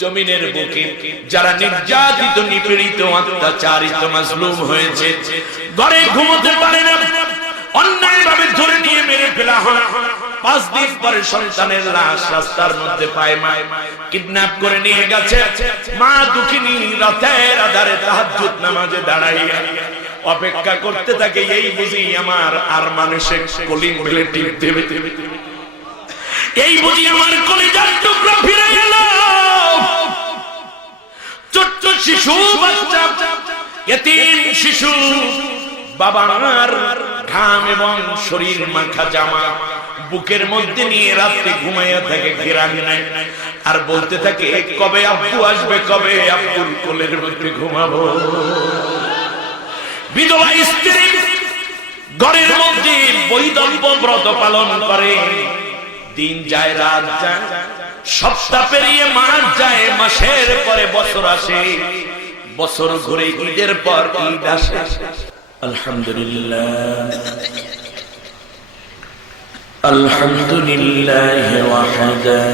জমিনের বুকে যারা নির্যাতিত, নিপীড়িত, অত্যাচারিত, মাজলুম হয়েছে, ঘরে ঘুমোতে পারে না, অন্যায়ভাবে ধরে নিয়ে মেরে ফেলা হয়। 5 দিন পরে সন্তানের লাশ রাস্তার মধ্যে পায় মা, কিডন্যাপ করে নিয়ে গেছে। মা দুঃখিনী রাতের আধারে তাহাজ্জুদ নামাজে দাঁড়াইয়া অপেক্ষা করতে থাকে, এই বুঝি আমার আর মানুষের কলিং বেলে টিপ দেবে, এই বুঝি আমার কলিজার টুকরা ফিরে গেল। ছোট্ট শিশু বাচ্চা, এতিম শিশু, বাবার ঘাম এবং শরীর মাখা জামা বুকের মধ্যে নিয়ে রাতে ঘুমাইয়া থাকে, ঘেরান নাই, আর বলতে থাকে কবে আব্বু আসবে, কবে আব্বুর কোলের মধ্যে ঘুমাবো। বিধবা স্ত্রী ঘরের মধ্যে বৈধব্য ব্রত পালন করে, দিন যায় রাত যায়, সপ্তাহ পেরিয়ে মাস যায়, মাসের পরে বছর আসে, বছর ঘুরে ঈদের পর ঈদ আসে। আলহামদুলিল্লাহ, আলহামদুলিল্লাহ ওয়াহদা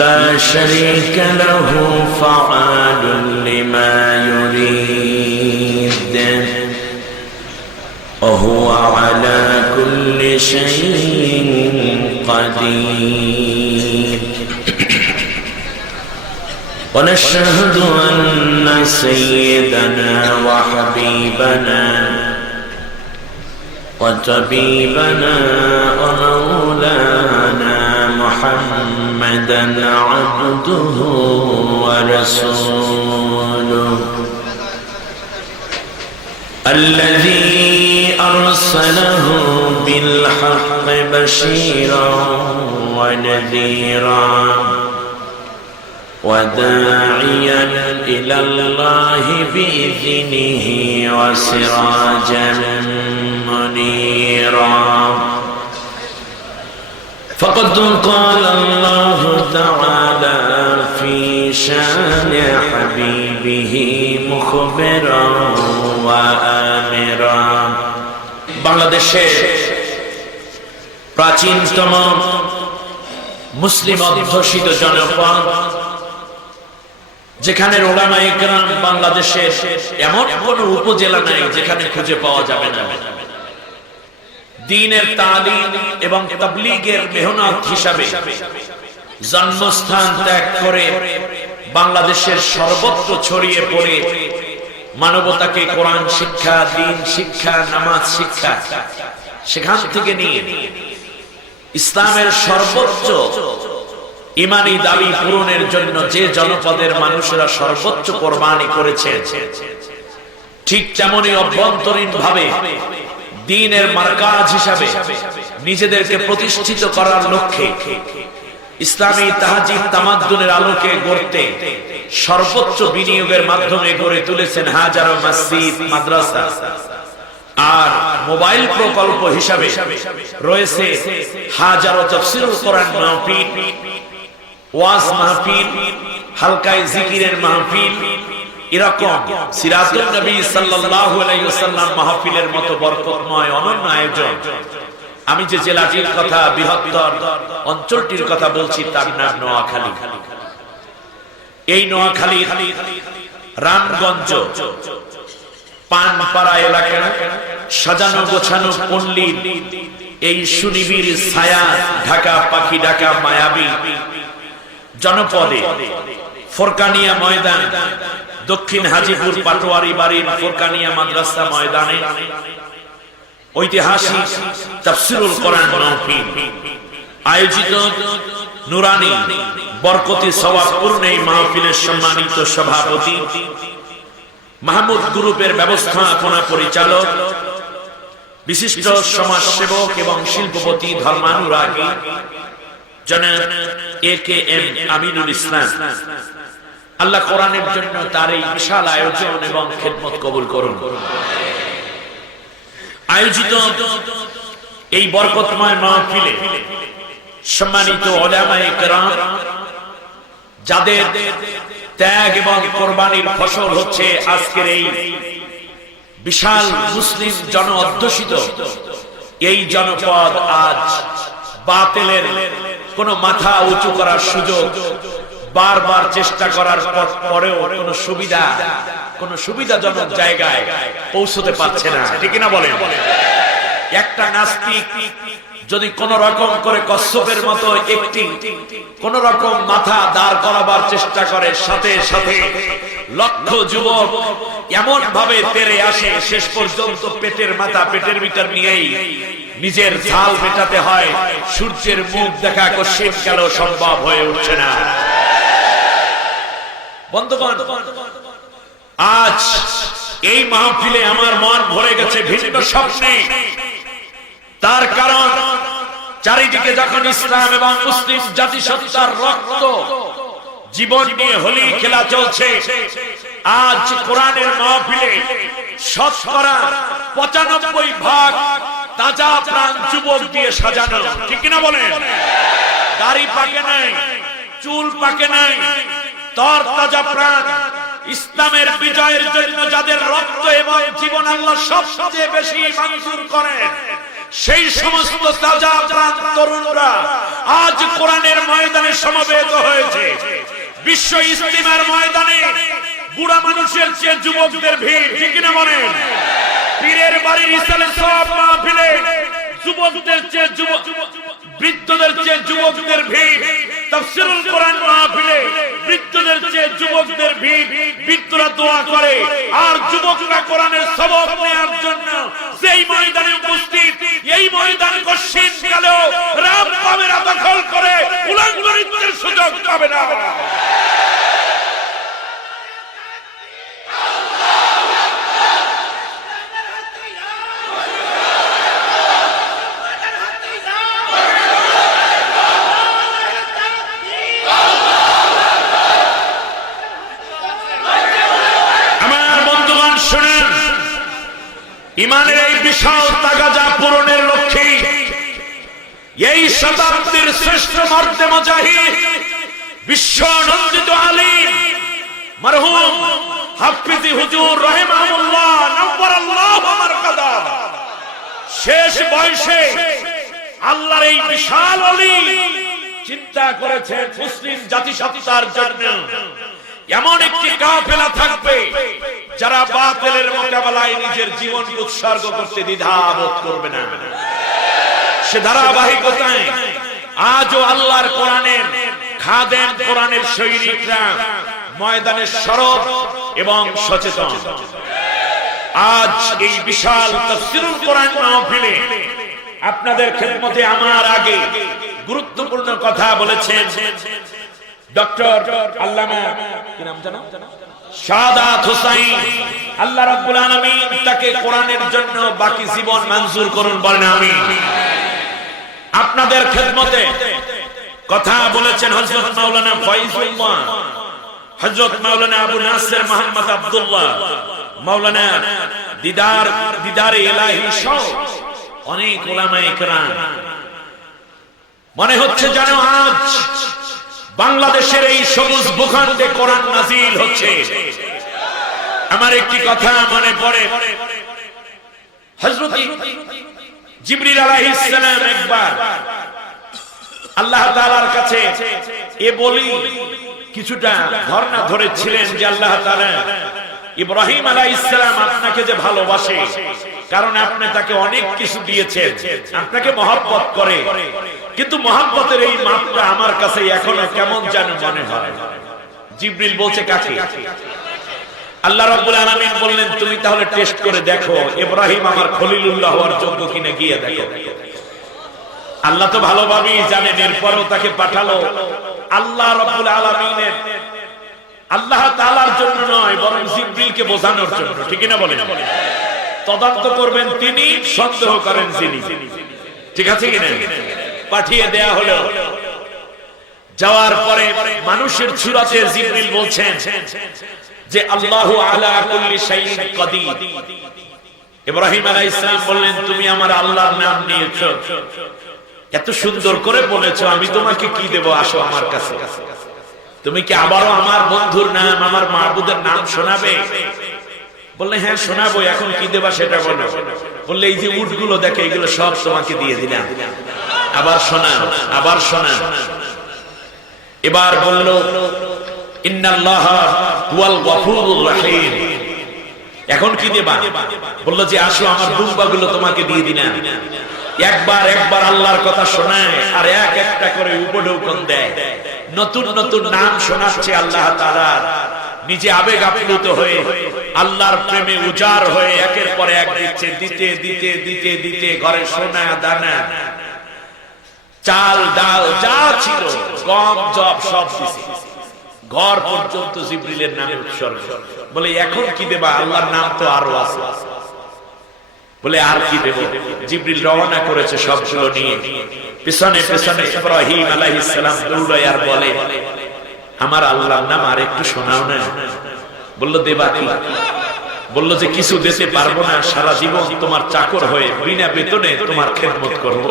লা শারীকা লাহু ফাআলুন লিমা ইউরিদ ওয়া হুয়া আলা কুল্লি শাইইন কাদির। ونشهد أن سيدنا وحبيبنا وطبيبنا ومولانا محمدا عبده ورسوله الذي أرسله بالحق بشيرا ونذيرا وداعيا إلى الله بإذنه وسراجا منيرا. فقد قال الله تعالى في شان حبيبه مخبرا وآمرا. বাংলাদেশের প্রাচীনতম মুসলিম অধ্যুষিত জনপদ, যেখানে উলামায়ে কেরাম বাংলাদেশের এমন কোন উপজেলা নাই যেখানে খুঁজে পাওয়া যাবে না। দ্বীনের তালিম এবং তাবলীগের মেহনত হিসাবে জন্মস্থান ত্যাগ করে বাংলাদেশের সর্বত্র ছড়িয়ে পড়ে মানবতাকে কোরআন শিক্ষা, দ্বীন শিক্ষা, নামাজ শিক্ষা, সেখান থেকে নিয়ে ইসলামের সর্বোচ্চ ইমানি দাবি পূরণের জন্য যে জনপদের মানুষেরা সর্বোচ্চ কোরবানি করেছে, ঠিক তেমনই অভ্যন্তরীণ ভাবে দ্বীনের মারকাজ হিসাবে নিজেদেরকে প্রতিষ্ঠিত করার লক্ষ্যে ইসলামী তাহজিব তামাদ্দুনের আলোকে গড়তে সর্বোচ্চ বিনিয়োগের মাধ্যমে গড়ে তুলেছেন হাজারো মসজিদ, মাদ্রাসা, আর মোবাইল প্রকল্প হিসাবে রয়েছে হাজারো তাফসীরুল কোরআন মাহফিল, ওয়াজ মাহফিল, হালকায়ে জিকিরের মাহফিল, এরকম সিরাতুন নবী সাল্লাল্লাহু আলাইহি ওয়াসাল্লাম মাহফিলের মতো বরকতময় অনন্য আয়োজন। আমি যে জেলাটির কথা, বৃহত্তর অঞ্চলটির কথা বলছি, তার নাম নোয়াখালী। এই নোয়াখালীর রামগঞ্জ পানপাড়া এলাকা সাজানো গোছানো পল্লীর এই সুনিবিড় ছায়া ঢাকা, পাখি ঢাকা মায়াবী জনপদে ফোরকানিয়া ময়দান, দক্ষিণ হাজীপুর পাটোয়ারি বাড়ির ফোরকানিয়া মাদ্রাসা ময়দানে ঐতিহাসিক তাফসীরুল কোরআন মাহফিল আয়োজিত নুরানি বরকতি সওয়াবপূর্ণ এই মাহফিলের সম্মানিত সভাপতি, মাহমুদ গ্রুপের ব্যবস্থাপনা পরিচালক, বিশিষ্ট সমাজসেবক এবং শিল্পপতি, ধর্মানুরাগী জনাব AKM আমিনুল ইসলাম, আল্লাহ কোরআনের জন্য তার এই বিশাল আয়োজন এবং খেদমত কবুল করুন। আয়োজিত এই বরকতময় মাহফিলে সম্মানিত উলামায়ে কেরাম, যাদের ত্যাগ এবং কোরবানির ফসল হচ্ছে আজকের এই বিশাল মুসলিম জন অধ্যুষিত এই জনপদ, আজ বাতিলের কোন মাথা উঁচু করার সুযোগ, বারবার চেষ্টা করার পরেও কোন সুবিধাজনক জায়গায় পৌঁছতে পারছে না, ঠিক না বলেন? একটা নাস্তিক যদি কোন রকম করে কচ্ছপের মতো একটি কোন রকম মাথা দাঁড় করাবার চেষ্টা করে, সাথে সাথে লক্ষ যুবক এমন ভাবে তেরে আসে, শেষ পর্যন্ত পেটের মাথা পেটের ভিতর নিয়েই নিজের ঝাল মেটাতে হয়। সূর্যের মুখ দেখা কশিন কাল সম্ভব হয়ে উঠছে না। বন্ধুগণ, আজ এই মাহফিলে আমার মন ভরে গেছে ভিন্ন স্বপ্নে। তার কারণ চারিদিকে যখন ইসলাম এবং মুসলিম জাতিসত্তার রক্ত জীবন নিয়ে হোলি খেলা চলছে, আজ কোরআনের মাহফিলে শতকরা 95% তাজা প্রাণ যুবক দিয়ে সাজানো, ঠিক না বলেন? দাড়ি পাকে নাই, চুল পাকে নাই, তর তাজা প্রাণ। ইসলামের বিজয়ের জন্য যাদের রক্ত এবং জীবন আল্লাহ সবচেয়ে বেশি মঞ্জুর করেন, সেই সমস্ত তাজা প্রাণ তরুণরা আজ কোরআনের ময়দানে সমবেত হয়েছে। বিশ্ব ইস্তেমার ময়দানে বুড়া মানুষের চেয়ে যুবকদের ভিড়, ঠিক না বলেন? পীরের বাড়ির ইসলামে সব মাহফিলে যুবকদের চেয়ে বৃদ্ধদের চেয়ে যুবকদের ভিড়। তাফসীরুল কোরআন মাহফিলে বৃদ্ধদের চেয়ে যুবকদের ভিড়। বৃদ্ধরা দোয়া করে আর যুবকরা কোরআনের সবক নেওয়ার জন্য সেই ময়দানে উপস্থিত। এই ময়দান কশিন কালেও রাম পাবেরা দখল করে উলাঙ্গরিতের সুযোগ পাবে না। ইমানের এই বিশাল তাগাজা পূরণের লক্ষ্যে এই শতাব্দীর শ্রেষ্ঠ মর্দে মুজাহিদ, বিশ্ব নন্দিত আলিম মরহুম হাফিজি হুজুর রাহিমাহুল্লাহ নওয়ারাল্লাহু মারকাদা, শেষ বয়সে আল্লাহর এই বিশাল ওলি চিন্তা করেছেন মুসলিম জাতিসত্তার জন্য এমন একটি কাফেলা থাকবে যারা বাতিলের মোকাবেলায় নিজের জীবন উৎসর্গ করতে দ্বিধাবোধ করবে না। সে ধারাবাহিকতায় আজও আল্লাহর কোরআনের খাদেম, কোরআনের সৈনিকরা ময়দানে সরব এবং সচেতন। আজ এই বিশাল তাফসীরুল কোরআন মাহফিলে আপনাদের খেদমতে আমার আগে গুরুত্বপূর্ণ কথা বলেছেন ডক্টর আল্লামা, কি নাম জানো? শাহাদাত হোসাইন। আল্লাহ রাব্বুল আলামিন তাকে কোরআনের জন্য বাকি জীবন মঞ্জুর করুন, বলেন আমিন। আপনাদের খেদমতে কথা বলেছেন হযরত মাওলানা ফয়জুল্লাহ, হযরত মাওলানা আবু নাসির মুহাম্মদ আব্দুল্লাহ, মাওলানা দিদারে ইলাহি সহ অনেক উলামায়ে কেরাম। মনে হচ্ছে যেন আজ বাংলাদেশের এই সবুজ ভূখণ্ডে কোরআন নাজিল হচ্ছে। আমার একটি কথা মনে পড়ে, হযরত জিবরিল আলাইহিস সালাম একবার আল্লাহ তাআলার কাছে এ বলি কিছুটা ধর্ণা ধরেছিলেন যে আল্লাহ তাআলা ইব্রাহিম আলাইহিস সালাম আপনাকে যে ভালোবাসে, কারণ আপনি তাকে অনেক কিছু দিয়েছেন, আপনাকে মহব্বত করে, কিন্তু মহব্বতের এই মাত্রা আমার কাছে এখনো কেমন যেন মনে হয়। জিবরিল বলছে কাকে? আল্লাহ রাব্বুল আলামিন বললেন তুমি তাহলে টেস্ট করে দেখো ইব্রাহিম আমার খলিলুল্লাহ হওয়ার যোগ্য কিনা, গিয়ে দেখো। আল্লাহ তো ভালোভাবেই জানেন, এরপরেও তাকে পাঠালো আল্লাহ রাব্বুল আলামিনের, আল্লাহ তাআলার জন্য নয় বরং জিবরিলকে বোঝানোর জন্য, ঠিক না বলেন? তদন্ত করবেন তিনি, সন্দেহ করেন যিনি, ঠিক আছে কিনা? পাঠিয়ে দেয়া হলো। যাওয়ার পরে মানুষের সুরাতে জিবরিল বলছেন যে আল্লাহু আলা কুল্লি শাইইন কাদির। ইব্রাহিম আলাইহিস সালাম বললেন তুমি আমার আল্লাহর নাম নিয়েছো, এত সুন্দর করে বলেছো, আমি তোমাকে কি দেব, আসো আমার কাছে। তুমি কি আবারও আমার বন্ধুর নাম, আমার মাবুদের নাম শোনাবে? বললে হ্যাঁ শোনাবো, এখন কি দেবা সেটা বলো। বললে এই যে উটগুলো দেখে এগুলো সব তোমাকে দিয়ে দিলাম। আবার শোনা, আবার শোনা। এবার বলল ইন্নাল্লাহা হুয়াল গফুরুর রহিম। এখন কি দেবা? বলল যে আসো আমার দুম্বাগুলো তোমাকে দিয়ে দিলাম। একবার একবার আল্লাহর কথা শোনায় আর এক একটা করে উপঢৌকন দেয়, নতুন নতুন নাম শোনাচ্ছে আল্লাহ তাআলার। নিজে আবেগ আপ্লুত হয়ে আল্লাহর প্রেমে উজাড় হয়ে একের পর এক দিচ্ছে, দিতে দিতে দিতে দিতে ঘরে সোনা দানা চাল ডাল যা ছিল, গম জব সব দিছে, ঘর পর্যন্ত জিবরিলের নামে উৎসর্গ। বলে এখন কি দেবা? আল্লাহর নাম তো আরো আছে। বলে আর কি দেব? জিবরিল রওনা করেছে সবগুলো নিয়ে। পিছনে পিছনে ইব্রাহিম আলাইহিস সালাম দৌড়ায় আর বলে আমার আল্লাহর নাম আর একটু শোনাও না। বলল দেবা কি? বলল যে কিছু দিতে পারবো না, সারা জীবন তোমার চাকর হয়ে বিনা বেতনে তোমার খেদমত করব,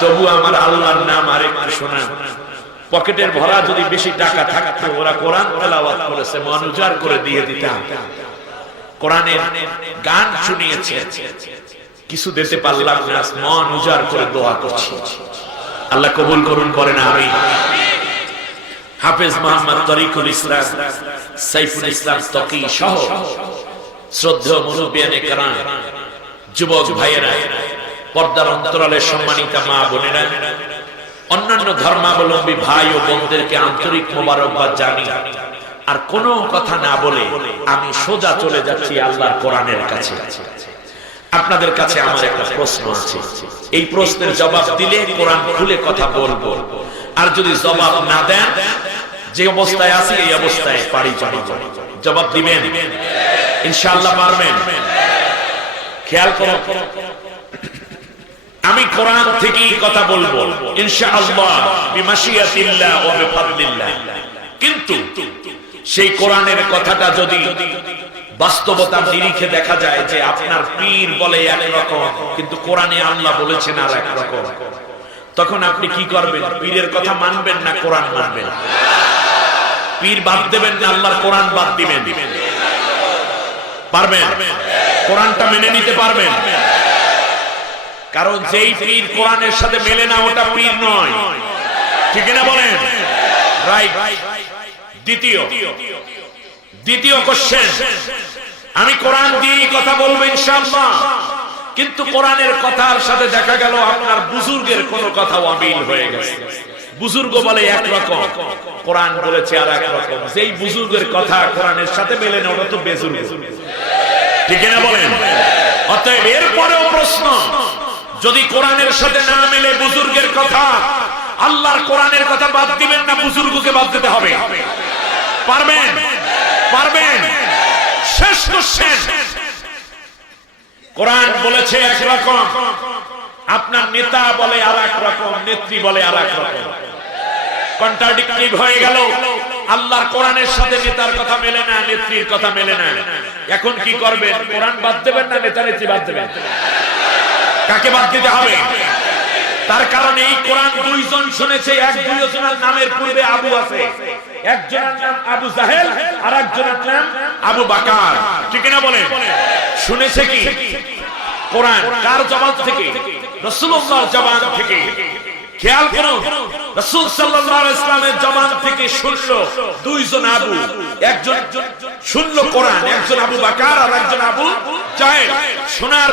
তবু আমার আল্লাহর নাম আর একটু শোনাও। পকেটের ভরা যদি বেশি টাকা থাকতো, ওরা কোরআন তেলাওয়াত করেছে, মন উজাড় করে দিয়ে দিতাম। কোরআনের গান শুনিয়েছে, কিছু দিতে পারলাম না, মন উজাড় করে দোয়া করছি। আল্লাহ কবুল করুন, করেন আমিন। হাফেজ মোহাম্মদ তরিকুল ইসলাম, সাইফুল ইসলাম তকি সহ শ্রদ্ধেয় মুরব্বিয়ানে কেরাম, যুবক ভাইয়েরা, পর্দার অন্তরালের সম্মানিতা মা বোনেরা, অন্যান্য ধর্মাবলম্বী ভাই ও বোনদেরকে আন্তরিক মোবারকবাদ জানি। আর কোনো কথা না বলে আমি সোজা চলে যাচ্ছি আল্লাহর কোরআনের কাছে। আপনাদের কাছে আমার একটা প্রশ্ন আছে, এই প্রশ্নের জবাব দিলে কোরআন খুলে কথা বলবো, আর যদি জবাব না দেন, যে অবস্থায় আছি এই অবস্থায় পারি জমাবো। জবাব দিবেন ইনশাআল্লাহ? পারবেন? খেয়াল করো, আমি কোরআন থেকেই কথা বলবো ইনশাআল্লাহ বিমাশিয়াতিল্লাহ ওয়া বিফাদলিল্লাহ। কিন্তু সেই কোরআনের কথাটা যদি বাস্তবতার নিরিখে দেখা যায় যে আপনার পীর বলে একরকম, কিন্তু কোরআনে আল্লাহ বলেছেন আর একরকম, তখন আপনি কি করবেন? পীরের কথা মানবেন না কোরআন মানবেন? পীর বাদ দেবেন না আল্লাহর কোরআন বাদ দিবেন? পারবেন? কোরআনটা মেনে নিতে পারবেন? কারণ যেই পীর কোরআনের সাথে মেলে না ওটা পীর নয়, ঠিক না বলেন? রাইট। দ্বিতীয় কোশ্চেন, আমি কোরআন দিয়েই কথা বলবো ইনশাআল্লাহ, কিন্তু কোরআনের কথার সাথে দেখা গেল আপনার বুজুর্গের কোন কথা অমিল হয়ে গেছে। বুজুর্গ বলে একরকম, কোরআন বলেছে আর একরকম। যেই বুজুর্গের কথা কোরআনের সাথে মেলে না ওটা তো বেজুর্গ, ঠিক না বলেন? অতএব এরপরেও প্রশ্ন, যদি কোরআনের সাথে না মেলে বুজুর্গের কথা, আল্লাহর কোরআনের কথা বাদ দিবেন না বুজুর্গকে বাদ দিতে হবে? পারবেন? পারবেন? শেষ কোশ্চেন, কোরআন বলেছে একরকম, আপনার নেতা বলে আর একরকম, নেত্রী বলে আর একরকম, কন্ট্রাডিক্টিভ হয়ে গেল। আল্লাহর কোরআনের সাথে নেতার কথা মেলে না, নেত্রীর কথা মেলে না। এখন কি করবেন? কোরআন বাদ দেবেন না নেতা নেত্রী বাদ দেবেন? কাকে বাদ দিতে হবে? তার কারণ এই কোরআন দুইজন শুনেছে, এক দুইজনের নামের পূর্বে আবু আছে, একজনের নাম আবু জাহেল আর একজনের নাম আবু বাকার, ঠিক না বলেন? শুনেছে কি? কোরআন কার জবান থেকে? রাসূলুল্লাহর জবান থেকে। খেয়াল করুন, রাসূল সাল্লাল্লাহু আলাইহি ওয়াসাল্লামের জবান থেকে শুনলো দুইজন আবু, একজন শুনলো কোরআন, একজন আবু বাকার আর একজন আবু জাহেল। শোনার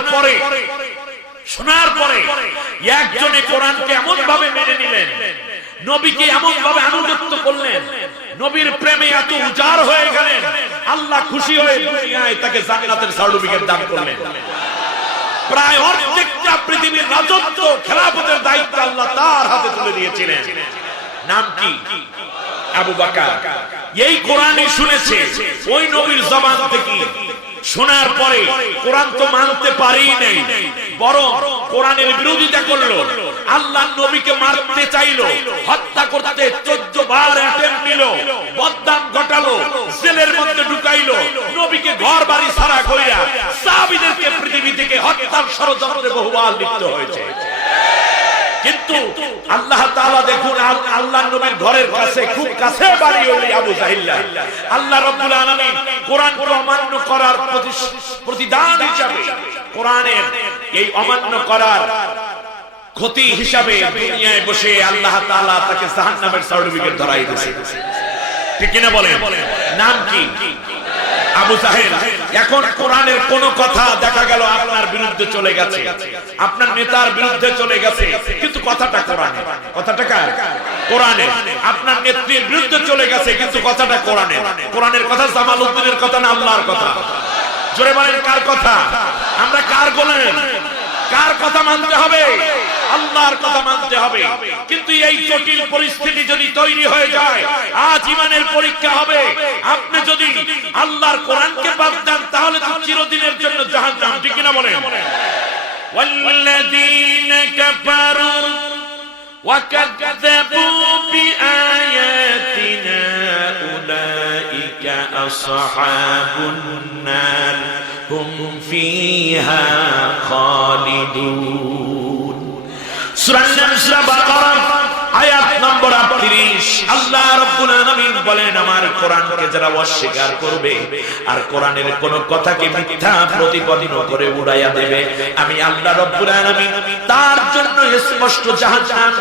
পরে একজনে কোরআনকে এমন ভাবে মেনে নিলেন, নবীকে এমন ভাবে আনুগত্য করলেন, নবীর প্রেমে এত উজাড় হয়ে গেলেন, আল্লাহ খুশি হয়ে দুনিয়ায় তাকে জান্নাতের সার্টিফিকেট দান করলেন। প্রায় অর্ধেকটা পৃথিবীর রাজত্ব, খেলাফতের দায়িত্ব আল্লাহ তার হাতে তুলে দিয়েছিলেন। নাম কি? আবু বকর। এই কোরআনই শুনেছে ওই নবীর জবান থেকে। শোনার পরে কোরআন তো মানতে পারেই নাই, বরং কোরআনের বিরোধিতা করলো, আল্লাহর নবীকে মারতে চাইলো, হত্যা করতে 14 বার অ্যাটেম্প নিল, বদনাম ঘটালো, জেলের মধ্যে ঢুকাইলো, নবীকে ঘর বাড়ি ছাড়া কইরা সাহাবীদেরকে পৃথিবী থেকে হত্যার ষড়যন্ত্রে বহুবার লিপ্ত হয়েছে। কিন্তু আল্লাহ তাআলা দেখুন, আল্লাহর নবীর ঘরের কাছে, খুব কাছে বাড়ি হলো আবু জাহিল। আল্লাহ রাব্বুল আলামিন কোরআনকে অমান্য করার প্রতিদান হিসাবে কোরআনের এই অমান্য করার ক্ষতি হিসাবে দুনিয়ায় বসে আল্লাহ তাআলা তাকে জাহান্নামের সার্টিফিকেট ধরাই দিয়েছে। ঠিক কিনা বলেন? নাম কি? আবু জাহেল। এখন কোরআনের কোন কথা দেখা গেল আপনার বিরুদ্ধে চলে গেছে, আপনার নেতার বিরুদ্ধে চলে গেছে, কিন্তু কথাটা কোরআনের। কথাটা কার? কোরআনের। আপনার নেত্রীর বিরুদ্ধে চলে গেছে, কিন্তু কথাটা কোরআনের। কোরআনের কথা জামালউদ্দিনের কথা না আল্লাহর কথা? জোরে বলেন কার কথা? আমরা কার গোলাম? কার কথা মানতে হবে? আল্লাহর কথা মানতে হবে। কিন্তু এই জটিল পরিস্থিতি যদি তৈরি হয়ে যায়, আজ ঈমানের পরীক্ষা হবে। আপনি যদি আল্লাহর কোরআনকে বাদ দেন, তাহলে তো চিরদিনের জন্য জাহান্নাম। ঠিক কিনা বলেন? ওয়াল্লাযীনা কাফারু ওয়া কাযযাবু বিআয়াতিনা উলাইকা আসহাবুন নার হুম ফিহা খালিদুন। সূরা সূরা বাকারা আয়াত নম্বর 38। আল্লাহ রাব্বুল আলামিন বলেন, আমার কোরআনকে যারা অস্বীকার করবে আর কোরআনের কোন কথাকে মিথ্যা প্রতিপন্ন করে উড়াইয়া দেবে, আমি আল্লাহ রাব্বুল আলামিন তার জন্য স্পষ্ট জাহান্নাম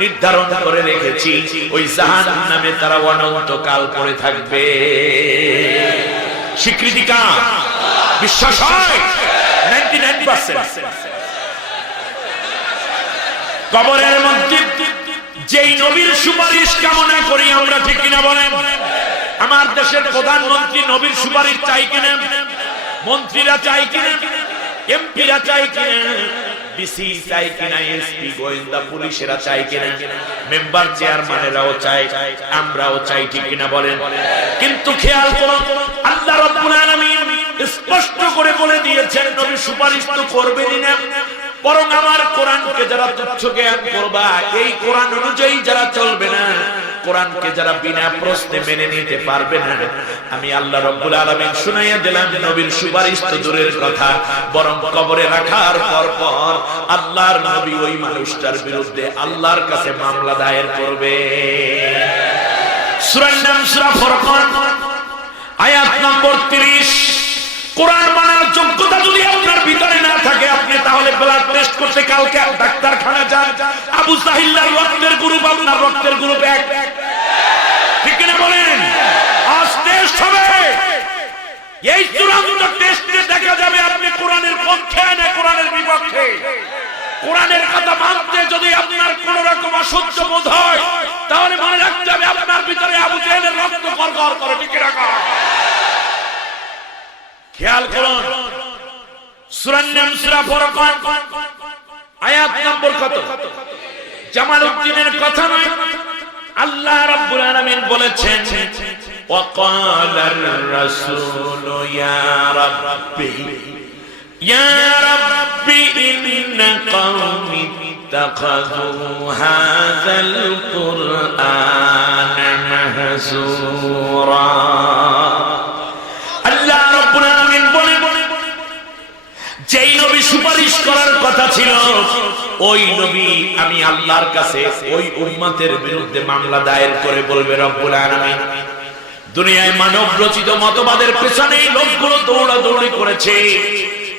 নির্ধারণ করে রেখেছি। ওই জাহান্নামে তারা অনন্তকাল পড়ে থাকবে। স্বীকৃতি কার? বিশ্বাস হয় 99%। কবরের মধ্যে যেই নবীর সুপারিশ কামনা করি আমরা, ঠিক কিনা বলেন? আমার দেশের প্রধানমন্ত্রী নবীর সুপারিশ চাই কিনা? মন্ত্রীরা চাই কিনা? এমপিরা চাই কিনা? ডিসি চাই কিনা? এসপি, গোয়েন্দা পুলিশেরা চাই কিনা? মেম্বার চেয়ারম্যানেরাও চাই, আমরাও চাই, ঠিক কিনা বলেন? কিন্তু খেয়াল করুন, আল্লাহ রাব্বুল আলামিন স্পষ্ট করে বলে দিয়েছেন, নবী সুপারিশ তো করবেনই না, বরং আমার কোরআনকে যারা তুচ্ছ জ্ঞান করবা, এই কোরআন অনুযায়ী যারা চলবে না, কোরআনকে যারা বিনা প্রশ্নে মেনে নিতে পারবে না, আমি আল্লাহ রাব্বুল আলামিন শুনাইয়া দিলাম, নবীর সুপারিশ তো দূরের কথা, বরং কবরে রাখার পর পর আল্লাহর নবী ওই মানুষটার বিরুদ্ধে আল্লাহর কাছে মামলা দায়ের করবে। সূরা নাম সূরা ফুরকান আয়াত নম্বর 30। কোরআন মানার যোগ্যতা যদি আপনার ভিতরে না থাকে, আপনি তাহলে ব্লাড টেস্ট করতে কালকে ডাক্তারখানা যান। আবু জাহিলের রক্তের গ্রুপ আপনার রক্তের গ্রুপ এক, ঠিক কিনা বলেন? আজ টেস্ট হবে, এই চূড়ান্ত টেস্টে দেখা যাবে আপনি কোরআনের পক্ষে না কোরআনের বিপক্ষে। কোরআনের কথা মানতে যদি আপনার কোন রকম অসহ্য বোধ হয়, তাহলে মনে রাখতে হবে আপনার ভিতরে আবু জাহেলের রক্ত গড়গড় করে। ঠিক রাখা খেয়াল করুন, সূরা নাম সূরা ফুরকান আয়াত নম্বর কত? জামালউদ্দিনের কথা নয়, আল্লাহ রাব্বুল আলামিন বলেছেন, ওয়াকালার রাসূলু ইয়া রাব্বি ইন্না কওমি ইত্তাখাযু হাযাল কুরআনা মাহজুরা। যেই নবী সুপারিশ করার কথা ছিল, ওই নবী আমি আল্লাহর কাছে ওই উম্মতের বিরুদ্ধে মামলা দায়ের করে বলবে, রব্বুল আলামিন দুনিয়ায় মানব রচিত মতবাদের পেছনে লোকগুলো দৌড়াদৌড়ি করেছে,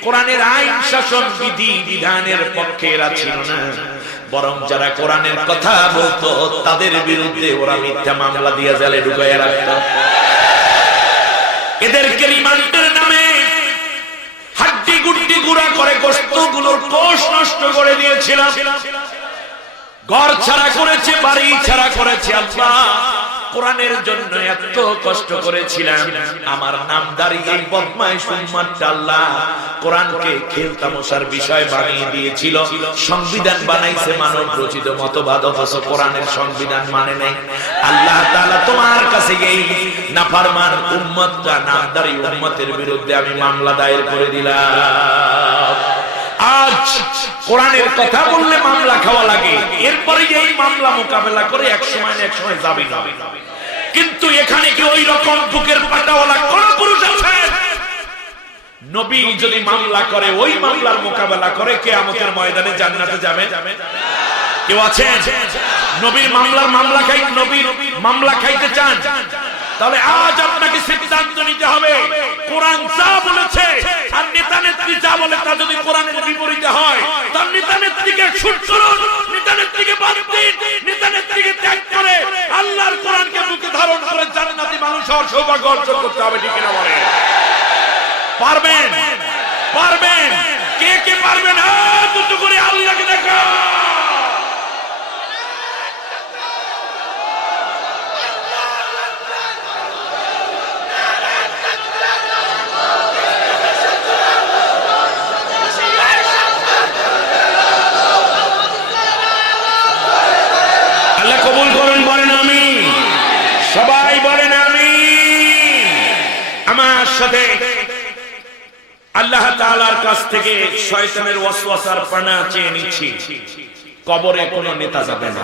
কোরআনের আইন শাসন বিধি বিধানের পক্ষে এরা ছিল না, বরং যারা কোরআনের কথা বলতো তাদের বিরুদ্ধে ওরা মিথ্যা মামলা দিয়ে জালে ঢুকাইয়া রাখত। এদেরকে রিমান্ডের নামে হাড্ডি গুড্ডি গুড়া করে গোশতগুলোর কোষ নষ্ট করে দিয়েছিলাম, ঘর ছাড়া করেছে, বাড়ি ছাড়া করেছে। আল্লাহ কোরআনের জন্য এত কষ্ট করেছিলাম, আমার নামদারি এই বদমাইশ উম্মতটা আল্লাহ কোরআনকে খেলতামশার বিষয় বানিয়ে দিয়েছিল। সংবিধান বানাইছে মানব রচিত মতবাদ, অথচ কোরআনের সংবিধান মানে নাই। আল্লাহ তাআলা তোমার কাছে এই নাফরমান উম্মতটা, নামদারি উম্মতের বিরুদ্ধে আমি মামলা দায়ের করে দিলাম। আজ কোরআনের কথা বললে মামলা খাওয়া লাগে, এরপরে এই মামলা মোকাবেলা করে এক সময় না এক সময় যাবে না। কিন্তু এখানে কি ওই রকম বুকের পাটাওয়ালা কোন পুরুষ আছে? নবী যদি মামলা করে, ওই মামলার মোকাবেলা করে কিয়ামতের ময়দানে জান্নাতে যাবে কেউ আছেন? নবীর মামলা খাই, নবীর মামলা খাইতে চান? তাহলে আজ আপনাকে সিদ্ধান্ত নিতে হবে কোরআন যা বলেছে আর নেতা নেত্রী যা বলে তা যদি কোরআনের বিপরীতে হয় তাহলে নেতা নেত্রীকে শুট করুন, নেতা নেত্রীকে বাদ দিন, নেতা নেত্রীকে ত্যাগ করে আল্লাহর কোরআনকে বুকে ধারণ করে জান্নাতি মানুষ হওয়ার সৌভাগ্য অর্জন করতে হবে। ঠিক না বলেন? পারবেন? পারবেন? কে কে পারবেন? হাত উঁচু করে আল্লাহকে দেখা। আল্লাহ কবুল করেন, বলেন আমিন। সবাই বলেন আমিন। আমার সাথে আল্লাহ তাআলার কাছ থেকে শয়তানের ওয়াসওয়াসার পানা চেয়ে নিচ্ছি। কবরে কোনো নেতা যাবে না,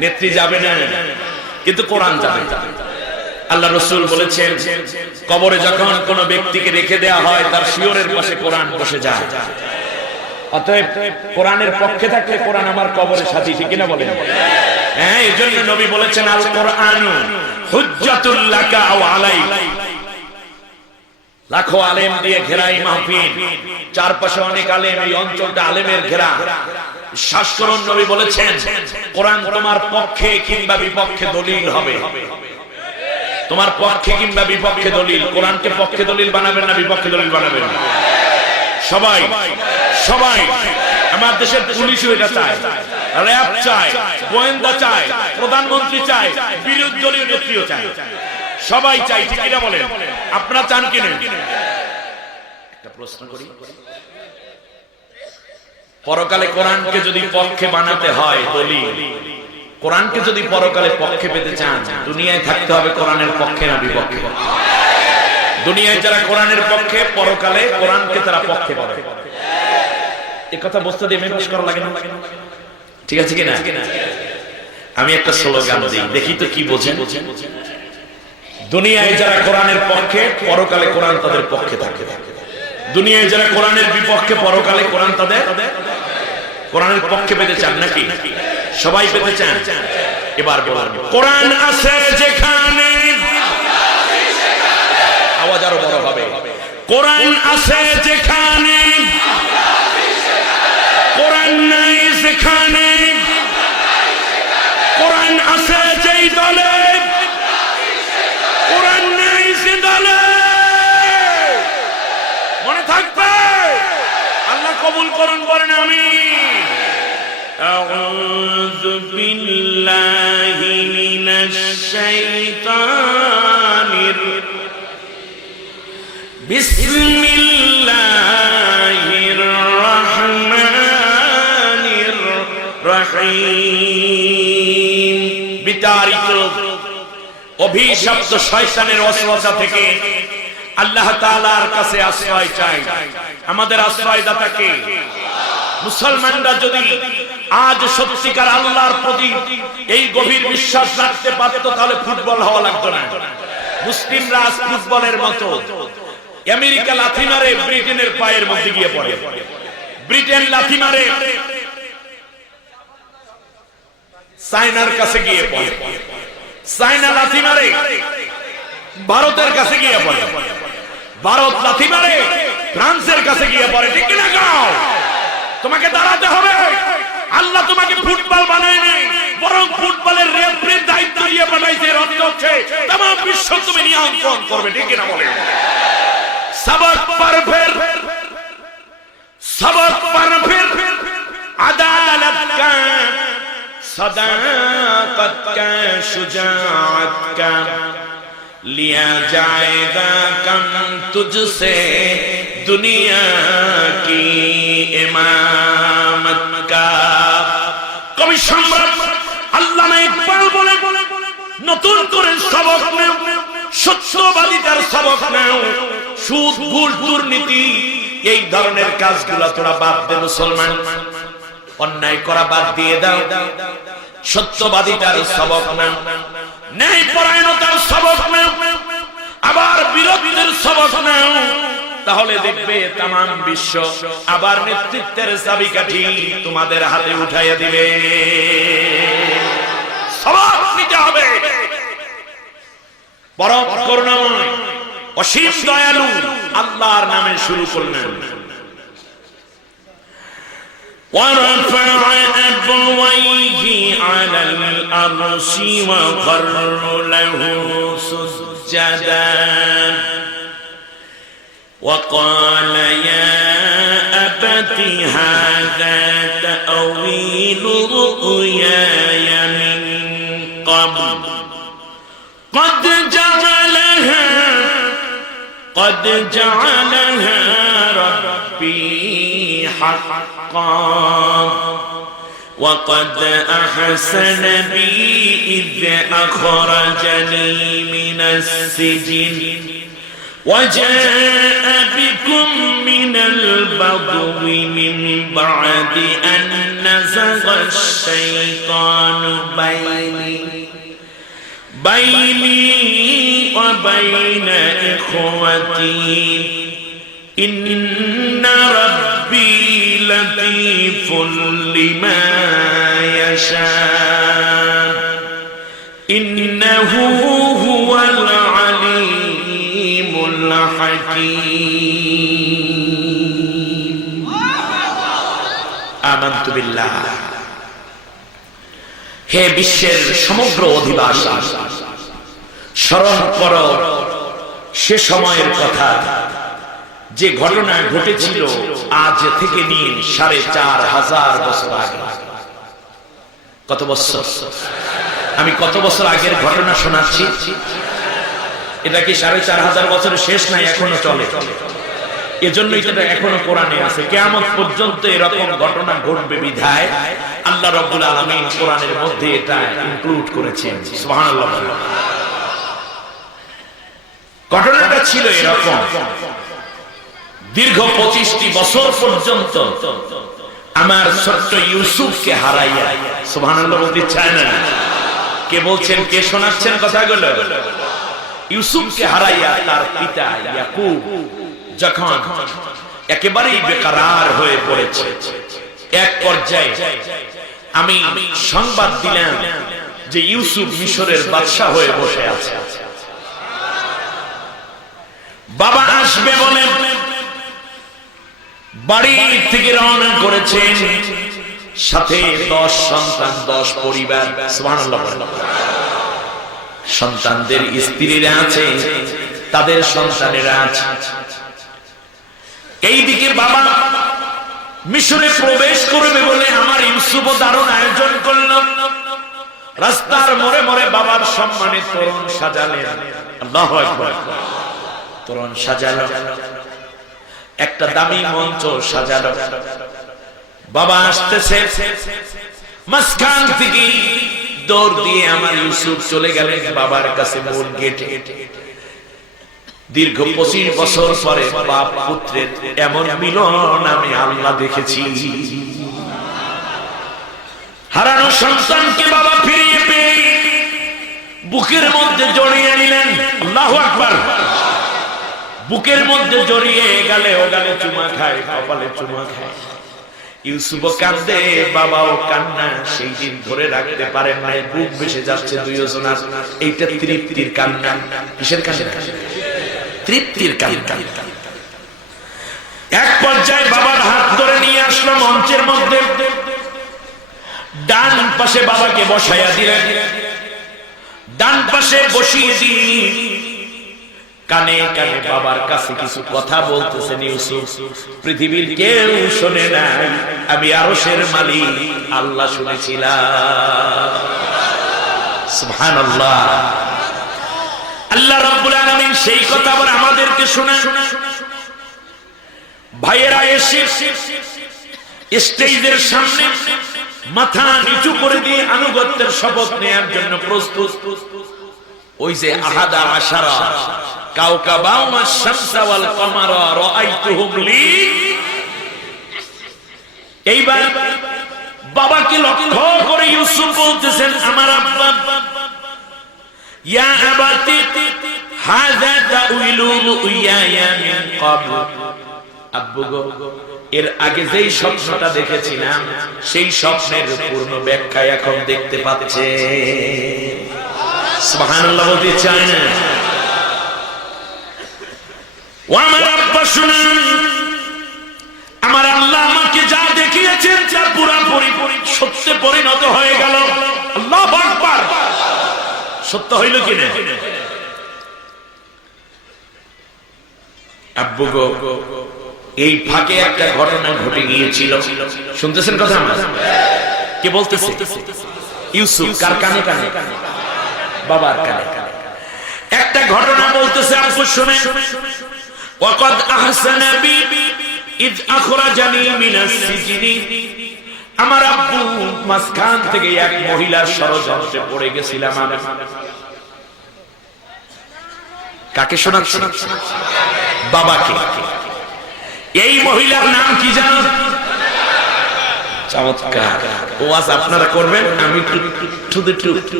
নেত্রী যাবে না, কিন্তু কোরআন যাবে। আল্লাহ রাসূল বলেছেন কবরে যখন কোনো ব্যক্তিকে রেখে দেয়া হয় তার শিয়রের পাশে কোরআন বসে যায়। অতএব কোরআনের পক্ষে থাকলে কোরআন আমার কবরের সাথী। ঠিক না বলেন? হ্যাঁ, এজন্য নবী বলেছেন আল কোরআনু হুজ্জাতুল লাকা আও আলাইক। লাখো আলেম দিয়ে ঘেরা এই মাহফিল, চারপাশে অনেক আলেম, এই অঞ্চলটা আলেমের ঘেরা। শাস্ত্রণ নবী বলেছেন কোরআন তোমার পক্ষে কিংবা বিপক্ষে দলিল হবে। তোমার পক্ষে কিংবা বিপক্ষে দলিল। কোরআনকে পক্ষে দলিল বানাবেন না বিপক্ষে দলিল বানাবেন? সবাই সবাই আমার দেশের পুলিশও এটা চায়, র্যাব চায়, গোয়েন্দা চায়, প্রধানমন্ত্রী চায়, বিরোধী দলীয় নেত্রীও চায়, সবাই চাই। ঠিক কিনা বলেন? আপনারা চান কিনা? একটা প্রশ্ন করি, পরকালে কোরআনকে যদি পক্ষে বানাতে হয় দলিল, কোরআনকে যদি পরকালে পক্ষে পেতে চান দুনিয়ায় থাকতে হবে কোরআনের পক্ষে না বিপক্ষে? দুনিয়ায় যারা কোরআনের পক্ষে, পরকালে কোরআনকে তারা পক্ষে পাবে। এই কথা বুঝতে দিয়ে মেহনত করা লাগে না? ঠিক আছে কিনা? আমি একটা স্লোগান দিই, দেখি তো কি বোঝেন। দুনিয়ায় যারা কোরআনের পক্ষে, পরকালে কোরআন তাদের পক্ষে থাকে। দুনিয়ায় যারা কোরআনের বিপক্ষে, পরকালে কোরআন তাদের। কোরআনের পক্ষে পেতে চান নাকি? সবাই পেতে চান? এবার বলুন, কোরআন আছে যেখানে, আওয়াজ আরো বড় হবে, কোরআন আছে যেখানে, কোরআন নাই যেখানে, কোরআন আছে যেই দলে, কোরআন নাই সে দলে। মনে থাকবে? আল্লাহ কবুল করুন, বলেন আমিন। আউযু বিল্লাহি মিনাশ শাইতানির বিসমিল্লাহির রহমানির রহিম। বিতাড়িত অভিশপ্ত শয়তানের ওয়াসওয়াসা থেকে আল্লাহ তাআলার কাছে আশ্রয় চাই। আমাদের আশ্রয়দাতা কে? মুসলমানরা যদি আজ সত্যিকার আল্লাহর প্রতি এই গভীর বিশ্বাস রাখতে পারত তাহলে ফুটবল হওয়া লাগতো না। মুসলিমরা আজ ফুটবলের মতো, আমেরিকা লাথি মারে ব্রিটেনের পায়ের মধ্যে গিয়ে পড়ে, ব্রিটেন লাথি মারে চায়নার কাছে গিয়ে পড়ে, চায়না লাথি মারে ভারতের কাছে গিয়ে পড়ে, ভারত লাথি মারে ফ্রান্সের কাছে গিয়ে পড়ে। ঠিক কিনা গাও? তোমাকে দাঁড়াতে হবে। আল্লাহ তোমাকে ফুটবল বানায় নাই, বরং ফুটবলের রেফারির দায়িত্ব দিয়ে বানাইছে। এর অর্থ হচ্ছে तमाम বিশ্ব তুমি নিয়ন্ত্রণ করবে। ঠিক কিনা বলেন? सबक पर फिर अदालत का, सदाकत का, शुजाअत का लिया जाएगा कम तुझसे दुनिया की इमामत का। कवि सम्राट আল্লামা ইকবাল বলে নতুন করে সবক নাও, সত্যবাদিতার সবক নাও, সুদ ঘুষ দুর্নীতি এই ধরনের কাজগুলো তোরা বাদ দে মুসলমান। অন্যায় করা বাদ দিয়ে দাও, সত্যবাদিতার সবক নাও, ন্যায়পরায়ণতার সবক নাও, আবার বিরোধীদের সবক নাও। তাহলে দেখবে तमाम বিশ্ব আবার নেতৃত্বের চাবিকাঠি তোমাদের হাতে উঠাইয়া দিবে। সবক নিতে হবে। পরম করুণাময় অসীম দয়ালু আল্লাহর নামে শুরু করলেন। ورفع أبويه على العرش وخروا له سجدا وقال يا أبت هذا تأويل رؤياي من قبل قد جعلها ربي حقا وقد أحسن بي إذ أخرجني من السجن وجاء بكم من البدو من بعد أن نزغ الشيطان بيني وبين إخوتي إن ربي لطيف لما يشاء إنه هو العليم الحكيم آمنت بالله হে বিশ্বের সমগ্র অধিবাসী, স্মরণ করো সে সময়ের কথা যে ঘটনা ঘটেছিল আজ থেকে নিয়ে ৪৫০০ বছর আগে। কত বছর? আমি কত বছর আগের ঘটনা শোনাচ্ছি? এটা কি ৪৫০০ বছরের শেষ নাই, এখনো চলে। এজন্যই তো এখনো কোরআনে আছে। কিয়ামত পর্যন্ত এরকম ঘটনা ঘটবে বিধায় আল্লাহ রাব্বুল আলামিন কোরআনের মধ্যে এটা ইনক্লুড করেছেন। সুবহানাল্লাহ। ঘটনাটা ছিল এরকম, দীর্ঘ ২৫টি বছর পর্যন্ত আমার ছোট্ট ইউসুফকে হারাইয়া, সুবহানাল্লাহ বলতে চায় না? কে বলছেন, কে শোনাচ্ছেন কথাগুলো? ইউসুফকে হারাইয়া তার পিতা ইয়াকুব যখন একেবারেই বেকারার হয়ে পড়েছে, এক পর্যায়ে আমি সংবাদ দিলাম যে ইউসুফ মিশরের বাদশা হয়ে বসে আছে। বাবা আসবে বলে বাড়ি থেকে রওনা করেছেন, সাথে ১০ সন্তান, ১০ পরিবার। সুবহানাল্লাহ। সন্তানদের স্ত্রীরা আছে, তাদের সন্তানেরা আছে। এইদিকে বাবা মিশরে প্রবেশ করবে বলে আমার ইউসুফ দারুণ আয়োজন করল। রাস্তার মোড়ে মোড়ে বাবার সম্মানে তোরণ সাজালেন। আল্লাহু আকবার। তোরণ সাজালো, একটা দামি মঞ্চ সাজালো। বাবা আসতেছে, মাঝখান থেকে দৌড় দিয়ে আমার ইউসুফ চলে গেলেন বাবার কাছে মূল গেটে। দীর্ঘ ২৫ বছর পরে বাপ পুত্রের এমন মিলন আমি আল্লাহ দেখেছি। হারানো সন্তানকে বাবা ফিরিয়ে পেয়ে বুকের মধ্যে জড়িয়ে নিলেন। আল্লাহু আকবার। বুকের মধ্যে জড়িয়ে গালে ও গালে চুমা খায়, কপালে চুমা খায়। ইউসুফও কাঁদে, বাবাও কান্না সেই দিন ধরে রাখতে পারেন না, বুক ভেসে যাচ্ছে দুইজনের। এইটা তৃপ্তির কান্না। কিসের কান্না? তৃপ্তির কান্না। এক পর্যায়ে বাবার হাত ধরে নিয়ে আসলো মঞ্চের মধ্যে, ডান পাশে বাবাকে বসাইয়া দিলেন। ডান পাশে বসিয়ে দিয়ে কানে কানে বাবার কাছে কিছু কথা বলতেছেন ইউসুফ। পৃথিবীর কেউ শোনে নাই, আমি আরশের মালিক আল্লাহ শুনেছিলাম। সুবহানাল্লাহ। আল্লাহ রাব্বুল আলামিন সেই কথা আবার আমাদেরকে শোনান। ভাইয়েরা এসে স্টেজের সামনে মাথা নিচু করে দিয়ে আনুগত্যের শপথ নেয়ার জন্য প্রস্তুত। ওই যে আহাদা আশারা কাওকাবা ওয়াস শামসা ওয়াল কমারা রাআইতুহুম লি, এইবার বাবাকে লক্ষ্য করে ইউসুফ বলতেছেন, আমার আব্বা, ইয়া আবাতি হাযা তাউইলু রুইয়ায়া মিন ক্বাবল। আব্বু গো, এর আগে যেই স্বপ্নটা দেখেছিলাম সেই স্বপ্নের পূর্ণ ব্যাখ্যা এখন দেখতে পাচ্ছে। সুবহানাল্লাহ বলতে চায় না? ও আমার আব্বা শুনুন, আমার আল্লাহ আমাকে যা দেখিয়েছেন তা পুরোপুরি সত্যে পরিণত হয়ে গেল। আল্লাহু আকবার। সত্য হইল কি না? আব্বু গো, এই ফাঁকে একটা ঘটনা ঘটে গিয়েছিল। শুনতেছেন কথা? কে বলতেছে? ইউসুফ। কার কানে? কানে বাবার কানে। একটা ঘটনা বলতেছে, আব্বু শুনে। ওয়াকাদ আহসানা বি ইয আখরাজানি মিনাস সিজনি। আমার আব্বু মাঝখান থেকে এক মহিলার ষড়যন্ত্রে পড়ে গেছিলাম আমি। কাকে শোনাচ্ছি? বাবাকে। এই মহিলার নাম কি জানো? চমৎকার ওয়াজ আপনারা করবেন, আমি একটু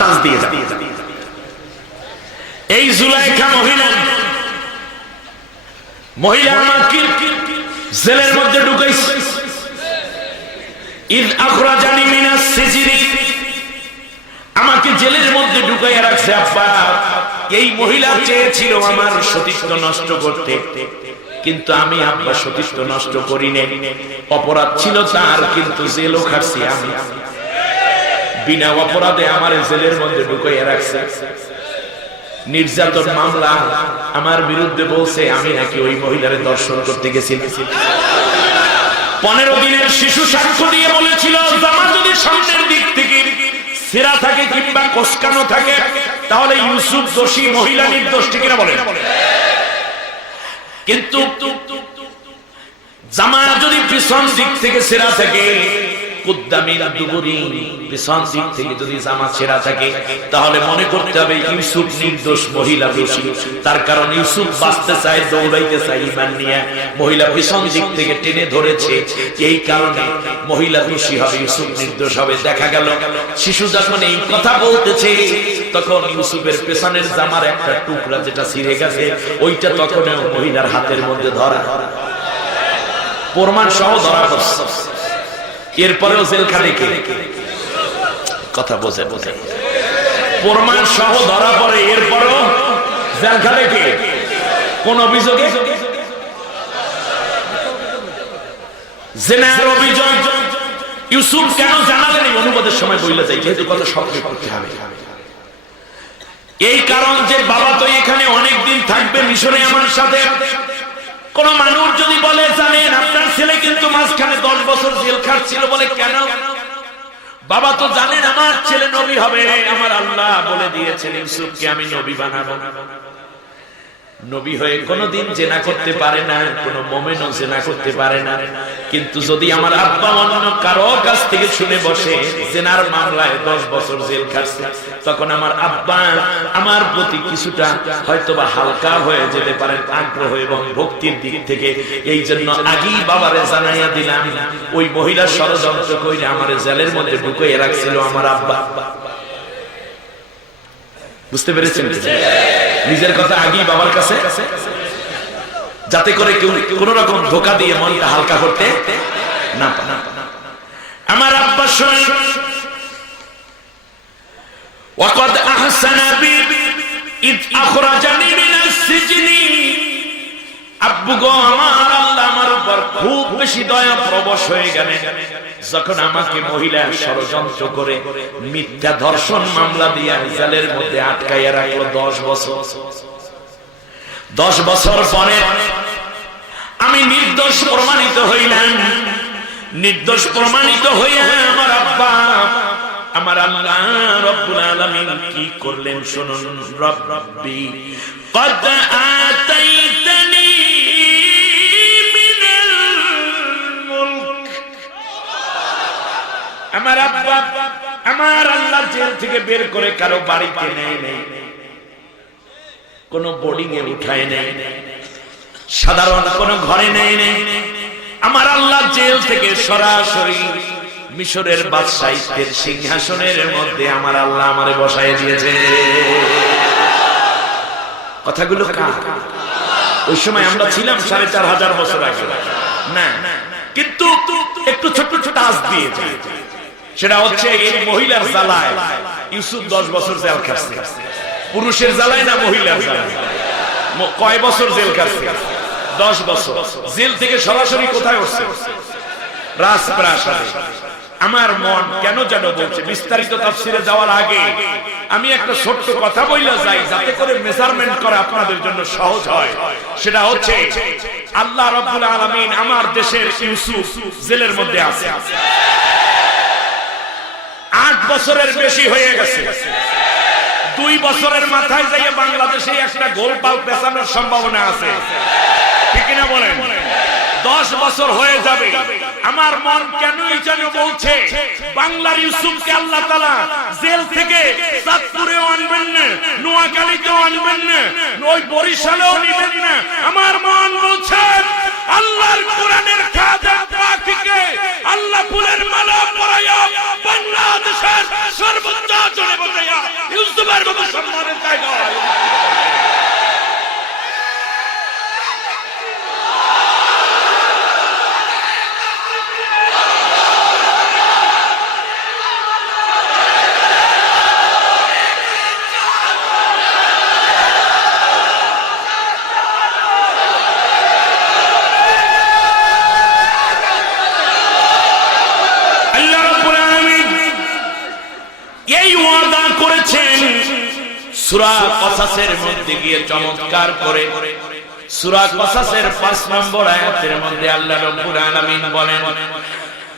টাচ দিয়ে যাব। এই জুলাইখা মহিলা আমাকে জেলের মধ্যে ঢুকাইছে। ইয আখরাজানি মিনাস সিজনি, আমাকে জেলের মধ্যে ঢুকাইয়া রাখছে আব্বা। এই মহিলা চেয়েছিল আমার সতীত্ব নষ্ট করতে, কিন্তু আমি আব্বা সতীত্ব নষ্ট করিনি। অপরাধ ছিল তার, কিন্তু জেলও খাটছি আমি। বিনা অপরাধে আমার জেলের মধ্যে ঢুকাইয়া রাখছে। নির্যাতন মামলা আমার বিরুদ্ধে বলছে আমি নাকি ওই মহিলারে দর্শন করতে গেছিলাম। 15 দিনের শিশু সাক্ষ্য দিয়ে বলেছিল, জামা যদি সামনের দিক থেকে ছেঁড়া থাকে কিংবা কোসকানো থাকে তাহলে ইউসুফ দোষী, মহিলা নির্দোষ। ঠিক না বলেন? কিন্তু জামা যদি পিছন দিক থেকে ছেঁড়া থাকে, কুদ্দামিল দুবুরি, পিছন দিক থেকে যদি জামা ছেঁড়া থাকে তাহলে মনে করতে হবে ইউসুফ নির্দোষ, মহিলা দোষী। তার কারণ ইউসুফ বাঁচতে চায়, দৌড়াইতে চায় ঈমান নিয়ে, মহিলা পিছন দিক থেকে টেনে ধরেছে, এই কারণে মহিলা দোষী হবে, ইউসুফ নির্দোষ হবে। দেখা গেল শিশু যখন এই কথা বলতেছে তখন ইউসুফের পেছনের জামার একটা টুকরা যেটা ছিঁড়ে গেছে ওইটা তখন মহিলার হাতের মধ্যে ধরা, প্রমাণ সহ ধরা পড়ছে। এরপরেও জেল খাটে কে? কথা বোঝে প্রমাণ সহ ধরা পড়ে, এরপরেও জেল খাটে কে? কোন অভিযোগে? জিনার অভিযোগ। ইউসুফ কেন জানালেন? এই অনুবাদের সময় বইলে যায়, যেহেতু কথা সংক্ষেপ করতে হবে। এই কারণ যে বাবা তো এখানে অনেক দিন থাকবে মিশরে আমার সাথে। কোন মানুষ যদি বলে জানেন আপনার ছেলে কিন্তু মাঝখানে 10 বছর জেল খাটছিল, বলে কেন? বাবা তো জানেন আমার ছেলে নবী হবে, আমার আল্লাহ বলে দিয়েছেন ইউসুফকে আমি নবী বানাবো। নবী হয়ে কোনদিন জেনা করতে পারে না, কোন মুমিনও জেনা করতে পারে না। কিন্তু যদি আমার আব্বা অন্য কারো কাছ থেকে শুনে বসে জেনার মামলায় 10 বছর জেল খাটছে, তখন আমার আব্বা আমার প্রতি কিছুটা হয়তোবা হালকা হয়ে যেতে পারে আগ্রহ এবং ভক্তির দিক থেকে। এই জন্য আগেই বাবারে জানাইয়া দিলাম, ওই মহিলা ষড়যন্ত্র কইরে আমারে জেলের মধ্যে ঢুকাইয়া রাখছিল আমার আব্বা। বুঝতে পেরেছেন? নিজের কথা আগেই বাবার কাছে, যাতে করে কেউ কোন রকম ধোঁকা দিয়ে মনটা হালকা করতে না পারে। আমার আব্বা শুনেন, ওয়াকাদ আহসানা বি ইয আখরাজানি মিনাস সিজনি। আব্বু গো, আমার আল্লাহ আমার উপর খুব বেশি দয়া প্রবশ হয়ে গেলেন যখন আমাকে মহিলা ষড়যন্ত্র করে মিথ্যা ধর্ষণ মামলা দিয়ে জেলের মধ্যে আটকাইয়া রাখলো 10 বছর। 10 বছর পরে আমি নির্দোষ প্রমাণিত হইলাম। নির্দোষ প্রমাণিত হইয়া আমার আব্বা, আমার আল্লাহ রব্বুল আলামিন কি করলেন শুনুন। রব্বি কদ আতাইতানি মিনাল মুলক। আমার আব্বা, আমার আল্লাহ জেল থেকে বের করে কারো বাড়িতে নেয় নাই, কোন বোর্ডিং এ উঠায় নেয়, সাধারণ কোন ঘরে নেয় নাই। আমার আল্লাহ জেল থেকে সরাসরি মিশরের বাদশাহিত্বের সিংহাসনের মধ্যে আমার আল্লাহ আমারে বসায় দিয়েছে। কথাগুলো কার? ওই সময় আমরা ছিলাম 4500 বছর আগে না, কিন্তু একটু ছোট ছোট আজ দিয়ে যায়। সেটা হচ্ছে এই মহিলার জ্বালায় ইউসুফ 10 বছর জেল খাটছে। পুরুষের জ্বালায় না মহিলার জ্বালায়? কয় বছর জেল কাটছে? 10 বছর। জেল থেকে সরাসরি কোথায় উঠছে? রাজপ্রাসাদে। আমার মন কেন যেন বলছে, বিস্তারিত তাফসিরে যাওয়ার আগে আমি একটা ছোট্ট কথা বইলা যাই, যাতে করে মেজারমেন্ট করা আপনাদের জন্য সহজ হয়। সেটা হচ্ছে, আল্লাহ রাব্বুল আলামিন আমার দেশের ইউসুফ জেলের মধ্যে আছে, 8 বছরের বেশি হয়ে গেছে। 2 বছরের মাথায় যাইয়ে বাংলাদেশে একটা গোলপাল পেছানোর সম্ভাবনা আছে, ঠিক কিনা বলেন? 10 বছর হয়ে যাবে। আমার মন কেনই যেন বলছে, বাংলার ইউসুফকে আল্লাহ তাআলা জেল থেকে চাঁদপুরেও আনবেন না, নোয়াখালীতেও আনবেন না, ওই বরিশালেও নিবেন না। আমার মন বলছে, আল্লাহর কোরআনের খাজা পাখিকে আল্লাহ ফুলের মালা পরাইয়া বাংলাদেশের সর্বোচ্চ জনে বসাইয়া ইউসুফের মতো সম্মানের জায়গা। সূরা কসাসের মধ্যে গিয়ে চমৎকার করে সূরা কসাসের 5 নম্বর আয়াতের মধ্যে আল্লাহ রাব্বুল আলামিন বলেন,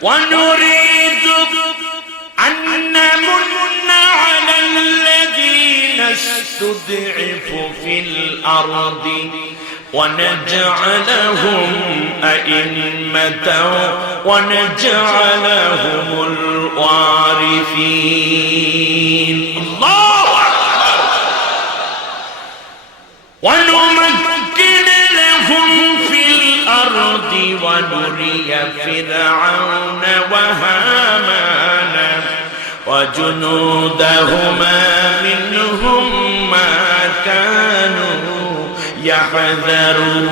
ওয়ানুরিদু আন্নামুন্না আলাল্লাযীনা ইসতুদঈফু ফিল আরদি ওয়ানাজআলাহুম আইম্মাতাও ওয়ানাজআলাহুমুল ওয়ারিসিন। ونمكن لهم في الأرض ونري فرعون وهامان وجنودهما منهم ما كانوا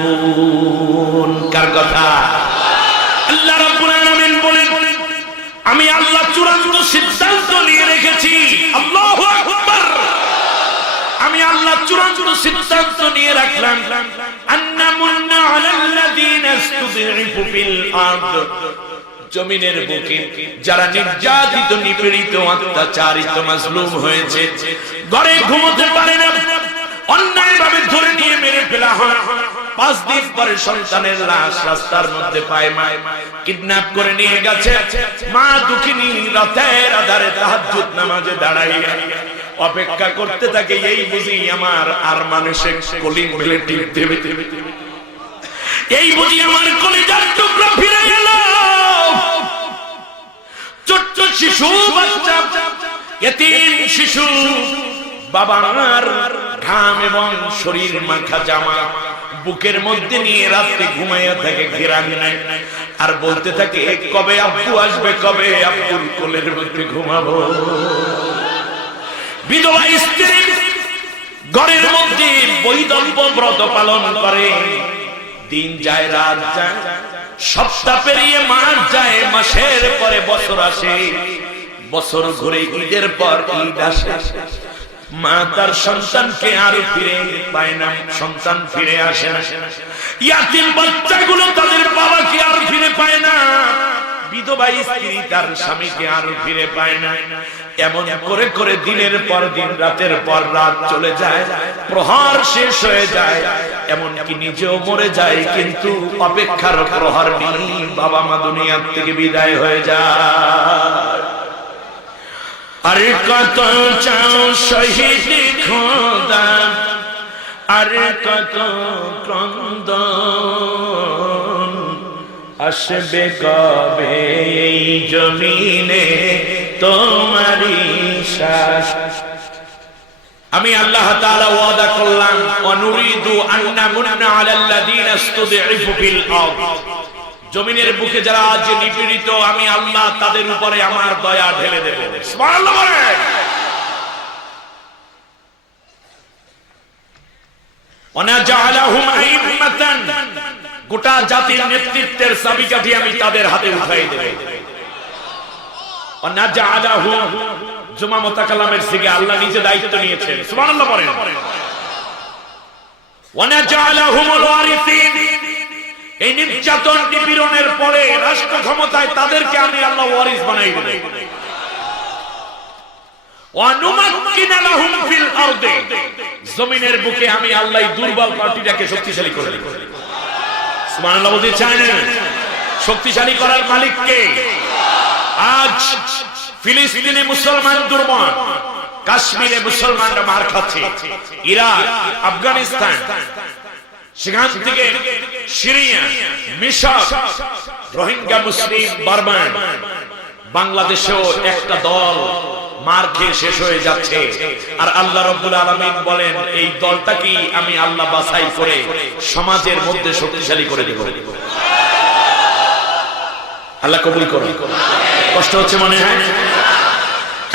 يحذرون। কারকথা আল্লাহ রাব্বুল আলামিন বলেন, আমি আল্লাহ চূড়ান্ত সিদ্ধান্ত নিয়ে রেখেছি। আল্লাহু আকবার। আমি আল্লাহ চূড়ান্ত সিদ্ধান্ত নিয়ে রাখলাম, আন্নামুন্না আলাল্লাযীনা ইসতুদঈফু ফিল আরদ, জমিনের বুকে যারা নির্যাতিত, নিপীড়িত, অত্যাচারিত, মাজলুম হয়েছে, ঘরে ঘুমোতে পারে না, অন্যায়ভাবে ধরে নিয়ে মেরে ফেলা হয়। 5 দিন পরে সন্তানের লাশ রাস্তার মধ্যে পায় মা, কিডন্যাপ করে নিয়ে গেছে। মা দুঃখিনী রাতের আধারে তাহাজ্জুদ নামাজে দাঁড়াইয়া অপেক্ষা করতে থাকে, এই বুঝি আমার আর মানুষের কলিং বেলে টিপ দেবে, এই বুঝি আমার কলিজার টুকরা ফিরে গেল। ছোট্ট শিশু বাচ্চা, এতিম শিশু, বাবার ঘাম এবং শরীর মাখা জামা বুকের মধ্যে নিয়ে রাতে ঘুমাইয়া থাকে, ঘেরান নাই, আর বলতে থাকে, কবে আব্বু আসবে, কবে আব্বুর কোলের মধ্যে ঘুমাবো। বিধবা স্ত্রী ঘরের মধ্যে বৈধব্য ব্রত পালন করে, দিন যায়, রাত যায়, সপ্তাহ পেরিয়ে মাস যায়, মাসের পরে বছর আসে, বছর ঘুরে ঈদের পর ঈদ আসে, মা তার সন্তানকে আর ফিরে পায় না, সন্তান ফিরে আসে না, ইয়াতিম বাচ্চাগুলো তাদের বাবাকে আর ফিরে পায় না, বিধবা স্ত্রী তার স্বামীকে আর ফিরে পায় না। এমন করে করে দিনের পর দিন, রাতের পর রাত চলে যায়, প্রহর শেষ হয়ে যায়, এমন কি নিজেও মরে যায়, কিন্তু অপেক্ষার প্রহর নেই, বাবা মা দুনিয়ার থেকে বিদায় হয়ে যায়। আরে কত চাও শহীদ খোদা, আরে কত ক্রন্দন, আসবে কবে এই জমিনে তোমারই শ্বাস। আমি আল্লাহ তাআলা ওয়াদা করলাম, অনুরিদু আন্নামুন্না আলাল্লাযীনা ইসতুদঈফু ফিল আরদ, জমিনের বুকে যারা আজ নিপীড়িত, আমি আল্লাহ তাদের উপরে আমার দয়া ঢেলে দেব। সুবহানাল্লাহ বলেন। ওয়ানাজআলাহুম আইম্মাতান, গোটা জাতির নেতৃত্বের চাবিকাঠি আমি তাদের হাতে উঠাই দেব। ওয়ানাজআলাহুম, জুমা মুতাকাল্লামের থেকে আল্লাহ নিজে দায়িত্ব নিয়েছেন। সুবহানাল্লাহ বলেন। ওয়া নাজআলাহুমুল ওয়ারিসিন, এই নির্যাতন নিপীড়নের পরে রাষ্ট্র ক্ষমতায় তাদেরকে আমি আল্লাহ ওয়ারিস বানাই দেব। ওয়া নুমাক্কিনা লাহুম ফিল আরদি, জমিনের বুকে আমি আল্লাহ দুর্বল পার্টিটাকে শক্তিশালী করে দেব। সুবহানাল্লাহ বলতে চায় না? শক্তিশালী করার মালিক কে? আজ ফিলিস্তিনে মুসলমান দুর্বল, কাশ্মীরে মুসলমানরা মার খাচ্ছে, ইরাক, আফগানিস্তান, সেখান থেকে সিরিয়া, মিশর, রোহিঙ্গা মুসলিম বারবার, বাংলাদেশেও একটা দল মার খেয়ে শেষ হয়ে যাচ্ছে। আর আল্লাহ রাব্বুল আলামিন বলেন এই দলটাকে আমি আল্লাহ বাছাই করে সমাজের মধ্যে শক্তিশালী করে দেব। আল্লাহ কবুল করুন। কষ্ট হচ্ছে মনে হয়?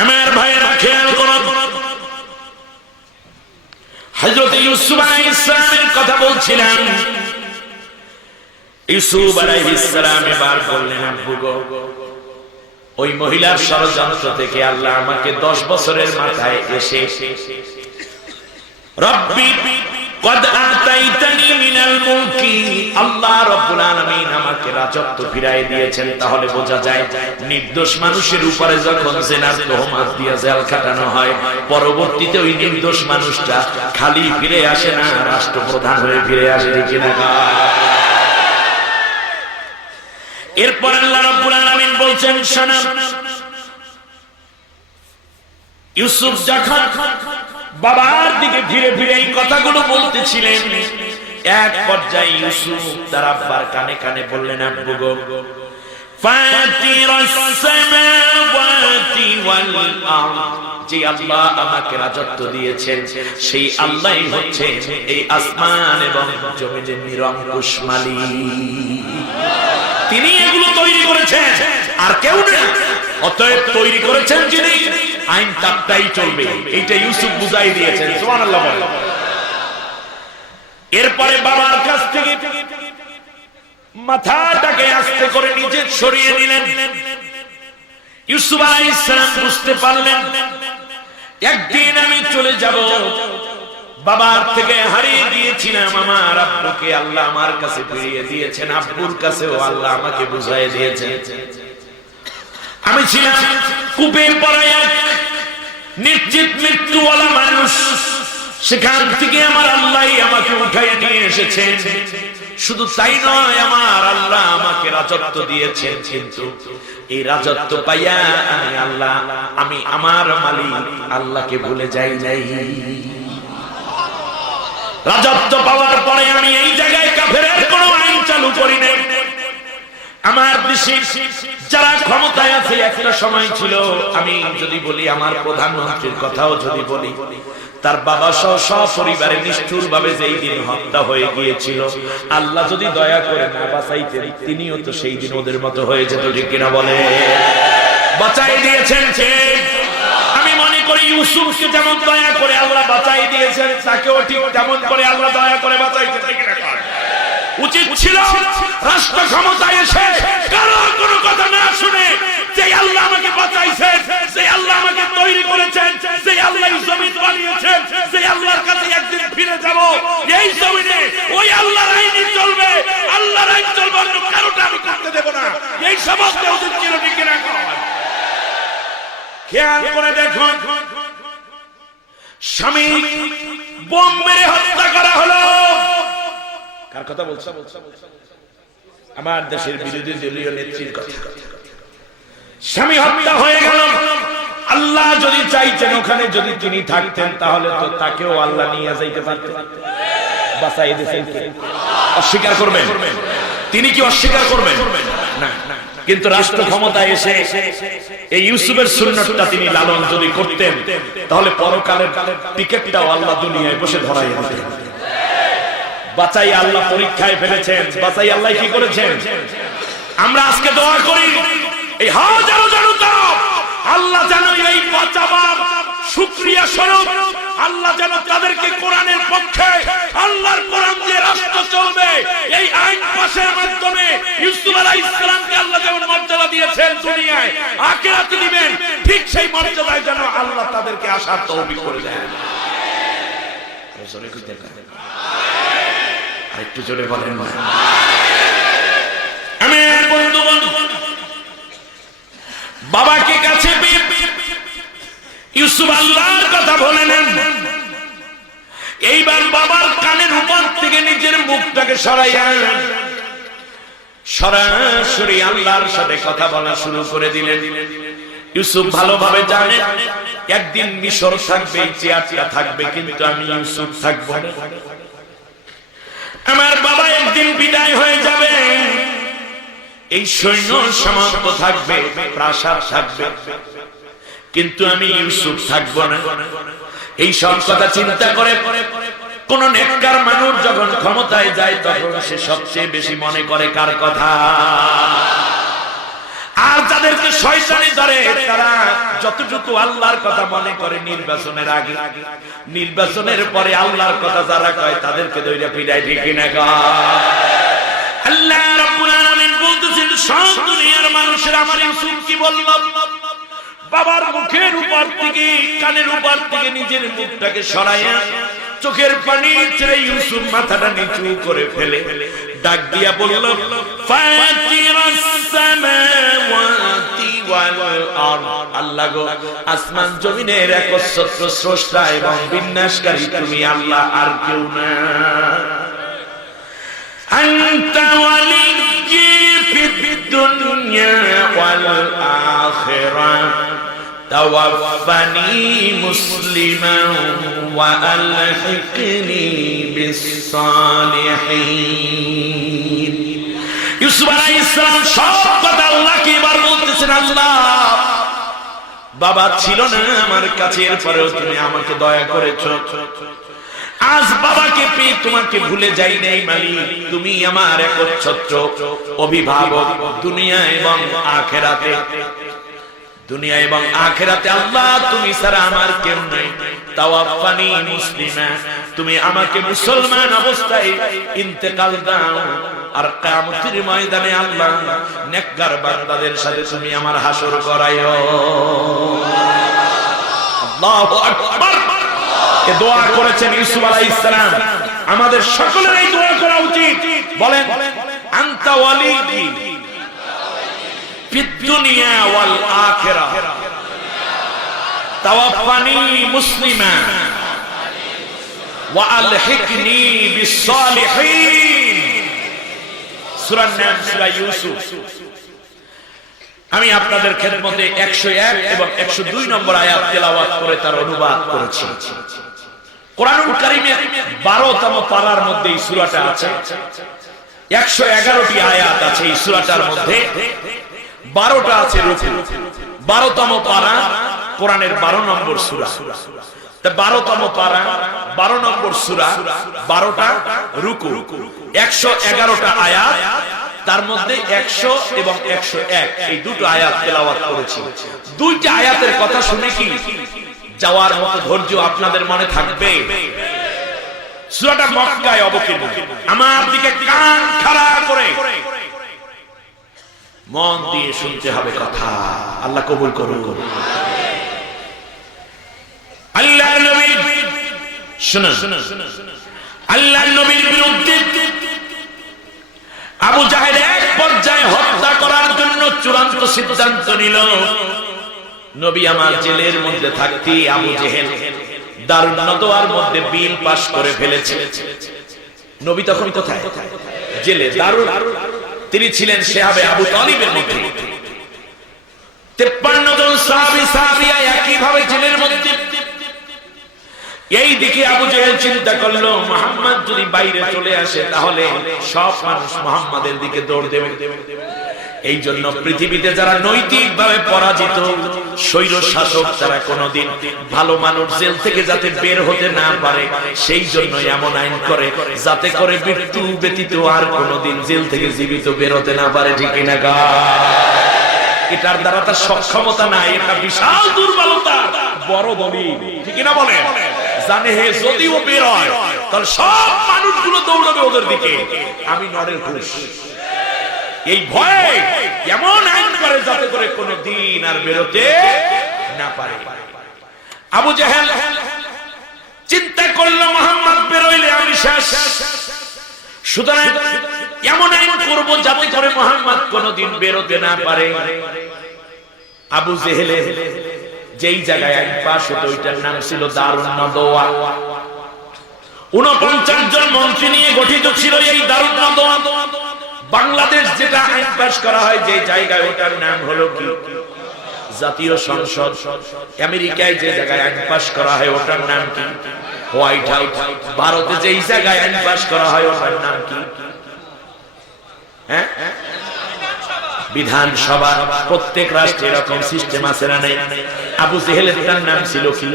আমার ভাইয়েরা খেয়াল করুন, হযরত ইউসুফ আলাইহিস সালামের কথা বলছিলাম। ইউসুফ আলাইহিস সালাম এবার বললেন, আব্বু গো, ওই মহিলার ষড়যন্ত্র থেকে আল্লাহ আমাকে 10 বছরের মাথায় এসে রব্বি কদ আতাইতানি মিনাল মুলকি, আল্লাহ রাব্বুল আলামিন আমাকে রাজত্ব ফিরিয়ে দিয়েছেন। তাহলে বোঝা যায় নির্দোষ মানুষের উপরে যখন জিনার তোহমাত দিয়ে জেল কাটানো হয়, পরবর্তীতে ওই নির্দোষ মানুষটা খালি ফিরে আসে না, রাষ্ট্রপ্রধান হয়ে ফিরে আসে, ঠিক না? এরপর আল্লাহ রাব্বুল আলামিন বলছেন, শোনো, ইউসুফ যখন বাবার দিকে ফিরে ফিরে এই কথাগুলো বলতেছিলেন, এক পর্যায়ে ইউসুফ তার আব্বার কানে কানে বললেন, আব্বু গো, ফাতিরাস সামাওয়াতি ওয়াল আরদ, যে আল্লাহ আমাকে রাজত্ব দিয়েছেন সেই আল্লাহই হচ্ছেন এই আসমান এবং জমিনের নিরঙ্কুশ মালিক। তিনি এগুলো তৈরি করেছেন, আর কেউ না। অতএব তৈরি করেছেন যিনি, আইন তারটাই চলবে, এইটা ইউসুফ বুঝাই দিয়েছেন। সুবহানাল্লাহ। এরপরে বাবার কাছ থেকে মাথাটাকে আস্তে করে নিচে সরিয়ে নিলেন। ইউসুফ আলাইহিস সালাম বুঝতে পারলেন একদিন আমি চলে যাব। বাবার থেকে হারিয়ে দিয়েছিলাম আমার আব্বুকে, আল্লাহ আমার কাছে ফিরিয়ে দিয়েছেন। আব্বুর কাছেও আল্লাহ আমাকে বুঝাই দিয়েছেন। আমি ছিলাম কূপের পড়ায় নিশ্চিত মৃত্যুওয়ালা মানুষ, সেখান থেকে আমার আল্লাহ আমাকে উঠাইয়া নিয়ে এসেছেন। শুধু তাই নয়, আমার আল্লাহ আমাকে রাজত্ব দিয়েছেন, কিন্তু এই রাজত্ব পাইয়া আমি আমার মালিক আল্লাহকে ভুলে যাই নাই। রাজত্ব পাওয়ার পরে আমি এই জায়গায় কাফেরের কোনো আইন চালু করি নাই। আমার দেশে যারা ক্ষমতায় আছে, একটা সময় ছিল, আমি যদি বলি আমার প্রধানমন্ত্রীর কথাও যদি বলি, তার বাবা সহ সপরিবারে নিষ্ঠুর ভাবে যেই দিন হত্যা হয়ে গিয়েছিল, আল্লাহ যদি দয়া করে না বাঁচাইতেন, তিনিও তো সেই দিন ওদের মতো হয়ে যেত, ঠিক কিনা বলে? বাঁচাই দিয়েছেন কে? আমি মনে করি ইউসুফকে যেমন দয়া করে আল্লাহ বাঁচাই দিয়েছেন, তাকেও ঠিক তেমন করে আল্লাহ দয়া করে বাঁচাইতে, ঠিক কিনা? উচিত ছিল রাষ্ট্র ক্ষমতায় এসে কারো কোনো কথা না শুনে, যে আল্লাহ আমাকে বাঁচাইছেন, যে আল্লাহ আমাকে তৈরি করেছেন, যে আল্লাহ জমিন বানিয়েছেন, যে আল্লাহর কাছে একদিন ফিরে যাব, এই জমিনে ওই আল্লাহর আইন চলবে, আল্লাহর আইন চলবে, অন্য কারোটা আমি করতে দেব না। এই সমস্ত উচিত ছিল, ঠিক কিনা? খেয়াল করে দেখুন, স্বামী বোম মেরে হত্যা করা হলো। কার কথা বলছে? আমার দেশের বিরোধী দলীয় নেত্রীর কথা। স্বামী হত্যা হয়ে গেল। আল্লাহ যদি চাইতেন ওখানে যদি তিনি থাকতেন, তাহলে তো তাকেও আল্লাহ নিয়ে যাইতে পারতেন, বাঁচাই দিয়েছেন। অস্বীকার করবেন? তিনি কি অস্বীকার করবেন? না। কিন্তু রাষ্ট্র ক্ষমতায় এসে এই ইউসুফের সুন্নতটা তিনি লালন যদি করতেন, তাহলে পরকালের টিকেটটাও আল্লাহ দুনিয়ায় বসে ধরাইয়া দিতেন। বাঁচাই আল্লাহ পরীক্ষায় ফেলেছেন। বাঁচাই আল্লাহ কি করেছেন? আমরা আজকে দোয়া করি এই হাজারো জনতা আল্লাহ যেন এই বাঁচাবার শুকরিয়া স্বরূপ আল্লাহ যেন তাদেরকে কোরআনের পক্ষে, আল্লাহর কোরআন দিয়ে রাষ্ট্র চলবে, এই আইন পাশের মাধ্যমে ইউসুফ আলাইহিস সালামকে আল্লাহ যেমন মর্যাদা দিয়েছেন দুনিয়ায়, আখিরাতে দিবেন, ঠিক সেই মর্যাদায় যেন আল্লাহ তাদেরকে আসার তৌফিক করে দেন। আর একটু জোরে বলেন না। আমি বন্ধুগণ, বাবাকে কাছে পেয়ে ইউসুফ আল্লাহর কথা বলে নেন। এইবার বাবার কানের উপর থেকে নিজের মুখটাকে সরাইয়া সরাসরি আল্লাহর সাথে কথা বলা শুরু করে দিলেন। ইউসুফ ভালোভাবে জানে একদিন মিশর থাকবে, চেয়ারটা থাকবে, কিন্তু আমি ইউসুফ থাকবো না। আমার বাবা একদিন বিদায় হয়ে যাবে, এই সৈন্য সামন্ত থাকবে, প্রাসাদ থাকবে, কিন্তু আমি ইউসুফ থাকবো না। এই সব কথা চিন্তা করে কোন নেককার মানুষ যখন ক্ষমতায় যায় তখন সে সবচেয়ে বেশি মনে করে কার কথা? আর যাদেরকে শয়তানি ধরে তারা যতটুকু আল্লাহর কথা মনে করে নির্বাচনের আগে, নির্বাচনের পরে আল্লাহর কথা যারা কয় তাদেরকে দইরা পিড়ায়, ঠিক না কয়? আল্লাহ রাব্বুল আলামিন বলতেছেন, সব দুনিয়ার মানুষের আমার ইউসুফ কি বলল? বাবার মুখের উপর থেকে, কানের উপর থেকে নিজের মুখটাকে সরাইয়া চোখের পানি ছেড়ে ইউসুফ মাথাটা নিচু করে ফেলে ডাক দিয়া বলল, ফাতিরাস সামাওয়াতি ওয়াল আরদ, আল্লাহ গো, আসমান জমিনের একচ্ছত্র স্রষ্টা এবং বিনাশকারী তুমি আল্লাহ, আর কেউ না। আনতা ওয়ালিয়্যি ফিদ দুনিয়া ওয়াল আখিরাহ তাওয়াফানি মুসলিমান ওয়া আলহিকনি বিস-সালিহিন। ইউসুফ আলাইহিস সালাম সব কথা আল্লাহকে এবার বলতেছেন, আল্লাহ বাবা ছিল না আমার কাছে, এরপরেও তুমি আমাকে দয়া করেছো। আজ বাবাকে পেয়ে তোমাকে ভুলে যাই নাই মালিক, তুমি আমার একচ্ছত্র অভিভাবক দুনিয়া এবং আখিরাতে। দুনিয়া এবং আখিরাতে আল্লাহ তুমি ছাড়া আমার কেউ নাই। তাওয়াফানি মুসলিমা, তুমি আমাকে মুসলমান অবস্থায় ইন্তেকাল দাও, আর কিয়ামতের ময়দানে আল্লাহ নেককার বান্দাদের সাথে তুমি আমার হাসর করাইও। আল্লাহু আকবার। এ দোয়া করেছেন ইউসুফ আলাইহিস সালাম। আমাদের সকলের এই দোয়া করা উচিত। বলেন, আনতা ওয়ালিয়্যি ফিদ দুনিয়া ওয়াল আখিরাহ তাওয়াফানি মুসলিমান ওয়া আলহিকনি বিস-সালিহিন। সূরার নাম সূরা ইউসুফ। আমি আপনাদের খেদমতে 101 এবং 102 নম্বর আয়াত তেলাওয়াত করে তার অনুবাদ করেছি। কোরআনুল কারীমের 12তম পারার মধ্যে এই সূরাটা আছে। 111টি আয়াত আছে এই সূরাটার মধ্যে, 12টা আছে রুকু। 12তম পারা কোরআনের 12 নম্বর সূরা। তা 12তম পারা 12 নম্বর সূরা, 12টা রুকু, 111টা আয়াত, তার মধ্যে 100 এবং 101 এই দুটো আয়াত তেলাওয়াত করেছি। দুইটা আয়াতের কথা শুনে কি যাওয়ার মতো ধৈর্য আপনাদের মনে থাকবে? সূরাটা মক্কায় অবতীর্ণ। আমার দিকে কান খাড়া করে মন দিয়ে শুনতে হবে কথা। আল্লাহ কবুল করুন। আল্লাহর নবী শুনুন, আল্লাহর নবীর বিরুদ্ধে আবু জাহেল এক পর্যায়ে হত্যা করার জন্য চূড়ান্ত সিদ্ধান্ত নিল। নবী আমার জেলের মধ্যে থাকতে আবু জেহেল দারুন নদওয়ার মধ্যে বিল পাস করে ফেলেছে। নবী তখন কোথায়? জেলে। দারুন তিনি ছিলেন সেহাবে আবু তালিবের মধ্যে। 53 জন সাহাবী সাহাবিয়া একই ভাবে জেলের মধ্যে। এই দিকে আবু জেহেল চিন্তা করলো, মুহাম্মদ যদি বাইরে চলে আসে তাহলে সব মানুষ মুহাম্মাদের দিকে দৌড় দেবে। এই জন্য পৃথিবীতে যারা নৈতিকভাবে পরাজিত স্বৈর শাসক, তারা কোনোদিন ভালো মানুষ জেল থেকে যাতে বের হতে না পারে, সেই জন্য এমন আইন করে যাতে করে মৃত্যু ব্যতীত আর কোনোদিন জেল থেকে জীবিত বের হতে না পারে, ঠিক না? এটার দ্বারা তার সক্ষমতা নাই, এটা বিশাল দুর্বলতা, বড় দলিল, ঠিক না? বলে জানে হে যদিও বের হয় তাহলে সব মানুষগুলো দৌড়াবে ওদের দিকে। আমি নড়ের ঘুষ, এই ভয়ে এমন আইন করে যাতে করে কোনদিন আর বেরোতে না পারে। আবু জাহেল চিন্তা করলো, মুহাম্মদ বেরোইলে আমি শেষ। সুতরাং এমন আইন করব যাতে করে মুহাম্মদ কোনদিন বেরোতে না পারে। আবু জেহেলের যেই জায়গায় আইন পাশ হতো ওইটার নাম ছিল দারুন নাদওয়া। 49 জন মন্ত্রী নিয়ে গঠিত ছিল এই দারুন নাদওয়া। বাংলাদেশ যেটা আইন পাশ করা হয় যে জায়গায়, ওটার নাম হলো কি? জাতীয় সংসদ। আমেরিকায় যে জায়গায় আইন পাশ করা হয় ওটার নাম কি? White house. ভারতে যেই জায়গায় আইন পাশ করা হয় ওটার নাম কি? হ্যাঁ, বিধানসভা। প্রত্যেক রাষ্ট্রে এরকম সিস্টেম আছে না নাই? আবু জেহেলের নাম ছিল কি?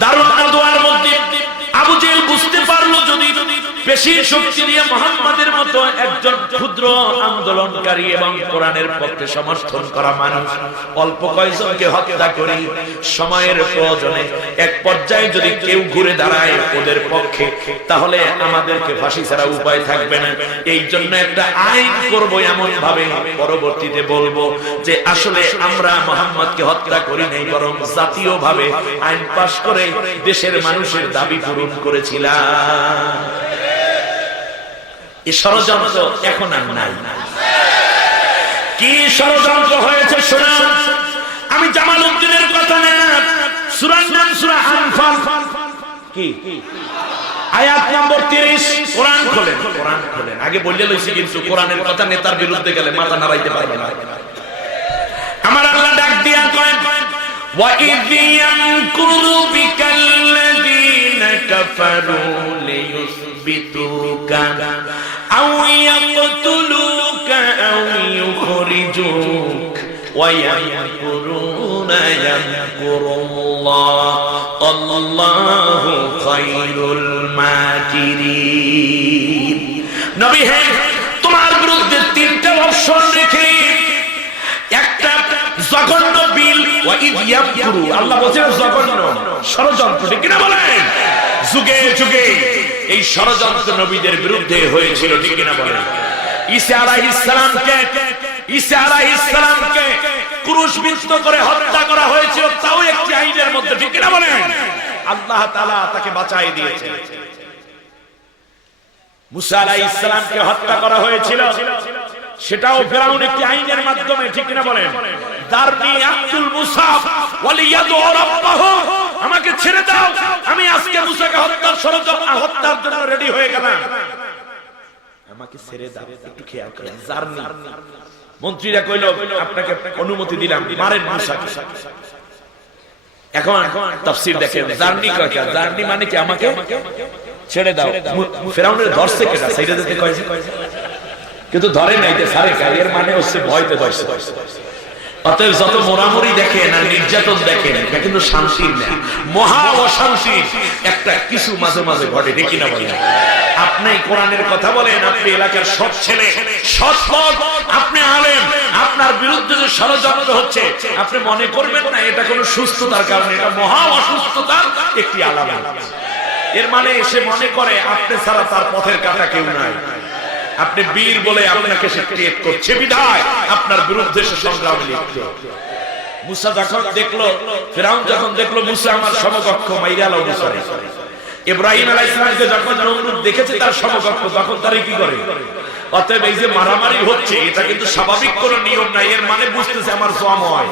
দারুন নাদওয়ার মধ্যে আবু জেহেল বুঝতে পারলো যদি বেশি শক্তি দিয়ে মুহাম্মাদের মতো একজন ক্ষুদ্র আন্দোলনকারী এবং কোরআনের পক্ষে সমর্থন করা মানুষ অল্প কয়েকজনকে হত্যা করি, সময়ের প্রয়োজনে এক পর্যায়ে যদি কেউ ঘুরে দাঁড়ায় ওদের পক্ষে, তাহলে আমাদেরকে ফাঁসি ছাড়া উপায় থাকবে না। এই জন্য একটা আইন করব, এমন ভাবে পরবর্তীতে বলবো যে আসলে আমরা মুহাম্মদকে হত্যা করি নাই, বরং জাতীয়ভাবে আইন পাশ করে দেশের মানুষের দাবি পূরণ করেছিলাম। এই ষড়যন্ত্র এখন আর নাই। কি ষড়যন্ত্র হয়েছে শোনা। আমি জামাল উদ্দিনের কথা না, সূরার নাম সূরা আনফাল, কি আয়াত নম্বর 30। কোরআন খোলেন, কোরআন খোলেন। আগে বললে লইছি কিন্তু কোরআনের কথা নেতার বিরুদ্ধে গেলে মাথা নাড়াইতে পারবে না। আমার আল্লাহ ডাক দিয়া কয়, ওয়া ইয ইয়ামকুরু বিকাল্লাযীনা কাফারু লিয়ুসবিতুকা আও ইয়াকতুলুকা আও ইউখরিজুক ওয়া ইয়ামকুরুনা ইয়ামকুরুল্লাহ আল্লাহু খায়রুল মাকিরিন। নবী হে, তোমার বিরুদ্ধে তিনটা অপশন রেখে একটা জঘন্য বিল, ওয়া ইয ইয়ামকুরু, আল্লাহ বলেন জঘন্য ষড়যন্ত্র, ঠিক কিনা বলেন? যুগে যুগে এই ষড়যন্ত্র নবীদের বিরুদ্ধে হয়েছিল, ঠিক কিনা বলেন? ঈসা আলাইহিস সালামকে ক্রুশবিদ্ধ করে হত্যা করা হয়েছিল, তাও একটি আইনের মধ্যে, ঠিক কিনা বলেন? আল্লাহ তাআলা তাকে বাঁচিয়ে দিয়েছেন। মুসা আলাইহিস সালামকে হত্যা করা হয়েছিল, সেটাও ফিরাউন একটি আইনের মাধ্যমে, ঠিক কিনা বলেন? দারনি আব্দুল মুসা ওয়ালিয়াদু রাব্বাহু, আমাকে ছেড়ে দাও, আমি আজকে মুসাকে হত্যার জন্য রেডি হয়ে গেলাম, আমাকে ছেড়ে দাও। একটু খেয়াল করেন, জারনি। মন্ত্রীরা কইল আপনাকে অনুমতি দিলাম, মারেন মুসাকে। এখন তাফসীর দেখেন, জারনি কয়, জারনি মানে কি? আমাকে ছেড়ে দাও। ফিরাউনের ধরছে কেটা? সাইডে যেতে কইছে, কিন্তু ধরে নাই, যে সারে এর মানে হচ্ছে ভয়তে ধরছে। অতএব যত মোরামুরি দেখেন আর নির্যাতন দেখেন, এটা কিন্তু শান্তির না, মহা অশান্তি একটা কিছু মাঝে মাঝে ঘটে, ঠিক কিনা বলেন? আপনি কোরআনের কথা বলেন, আপনি এলাকার সৎ ছেলে, সৎ লোক, আপনি আলেম, আপনার বিরুদ্ধে যে ষড়যন্ত্র হচ্ছে, আপনি মনে করবেন না এটা কোনো সুস্থতার কারণে, এটা মহা অসুস্থতার একটি আলামত। এর মানে সে মনে করে আপনি ছাড়া তার পথের কাঁটা কেউ নাই, আপনি বীর বলে আপনাকে সে ক্রিয়েট করছে, বিধায় আপনার বিরুদ্ধে সে সংগ্রামে লিপ্ত। মুসা যখন দেখলো, ফিরাউন যখন দেখলো মুসা আমার সমকক্ষ, মাইরা লাও মুসারে। ইব্রাহিম আলাইহিস সালামকে যখন নমরুদ দেখেছে তার সমকক্ষ, তখন তারা কি করে? অতএব এই যে মারামারি হচ্ছে, এটা কিন্তু স্বাভাবিক কোনো নিয়ম নাই, এর মানে বুঝতেছে আমার সময়।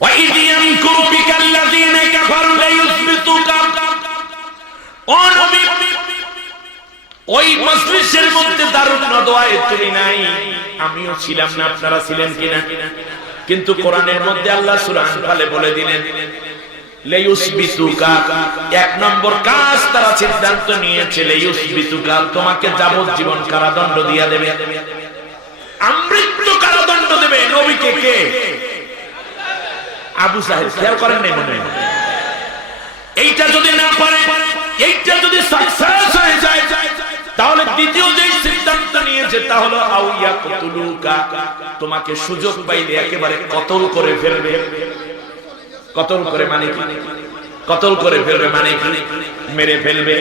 ওয়া ইয ইয়ামকুরু বিকাল্লাযীনা কাফারু লিয়ুসবিতুকা, ও নবী, ওই মজলিসের মধ্যে দারুন নাদওয়ায় তুমি নাই, আমিও ছিলাম না, আপনারা ছিলেন কিনা? কিন্তু কোরআনের মধ্যে আল্লাহ সূরা আনফালে বলে দিলেন লিয়ুসবিতুকা, এক নম্বর কাজ তারা সিদ্ধান্ত নিয়েছে, লিয়ুসবিতুকা, তোমাকে যাবজ্জীবন কারাদণ্ড দিয়া দেবে, আমৃত্যু কারাদণ্ড দেবে। নবীকে কে? আবু জাহেল। খেয়াল করেন নাই মনে? এইটা যদি না পারে, এইটা যদি সাকসেস হয়ে যায়, তাহলে দ্বিতীয় যে সিদ্ধান্ত নিয়েছে তা হলো আও ইয়াকতুলুকা, তোমাকে সুযোগ পাইলে একেবারে কতল করে ফেলবে। কতল করে মানে কি? কতল করে ফেলবে মানে কি? মেরে ফেলবে।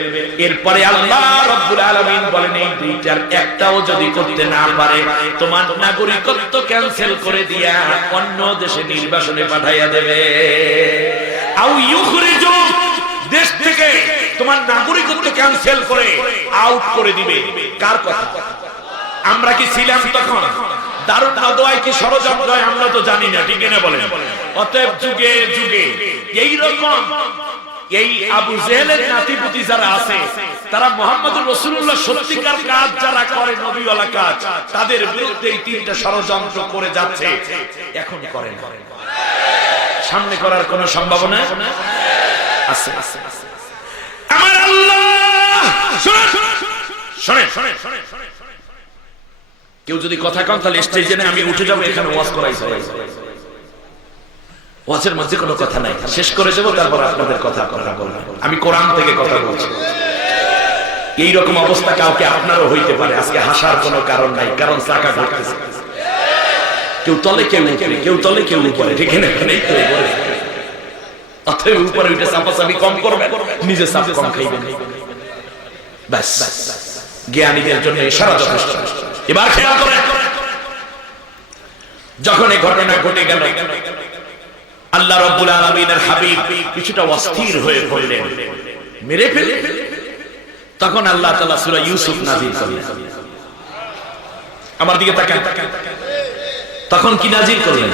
এরপরে আল্লাহ রাব্বুল আলামিন বলেন এই দুইটার একটাও যদি করতে না পারে, তোমার নাগরিকত্ব ক্যান্সেল করে দিয়া অন্য দেশে নির্বাসনে পাঠাইয়া দেবে। আও ইউখরিজু, দেশ থেকে তোমার নাগরিকত্ব ক্যান্সেল করে আউট করে দিবে। কার কথা? আমরা কি ছিলাম তখন? দারুণ নদওয়ায় কি ষড়যন্ত্র হয় আমরা তো জানি না, ঠিক না বলেন? অতএব যুগে যুগে এইরকম এই আবু জেহেলের নাতিপুতি যারা আছে, তারা মুহাম্মদুর রাসূলুল্লাহ সত্যিকার কাজ যারা করে, নবীওয়ালা কাজ, তাদের বিরুদ্ধে এই তিনটা ষড়যন্ত্র করে যাচ্ছে। এখন করেন, সামনে করার কোনো সম্ভাবনা আছে? আমার আল্লাহ শুনেন, কেউ যদি কথা কন তাহলে স্টেজে না আমি উঠে যাবো, এখানে ওয়াজ করাই। ওয়াজের মধ্যে কোনো কথা নাই, শেষ করে দেবো, তারপর আপনাদের কথা বলবেন। আমি কোরআন থেকে কথা বলছি। এই রকম অবস্থা কাউকে আপনারও হইতে পারে। আজকে হাসার কোনো কারণ নাই, কারণ চাকা ঘুরতেছে। কেউ তলে, কেউ উপরে, কেউ তলে, কেউ উপরে, ঠিক না? অতএব উপরে উঠে চাপাচাপি কম করবেন, নিজে চাপ কম খাইবেন। ব্যাস, জ্ঞানীদের জন্য ইশারা যথেষ্ট। এবার খেয়াল করেন, যখন এই ঘটনা ঘটে গেল, আল্লাহ রাব্বুল আলামিনের হাবিব কিছুটা অস্থির হয়ে পড়লেন, মেরে ফেলে। তখন আল্লাহ তাআলা সূরা ইউসুফ নাযিল করলেন। আমার দিকে তাকান। তখন কি নাযিল করলেন?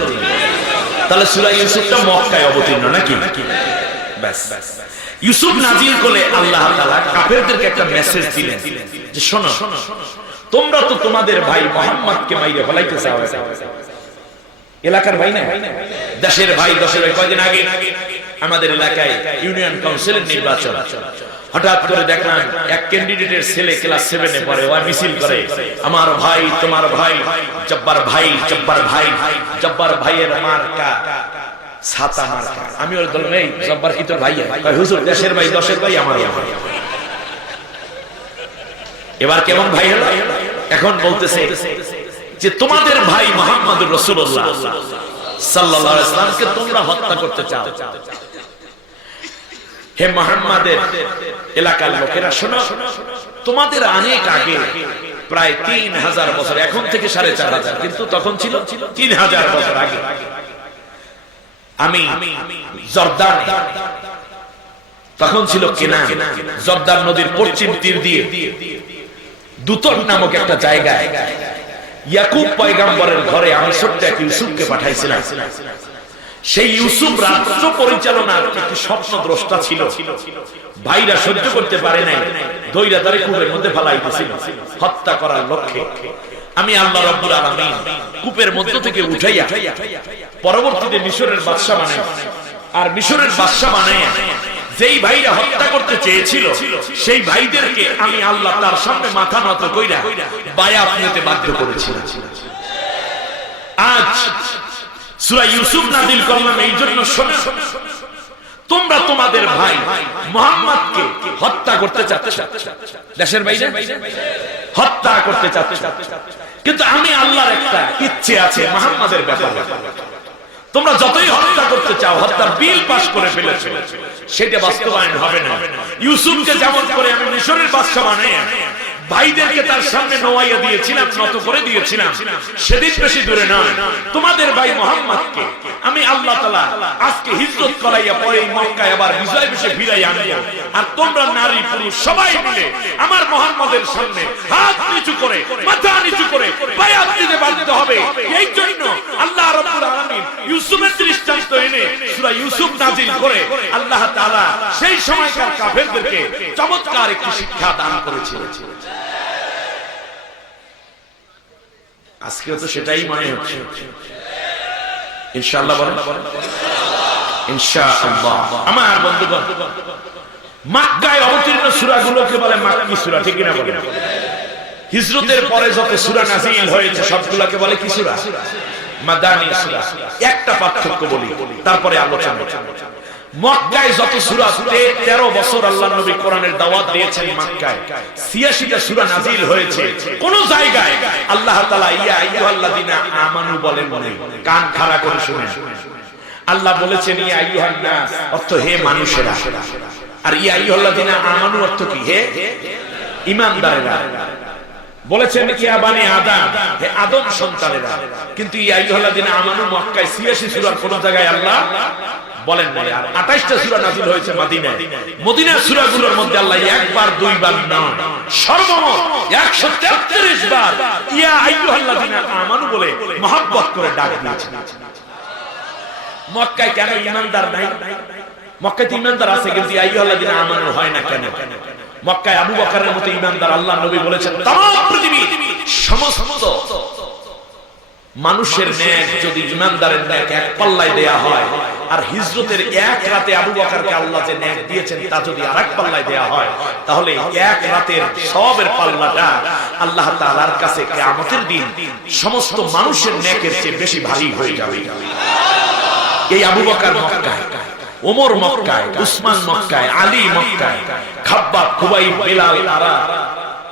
তাহলে সূরা ইউসুফটা মক্কায় অবতীর্ণ নাকি? ব্যাস, ইউসুফ নাযিল করলে আল্লাহ তাআলা কাফেরদেরকে একটা মেসেজ দিলেন যে শোনো, তোমরা তো তোমাদের ভাই মুহাম্মদকে মাইরে ফলাইতে চাও। এলাকার ভাই না, দেশের ভাই, দেশের ভাই। কয়েকদিন আগে আমাদের এলাকায় ইউনিয়ন কাউন্সিলের নির্বাচন, হঠাৎ করে দেখলাম এক ক্যান্ডিডেটের ছেলে ক্লাস 7-এ পড়ে, ও মিছিল করে, আমার ভাই, তোমার ভাই, জব্বার ভাই, জব্বার ভাই, জব্বার ভাইয়ের মার্কা ছাতা মার্কা। আমি ওর বললাম, এই জব্বার কি তোর ভাই? হুজুর দেশের ভাই, দেশের ভাই, আমার ভাই। এবার কেমন ভাই হলো? এখন বলতেছে যে তোমাদের ভাই মুহাম্মদুর রাসূলুল্লাহ সাল্লাল্লাহু আলাইহি ওয়াসাল্লামকে তোমরা হত্যা করতে চাও। হে মুহাম্মাদের এলাকার লোকেরা শোনো, তোমাদের অনেক আগে, প্রায় 3000 বছর, এখন থেকে 4500, কিন্তু তখন ছিল 3000 বছর আগে, আমি জর্দান, তখন ছিল কেনান, জর্দান নদীর পশ্চিম তীর দিয়ে দুতন নামক একটা জায়গায় ইয়াকুব পয়গম্বরের ঘরে আমি ছোট্ট এক ইউসুফকে পাঠাইছিলাম। সেই ইউসুফ রাষ্ট্র পরিচালনার একটি স্বপ্ন দ্রষ্টা ছিল। ভাইরা সহ্য করতে পারে নাই, দইরা তারে কূপের মধ্যে ফেলাই দিয়েছিল হত্যা করার লক্ষ্যে। আমি আল্লাহ রাব্বুল আলামিন কূপের মধ্য থেকে উঠাইয়া পরবর্তীতে মিশরের বাদশা বানাই। আর মিশরের বাদশা বানাইয়া যেই ভাইরা হত্যা করতে চেয়েছিল, সেই ভাইদেরকে আমি আল্লাহ তার সামনে মাথা নত কইরা বায়াত নিতে বাধ্য করেছিলাম। আজ সূরা ইউসুফ নাযিল করলাম এই জন্য, শোনো, তোমরা তোমাদের ভাই মুহাম্মদকে হত্যা করতে চাচ্ছ, দেশের ভাই হত্যা করতে চাচ্ছ, কিন্তু আমি আল্লাহর একটা ইচ্ছে আছে মুহাম্মদের ব্যাপারে। তোমরা যতই হত্যা করতে চাও, হত্যার বিল পাস করে ফেলেছো, সেটা বাস্তবায়ন হবে না। ইউসুফকে যেমন করে আমি মিশরের বাদশা বানাইয়া ভাইদেরকে তার সামনে নোয়াইয়া দিয়েছিলাম, নত করে দিয়েছিলাম, সেদিন বেশি দূরে নয়, তোমাদের ভাই মুহাম্মদকে আমি আল্লাহ তাআলা আজকে হিজরত করাইয়া পরে মক্কায় আবার বিজয় বেশে ফিরাই আনবো। আর তোমরা নারী পুরুষ সবাই মিলে আমার মুহাম্মদের সামনে হাত নিচু করে, মাথা নিচু করে বায়াত দিতে বাধ্য হবে। এই জন্য আল্লাহ রাব্বুল আলামিন ইউসুফের দৃষ্টান্ত এনে সূরা ইউসুফ নাযিল করে আল্লাহ তাআলা সেই সময়কার কাফেরদেরকে চমৎকার একটি শিক্ষা দান করেছিলেন। আজকেও তো সেটাই মনে হচ্ছে, ইনশাআল্লাহ বলেন ইনশাআল্লাহ। আমার বন্ধুগণ, মক্কায় অবতীর্ণ সূরাগুলোকে বলে মাক্কি সূরা, ঠিক না বলেন? হিজরতের পরে যত সূরা নাযিল হয়েছে সবগুলোকে বলে কি সূরা? মাদানী সূরা। একটা পার্থক্য বলি, তারপরে আলোচনা। মক্কায় যত সূরা, 13 বছর আল্লাহর নবী কোরআনের দাওয়াত দিয়েছেন মক্কায়, 86টা সূরা নাযিল হয়েছে। কোন জায়গায় আল্লাহ তাআলা ইয়া আইয়ুহাল্লাযিনা আমানু বলেন না, কান খাড়া করে শুনেন। আল্লাহ বলেছেন ইয়া আইয়ুহান নাস, অর্থ হে মানুষেরা। আর ইয়া আইয়ুহাল্লাযিনা আমানু অর্থ কি? হে ঈমানদারেরা। বলেছেন ইয়া বানি আদম, হে আদম সন্তানেরা। কিন্তু ইয়া আইয়ুহাল্লাযিনা আমানু মক্কায় 86 সূরার কোন জায়গায় আল্লাহ বলেন না। আর 28টা সূরা নাযিল হয়েছে মদিনায়। মদিনার সূরাগুলোর মধ্যে আল্লাহ একবার দুইবার নয়, সর্বমোট 133 বার ইয়া আইয়ুহাল্লাযিনা আমানু বলে মহব্বত করে ডাক দিয়েছেন। মক্কায় কেন ঈমানদার নাই? মক্কায় ঈমানদার আছে কিন্তু ইয়া আইয়ুহাল্লাযিনা আমানু হয় না কেন? মক্কায় আবু বকরের মতো ঈমানদার আল্লাহ নবী বলেছেন तमाम পৃথিবী সমস্ত মানুষের নেক যদি ঈমানদারের নেক এক পাল্লায় দেয়া হয়, আর হিজরতের এক রাতে আবু বকরকে আল্লাহ যে নেক দিয়েছেন তা যদি আরেক পাল্লায় দেয়া হয়, তাহলে এক রাতের সবের পাল্লাটা আল্লাহ তাআলার কাছে কিয়ামতের দিন সমস্ত মানুষের নেকের চেয়ে বেশি ভারী হয়ে যাবে। এই আবু বকর মক্কায়, ওমর মক্কায়, উসমান মক্কায়, আলী মক্কায়, খাব্বাব, খুবাইব, বেলাল, আরা,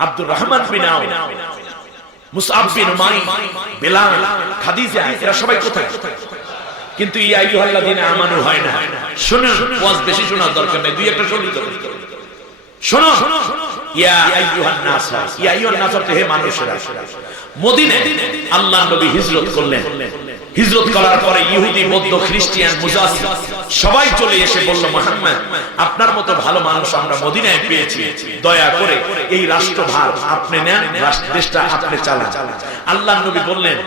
আব্দুর রহমান বিন আউফ, মুসআব বিন উমাইর, বেলাল, খাদিজা, এরা সবাই কোথায়? কিন্তু ইয়া আইয়ুহাল্লাযিনা আমানু হয় না। শুনুন, ওয়াজ বেশি শোনার দরকার নেই, দুই একটা শুনি তো। শোনো, ইয়া আইয়ুহান নাস, ইয়া আইয়ুহান নাস হে মানুষেরা। মদিনায় আল্লাহর নবী হিজরত করলেন। হিজরত করার পরে ইহুদি, বৌদ্ধ, খ্রিস্টান, মুজাসসিস সবাই চলে এসে বলল, মুহাম্মদ আপনার মতো ভালো মানুষ আমরা মদিনায় পেয়েছি, দয়া করে এই রাষ্ট্রভার আপনি নেন, দেশটা আপনি চালান। আল্লাহর নবী বললেন,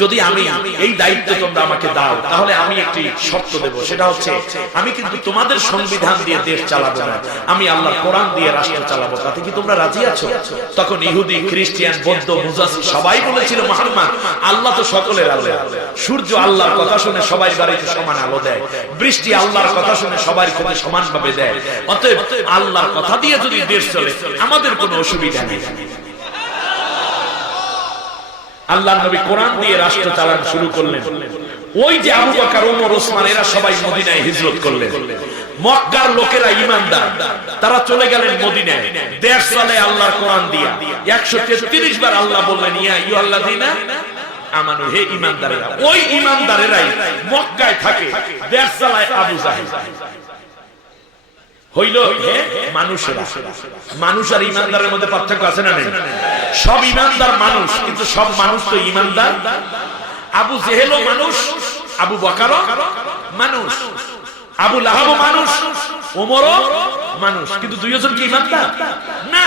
যদি আমি এই দায়িত্ব তোমরা আমাকে দাও তাহলে আমি একটি শর্ত দেব, সেটা হচ্ছে আমি কিন্তু তোমাদের সংবিধান দিয়ে দেশ চালাবো না, আমি আল্লাহর কোরআন দিয়ে রাষ্ট্র চালাবো। তাতে কি তোমরা রাজি আছো? তখন ইহুদি, খ্রিস্টান, বৌদ্ধ, মুজাসসিস সবাই বলেছিল, মুহাম্মদ আল্লাহ তো সকলের আল্লাহ, সূর্য আল্লাহর কথা শুনে সবাই বাড়িতে সমান আলো দেয়, বৃষ্টি আল্লাহর কথা শুনে সবার ক্ষেত্রে সমানভাবে দেয়, অতএব আল্লাহর কথা দিয়ে যদি দেশ চলে আমাদের কোনো অসুবিধা নেই। আল্লাহর নবী কোরআন দিয়ে রাষ্ট্র চালানো শুরু করলেন। ওই যে আবু বকর, ওমর, ওসমান এরা সবাই মদিনায় হিজরত করলেন। মক্কার লোকেরা ঈমানদার, তারা চলে গেলেন মদিনায়, দেশ চলে আল্লাহর কোরআন দিয়ে। 133 বার আল্লাহ বললেন ইয়া আইয়ুহাল্লাযিনা আমানু, হে ঈমানদারেরা। ওই ঈমানদারেরাই মক্কায় থাকে, দেশ চালায় আবু জাহেল। হইল হে মানুষেরা। মানুষ আর ঈমানদারের মধ্যে পার্থক্য আছে না নেই? সব ঈমানদার মানুষ, কিন্তু সব মানুষ তো ঈমানদার। আবু জেহেলও মানুষ, আবু বকরও মানুষ, আবু লাহাবও মানুষ, ওমরও মানুষ, কিন্তু দুইজন কি ঈমানদার না?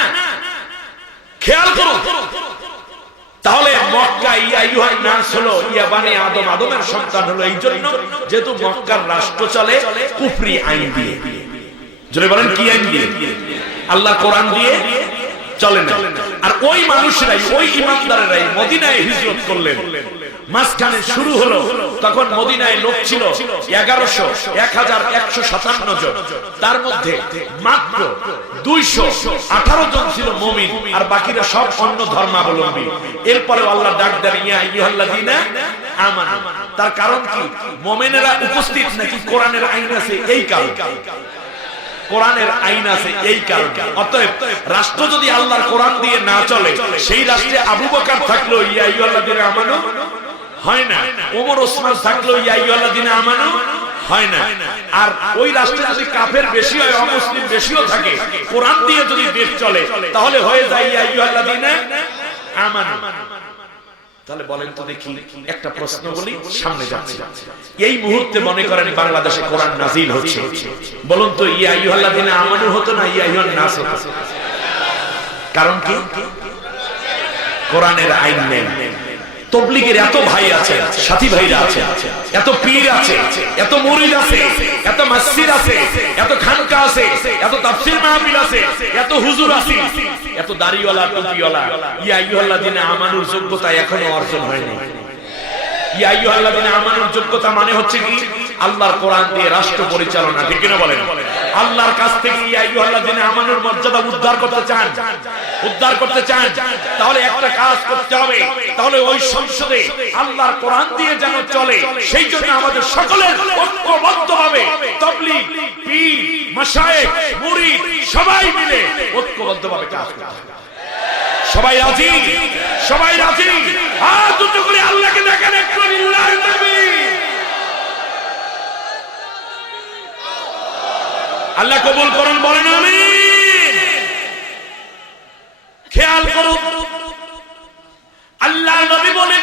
খেয়াল করো তাহলে মক্কা ইয়া আইয়ুহান নাস হলো ইয়া বানি আদম, আদমের সন্তান হলো এই জন্য যেহেতু মক্কার রাষ্ট্র চলে কুফরি আইন দিয়ে। জোরে বলেন কি আইন দিয়ে? আল্লাহ কোরআন দিয়ে চলে না। আর ওই মানুষরাই, ওই ঈমানদারেরাই মদিনায় হিজরত করলেন। মাঝখানে শুরু হলো, তখন মদিনায় লোক ছিল 1157 জন, তার মধ্যে মাত্র 218 জন ছিল মুমিন, আর বাকিরা সব অন্য ধর্মাবলম্বী। এরপরে আল্লাহ ডাক দেন ইয়া আইয়ুহাল্লাযিনা আমানু। তার কারণ কি? মুমিনেরা উপস্থিত নাকি কোরআনের আইন আছে এই কারণে, কোরআনের আইন আছে এই কারণে। অতএব রাষ্ট্র যদি আল্লাহর কোরআন দিয়ে না চলে, সেই রাষ্ট্রে আবু বকর থাকলো ইয়া আইয়ুহাল্লাযিনা আমানু হয় না, ওমর, ওসমান থাকলো ইয়া আইয়ুহাল্লাযিনা আমানু হয় না। আর ওই রাষ্ট্রে যদি কাফের বেশি হয়, অমুসলিম বেশিও থাকে, কোরআন দিয়ে যদি দেশ চলে তাহলে হয়ে যায় ইয়া আইয়ুহাল্লাযিনা আমানু। তাহলে বলেন তো দেখি, একটা প্রশ্ন বলি, সামনে যাচ্ছি। এই মুহূর্তে মনে করেন বাংলাদেশে কোরআন নাজিল হচ্ছে, বলুন তো ইয়া আইয়ুহাল্লাযিনা আমানু হতো না ইয়া আইয়ুহান নাস হতো? কারণ কি? কোরআনের আইন নেই। তবলিগের এত ভাই আছে, সাথী ভাইরা আছে, এত পীর আছে, এত মুরিদ আছে, এত মসজিদ আছে, এত খানকা আছে, এত তাফসীর মাহফিল আছে, এত হুজুর আছে, এত দাড়িওয়ালা, টুপিওয়ালা, ইয়া আইয়ুহাল্লাযিনা আমানুর যোগ্যতা এখনো অর্জন হয়নি। ইয়া আইয়ুহাল্লাযিনা আমানুর যোগ্যতা মানে হচ্ছে কি? আল্লাহর কোরআন দিয়ে রাষ্ট্র পরিচালনা, ঠিক কিনা বলেন? আল্লাহর কাছ থেকে ইয়া আইয়ুহাল্লাযিনা আমানুর মর্যাদা উদ্ধার করতে চান, উদ্ধার করতে চান, তাহলে একটা কাজ করতে হবে, তাহলে ওই সংসদে আল্লাহর কোরআন দিয়ে যেন চলে, সেই জন্য আমাদের সকলের ঐক্যবদ্ধভাবে তাবলীগ, পীর, মাশায়েখ, মুরিদ সবাই মিলে ঐক্যবদ্ধভাবে কাজ করতে হবে। সবাই রাজি? সবাই রাজি? হাত উঁচু করে আল্লাহকে দেখেন একটু, লিল্লাহি তাকবীর। আল্লাহ কবুল করুন, বলেন আমিন। খেয়াল করুন, আল্লাহর নবী বলে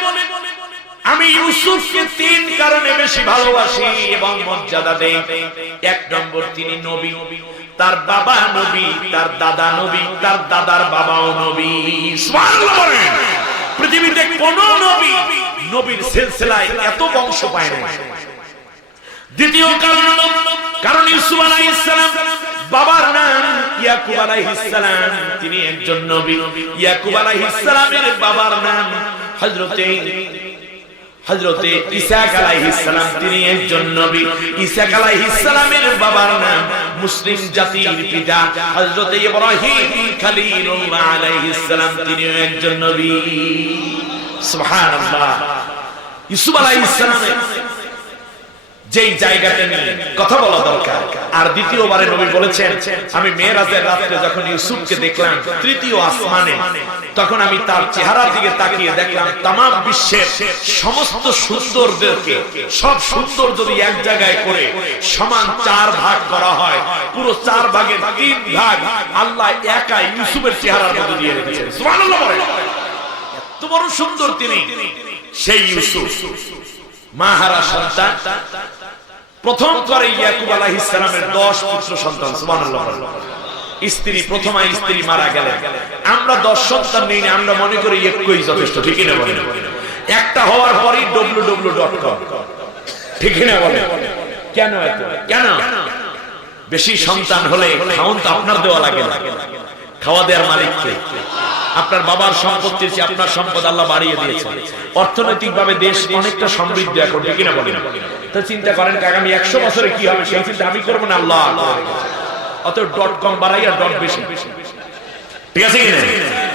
আমি ইউসুফকে তিন কারণে বেশি ভালোবাসি এবং মর্যাদা দেই। এক নম্বর, তিনি নবী, তার বাবা নবী, তার দাদা নবী, তার দাদার বাবাও নবী। সুবহানাল্লাহ বলেন। পৃথিবীতে কোন নবী নবীর সিলসিলায় এত বংশ পায় না। দ্বিতীয় কারণ ইউসুফ আলাইহিস সালাম বাবার নাম ইয়াকুব আলাইহিস সালাম, তিনি একজন নবী। ইয়াকুব আলাইহিস সালামের বাবার নাম হযরতে ইসাক আলাইহিস সালাম, তিনি একজন নবী। ইসাক আলাইহিস সালামের বাবার নাম মুসলিম জাতির পিতা হযরতে ইব্রাহিম খলিলুল্লাহ আলাইহিস সালাম, তিনি একজন নবী। সুবহানাল্লাহ। ইউসুফ আলাইহিস সালামের যেই জায়গাতে নিয়ে কথা বলা দরকার। আর দ্বিতীয়বারে নবী বলেছেন, আমি মেরাজের রাতে যখন ইউসুফকে দেখলাম তৃতীয় আসমানে, তখন আমি তার চেহারার দিকে তাকিয়ে দেখলাম তামাম বিশ্বের সমস্ত সুন্দরদেরকে, সব সুন্দর যদি এক জায়গায় করে সমান 4 ভাগ করা হয়, পুরো 4 ভাগের 3 ভাগ আল্লাহ একা ইউসুফের চেহারার মধ্যে দিয়ে রেখেছেন। সুবহানাল্লাহ বলেন। এত বড় সুন্দর তিনি, সেই ইউসুফ মাহারা সন্তান। প্রথম করে ইয়াকুব আলাইহিস সালামের 10 পুত্র সন্তান। সুবহানাল্লাহ। স্ত্রী, প্রথমা স্ত্রী মারা গেলেন। আমরা 10 সন্তান নেই, আমরা মনে করি একই যথেষ্ট, ঠিক না বলেন? একটা হওয়ার পরই www.com, ঠিক না বলেন? কেন এত? কেন বেশি সন্তান হলে খাওন তো আপনার দেওয়া লাগে না, খাওয়া দেওয়ার মালিক কে? আপনার বাবার সম্পত্তির চেয়ে আপনার সম্পদ আল্লাহ বাড়িয়ে দিয়েছেন। অর্থনৈতিকভাবে দেশ অনেকটা সমৃদ্ধ এখন, ঠিক না বলেন? তো চিন্তা করেন আগামী 100 বছরে কি হবে, সেই চিন্তা আমি করবো না, আল্লাহ। অত .com বাড়াইয়া ডট বেশি, ঠিক আছে কিনা?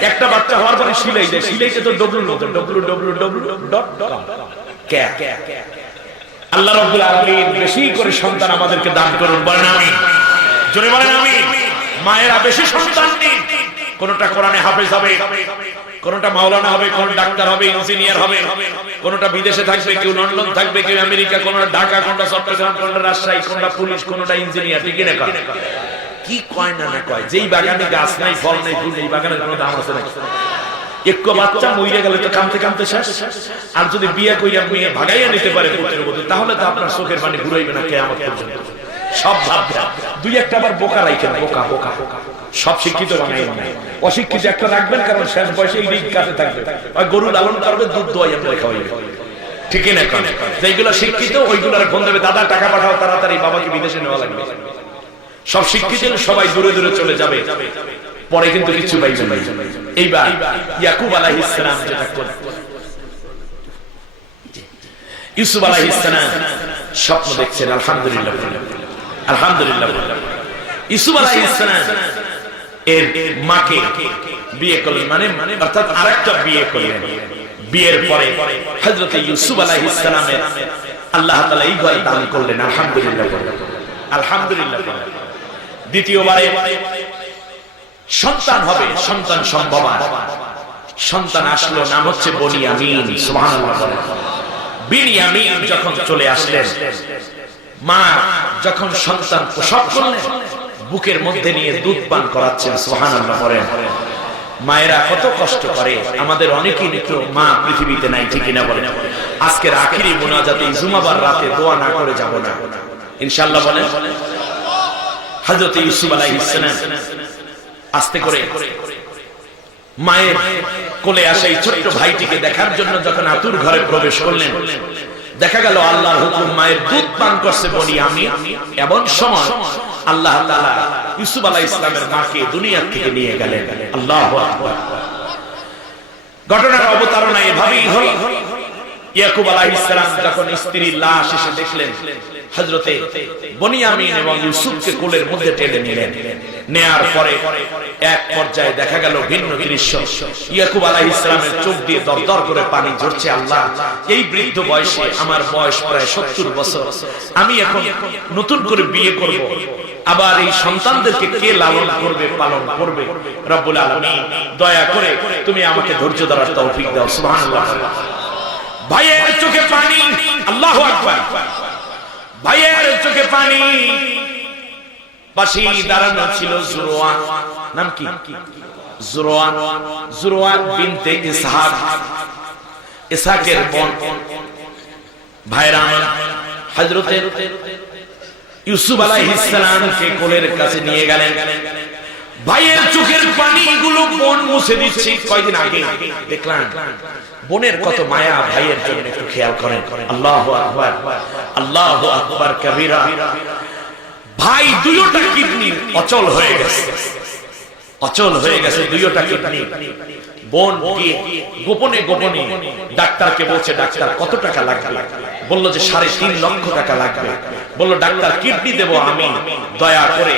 একটা বাচ্চা হওয়ার পরে সিলাই দেয়, সিলাইতে তো www.com। আল্লাহ রাব্বুল আলামিন বেশি করে সন্তান আমাদেরকে দান করুন, বলেন আমিন। জোরে বলেন আমিন। মায়েরা বেশি সন্তান নিন। কোনটা কোরআনে হাফেজ হবে, কোনটা মাওলানা হবে, কোন ডাক্তার হবে, ইঞ্জিনিয়ার হবে, কোনটা বিদেশে থাকবে, কেউ লন্ডন থাকবে, কেউ আমেরিকা, কোনটা ঢাকা, কোনটা চট্টগ্রাম, কোনটা রাজশাহী, কোনটা পুলিশ, কোনটা ইঞ্জিনিয়ার, ঠিক না? কি কয় না কয়, যেই বাগানে গাছ নাই, ফল নাই, ফুল নেই, বাগানের কোনো দাম আছে নাকি? একটু বাচ্চা মইরে গেলে তো কামতে কামতে শেষ। আর যদি বিয়ে কইরা মেয়ে ভাগাইয়া নিতে পারে পুত্রের মধ্যে, তাহলে তো আপনার চোখের পানি ঘুরাইবে না কিয়ামত পর্যন্ত। সব ভাববে, দুই একটা আবার বোকা রাখেন, বোকা বোকা সব শিক্ষিত বানাই না, অশিক্ষিত একটা রাখবেন, কারণ শেষ বয়সে এই দিক কাছে থাকবে, আর গরু লালন করবে, দুধ দোয়াই আপনারা খাওয়াইবে, ঠিক না? যেগুলো শিক্ষিত ওইগুলোর ফোন দেবে, দাদা টাকা পাঠাও তাড়াতাড়ি, বাবাকে বিদেশে নেওয়া লাগবে। সব শিক্ষিত সবাই দূরে দূরে চলে যাবে, পরে কিন্তু কিছু পাইবে না। এইবার ইয়াকুব আলাইহিস সালাম যেটা করলেন, ইউসুফ আলাইহিস সালাম স্বপ্ন দেখছেন। আলহামদুলিল্লাহ, আলহামদুলিল্লাহ। ইউসুফ আলাইহিস সালাম এর মাকে বিয়ে করলেন, মানে অর্থাৎ আরেকটা বিয়ে করলেন। বিয়ের পরে হযরত ইউসুফ আলাইহিস সালামের আল্লাহ তাআলা এই ঘর দান করলেন। আলহামদুলিল্লাহ, আলহামদুলিল্লাহ। দ্বিতীয়বারে সন্তান হবে, সন্তান সম্ভবা। সন্তান আসলো, নাম হচ্ছে বনিয়ামিন। সুবহানাল্লাহ। বিনিয়ামিন যখন চলে আসলেন, মা যখন সন্তান প্রসব করলেন, বুকের মধ্যে নিয়ে দুধ পান করাচ্ছেন। সুবহানাল্লাহ। মায়েরা কত কষ্ট করে, আমাদের অনেকেই তো মা পৃথিবীতে নাই, ঠিক না বলেন? আজকের আখিরি মুনাজাতে জুমাবার রাতে দোয়া না করে যাব না ইনশাআল্লাহ, বলেন। হযরত ইউসুফ আলাইহিস সালাম আস্তে করে মায়ের কোলে আসে এই ছোট্ট ভাইটিকে দেখার জন্য যখন আতুর ঘরে প্রবেশ করলেন, দেখা গেল আল্লাহর হুকুম মায়ের দুধ পান করছে বনিয়ামিন। এমন সময় আল্লাহ তাআলা ইউসুফ আলাইহিস সালামের মাকে দুনিয়া থেকে নিয়ে গেলেন। আল্লাহু আকবার। ঘটনার অবতারণা এভাবেই হল। ইয়াকুব আলাইহিস সালাম যখন স্ত্রীর লাশ এসে দেখলেন, হযরতে বনিয়ামিন এবং ইউসুফকে কোলের মধ্যে টেনে নিলেন। নেয়ার পরে এক পর্যায়ে দেখা গেল ভিন্ন দৃশ্য। ইয়াকুব আলাইহিস সালামের চোখ দিয়ে দরদর করে পানি ঝরছে। আল্লাহ, এই বৃদ্ধ বয়সে, আমার বয়স প্রায় 70 বছর, আমি এখন নতুন করে বিয়ে করব, আবার এই সন্তানদেরকে কে লালন করবে, পালন করবে? রব্বুল আলামিন, দয়া করে তুমি আমাকে ধৈর্য ধরার তৌফিক দাও। সুবহানাল্লাহ। ভাইয়ের চোখে পানি। আল্লাহু আকবার। ভাইয়ের চোখে পানি। পাশে দাঁড়ানো ছিল জুরওয়া। নাম কি? জুরওয়া। জুরওয়া বিনতে ইসহাক। ইসহাকের বোন ভাইরা হযরতে ইউসুফ আলাইহিস সালামকে কোলের কাছে নিয়ে গেলেন। ভাইয়ের চোখের পানিগুলো বোন মুছে দিচ্ছে। কয়েকদিন আগে দেখলাম বোনের কত মায়া ভাইয়ের জন্য, একটু খেয়াল করেন। আল্লাহু আকবার, আল্লাহু আকবার কবীরা। ভাই দুইটা কিডনি অচল হয়ে গেছে, অচল হয়ে গেছে দুইটা কিডনি। বোন গিয়ে গোপনে গোপনে ডাক্তারকে বলছে, ডাক্তার কত টাকা লাগবে? বলল যে 3.5 লক্ষ টাকা লাগবে। বলল ডাক্তার কিডনি দেব আমি, দয়া করে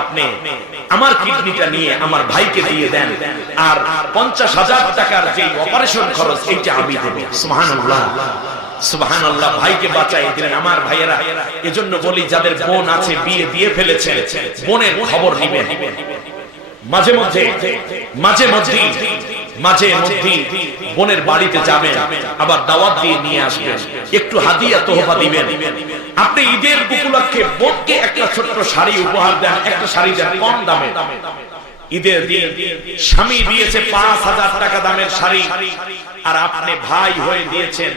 আপনি আমার কিডনিটা নিয়ে আমার ভাইকে দিয়ে দেন, আর 50,000 টাকার যে অপারেশন খরচ এইটা আমি দেব। সুবহানাল্লাহ, সুবহানাল্লাহ। ভাইকে বাঁচাই দিলেন আমার ভাইয়েরা। এজন্য বলি যাদের বোন আছে বিয়ে দিয়ে ফেলেছে, বোনের খবর নেবেন। মাঝে মধ্যে বোনের বাড়িতে যাবেন, আবার দাওয়াত দিয়ে নিয়ে আসবেন, একটু হাদিয়া তোহফা দিবেন। আপনি ঈদের উপলক্ষে বোনকে একটা ছোট্ট শাড়ি উপহার দেন, একটা শাড়ি দেন কম দামে। ঈদের দিন স্বামী দিয়েছে 5,000 টাকা দামের শাড়ি, আর আপনি ভাই হয়ে দিয়েছেন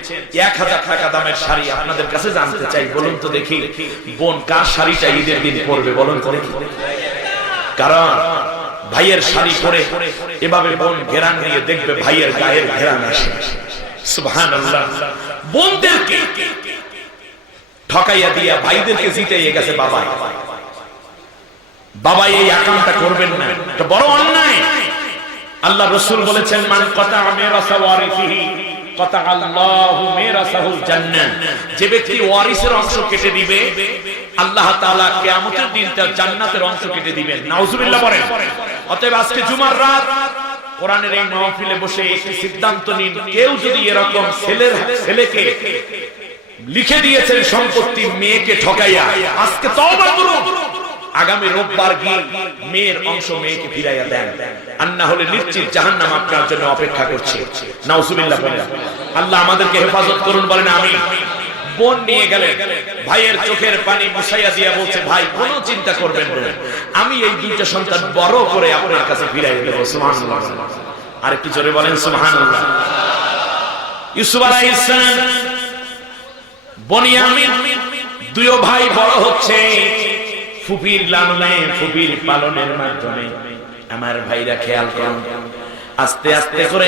1,000 টাকা দামের শাড়ি। আপনাদের কাছে জানতে চাই, বলুন তো দেখি বোন কার শাড়িটা ঈদের দিন পরবে? বলুন তো দেখি। কারণ ভাইয়ের শাড়ি পরে এভাবে বোন ঘেরান নিয়ে দেখবে ভাইয়ের গায়ের ঘেরান আসে। সুবহানাল্লাহ। বোনদেরকে ঠকাইয়া দিয়া ভাইদেরকে জিতাইয়ে গেছে বাবা। বাবা এই আকামটা করবেন না, এটা বড় অন্যায়। আল্লাহ রাসূল বলেছেন, মান কাতা মিরাসা ওয়ারিসিহি কাতা আল্লাহু মিরাসাহুল জান্নাহ। যে ব্যক্তি ওয়ারিসের অংশ কেটে দিবে, আল্লাহ তাআলা কিয়ামতের দিন তার জান্নাতের অংশ কেটে দিবেন। নাউজুবিল্লাহ বলেন। অতএব আজকে জুমার রাত কোরআনের এই মাহফিলে বসে একটি সিদ্ধান্ত নিন, কেউ যদি এরকম ছেলেকে লিখে দিয়েছেন সম্পত্তি মেয়েকে ঠকাইয়া, আজকে তওবা করুন। আগামী রোববার গিয়ে মেয়ের অংশ মেয়েকে ফিরাইয়া দেন, আর না হলে নিশ্চিত জাহান্নাম আপনার জন্য অপেক্ষা করছে। নাউজুবিল্লাহ বলেন। আল্লাহ আমাদেরকে হেফাজত করুন, বলেন আমিন। বোন নিয়ে গেলেন, ভাইয়ের চোখের পানি মুছাইয়া দিয়া বলছে, ভাই কোনো চিন্তা করবেন না, আমি এই দুইটা সন্তান বড় করে আপনার কাছে ফিরাইয়া দেব। সুবহানাল্লাহ। আর একটু জোরে বলেন সুবহানাল্লাহ। ইউসুফ আলাইহিস সালাম, বনিয়ামিন দুই ভাই বড় হচ্ছে ফুফির লালনে, ফুফির পালনের মাধ্যমে। আমার ভাইরা খেয়াল করুন, আস্তে আস্তে করে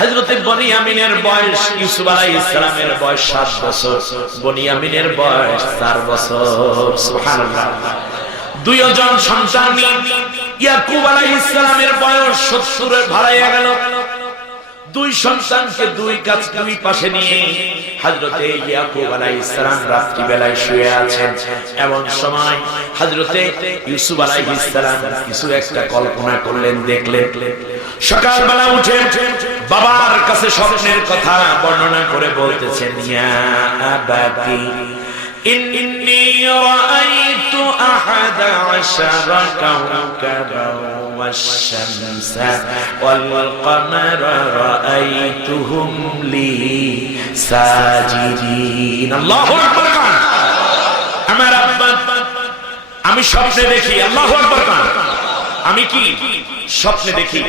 হযরতে বনিয়ামিনের বয়স, ইউসুফ আলাইহিস সালামের বয়স 7 বছর, বনিয়ামিনের বয়স 4 বছর। সুবহানাল্লাহ। দুইজন সন্তান ইয়াকুব আলাইহিস সালামের বয়স 70 ভাড়াইয়া গেল। দুই সন্তানকে দুই পাশে নিয়ে হযরতে ইয়াকুব আলাইহিস সালাম রাত্রি বেলায় শুয়ে আছেন। এমন সময় হযরতে ইউসুফ আলাইহিস সালাম কিছু একটা কল্পনা করলেন, দেখলেন। সকালবেলা উঠে বাবার কাছে স্বপ্নের কথা বর্ণনা করে বলতেছেন, ইয়া আবাতি ইন্নী রাআইতু আহাদা আশারা কাওকাবান ওয়াশ-শামসা ওয়াল-কামারা রাআইতুহুম লি সাজিদিন। আল্লাহু আকবার। আমার আব্বা, আমি স্বপ্নে দেখি। আল্লাহু আকবার। আমি কি স্বপ্নে দেখি?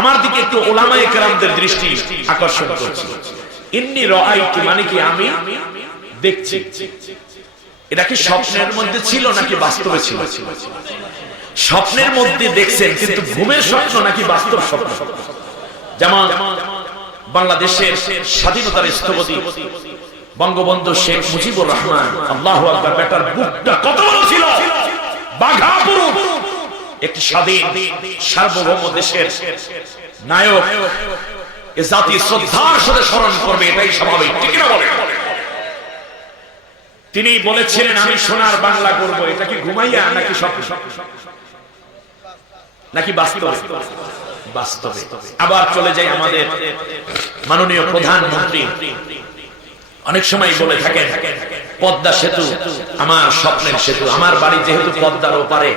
আমার দিকে একটু উলামায়ে কেরামদের দৃষ্টি আকর্ষণ করছে। ইন্নী রাআইতু মানে কি আমি দেখছি। এটা কি স্বপ্নের মধ্যে ছিল নাকি বাস্তবে ছিল? স্বপ্নের মধ্যে দেখছেন, কিন্তু ঘুমের স্বপ্ন নাকি বাস্তব স্বপ্ন? যেমন বাংলাদেশের স্বাধীনতার স্থপতি বঙ্গবন্ধু শেখ মুজিবুর রহমান, আল্লাহু আকবার, বেটার বুকটা কত বড় ছিল, বাঘা পুরুষ, একটি স্বাধীন সার্বভৌম দেশের নায়ক। এ জাতি শ্রদ্ধার সাথে স্মরণ করবে, এটাই স্বাভাবিক, ঠিক না বলে? তিনি বলেছিলেন, আমি সোনার বাংলা করব। এটা কি ঘুমাইয়া নাকি স্বপ্ন নাকি বাস্তবে? বাস্তবে। আবার চলে যাই আমাদের মাননীয় প্রধানমন্ত্রী অনেক সময় বলে থাকেন, পদ্মা সেতু আমার স্বপ্নের সেতু। আমার বাড়ি যেহেতু পদ্মার ওপারে,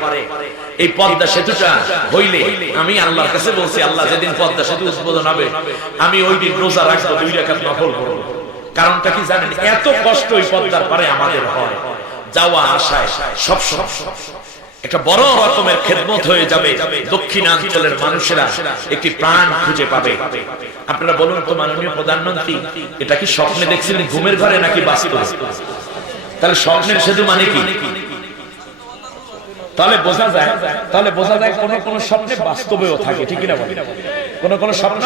এই পদ্মা সেতুটা হইলে আমি আল্লাহর কাছে বলছি, আল্লাহ যেদিন পদ্মা সেতু উদ্বোধন হবে আমি ওই দিন রোজা রাখবো, 2 রাকাত নফল করব। কারণটা কি জানেন? এত কষ্ট ওই পদ্মার পারে আমাদের হয়, যাওয়া আসায় সব। একটা বড় রকমের খেদমত হয়ে যাবে, দক্ষিণাঞ্চলের মানুষেরা একটি প্রাণ খুঁজে পাবে। আপনারা বলুন তো মাননীয় প্রধানমন্ত্রী, এটা কি স্বপ্নে দেখছিলেন ঘুমের ঘরে নাকি বাস্তবে? তাহলে স্বপ্নের সেতু মানে কি? তাহলে বোঝা যায় কোন স্বপ্নে বাস্তবেও থাকে, ঠিক কিনা বলেন? কোন স্বপ্ন,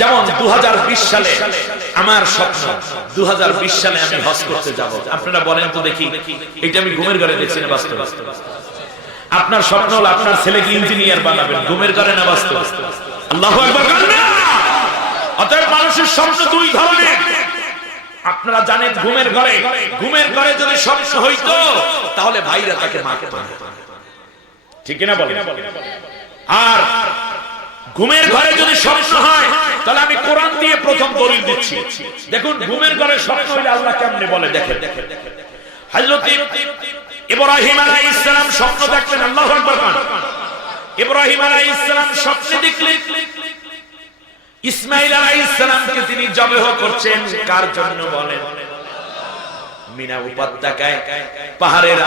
যেমন 2020 সালে আমার স্বপ্ন 2020 সালে আমি হজ করতে যাব। আপনারা বলেন তো দেখি, এটা আমি ঘুমের ঘরে দেখছি না বাস্তবে? আপনার স্বপ্ন হলো আপনার ছেলেকে ইঞ্জিনিয়ার বানাবেন, ঘুমের ঘরে না বাস্তবে? আল্লাহু আকবার। অতএব মানুষের স্বপ্ন দুই ধরনের। আপনারা জানেন ঘুমের ঘরে যদি স্বপ্ন হইতো তাহলে ভাইরা তাকে মারতো না, ঠিক কিনা বলেন? আর ঘুমের ঘরে যদি স্বপ্ন হয় তাহলে আমি কোরআন দিয়ে প্রথম দলিল দিচ্ছি। দেখুন ঘুমের ঘরে স্বপ্ন হইলে আল্লাহ কেমনে বলে, দেখেন। হযরত ইব্রাহিম আলাইহিস সালাম স্বপ্ন দেখলেন, আল্লাহু আকবার। ইব্রাহিম আলাইহিস সালাম স্বপ্নে দেখলেন ইসমাঈল আলাইহিস সালামকে তিনি জবেহ করছেন। কার জন্য বলেন? মিনা উপত্যকায় পাহাড়ের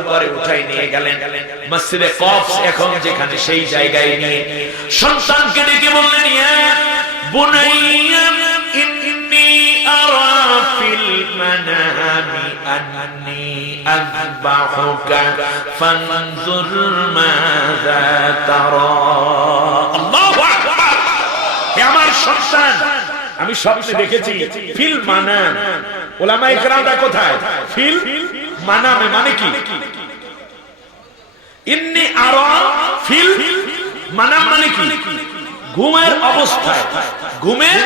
উপরে উঠাই নিয়ে গেলেন মসজিদে কবস, এখন যেখানে, সেই জায়গায় নিয়ে সন্তানকে ডেকে বললেন, ইয়া বুনাইয়া ইন্নী আরা ফিল মানামি আন্নী আযবাহুকা ফানজুর মাযা তারা। আল্লাহু আকবার। হে আমার সন্তান, আমি স্বপ্নে দেখেছি ফিল মানাম। উলামায়ে কেরামরা কোথায়? ফিল মানামে মানে কি? ইন্নী আরা ফিল মানাম মানে কি? ঘুমের অবস্থায়, ঘুমের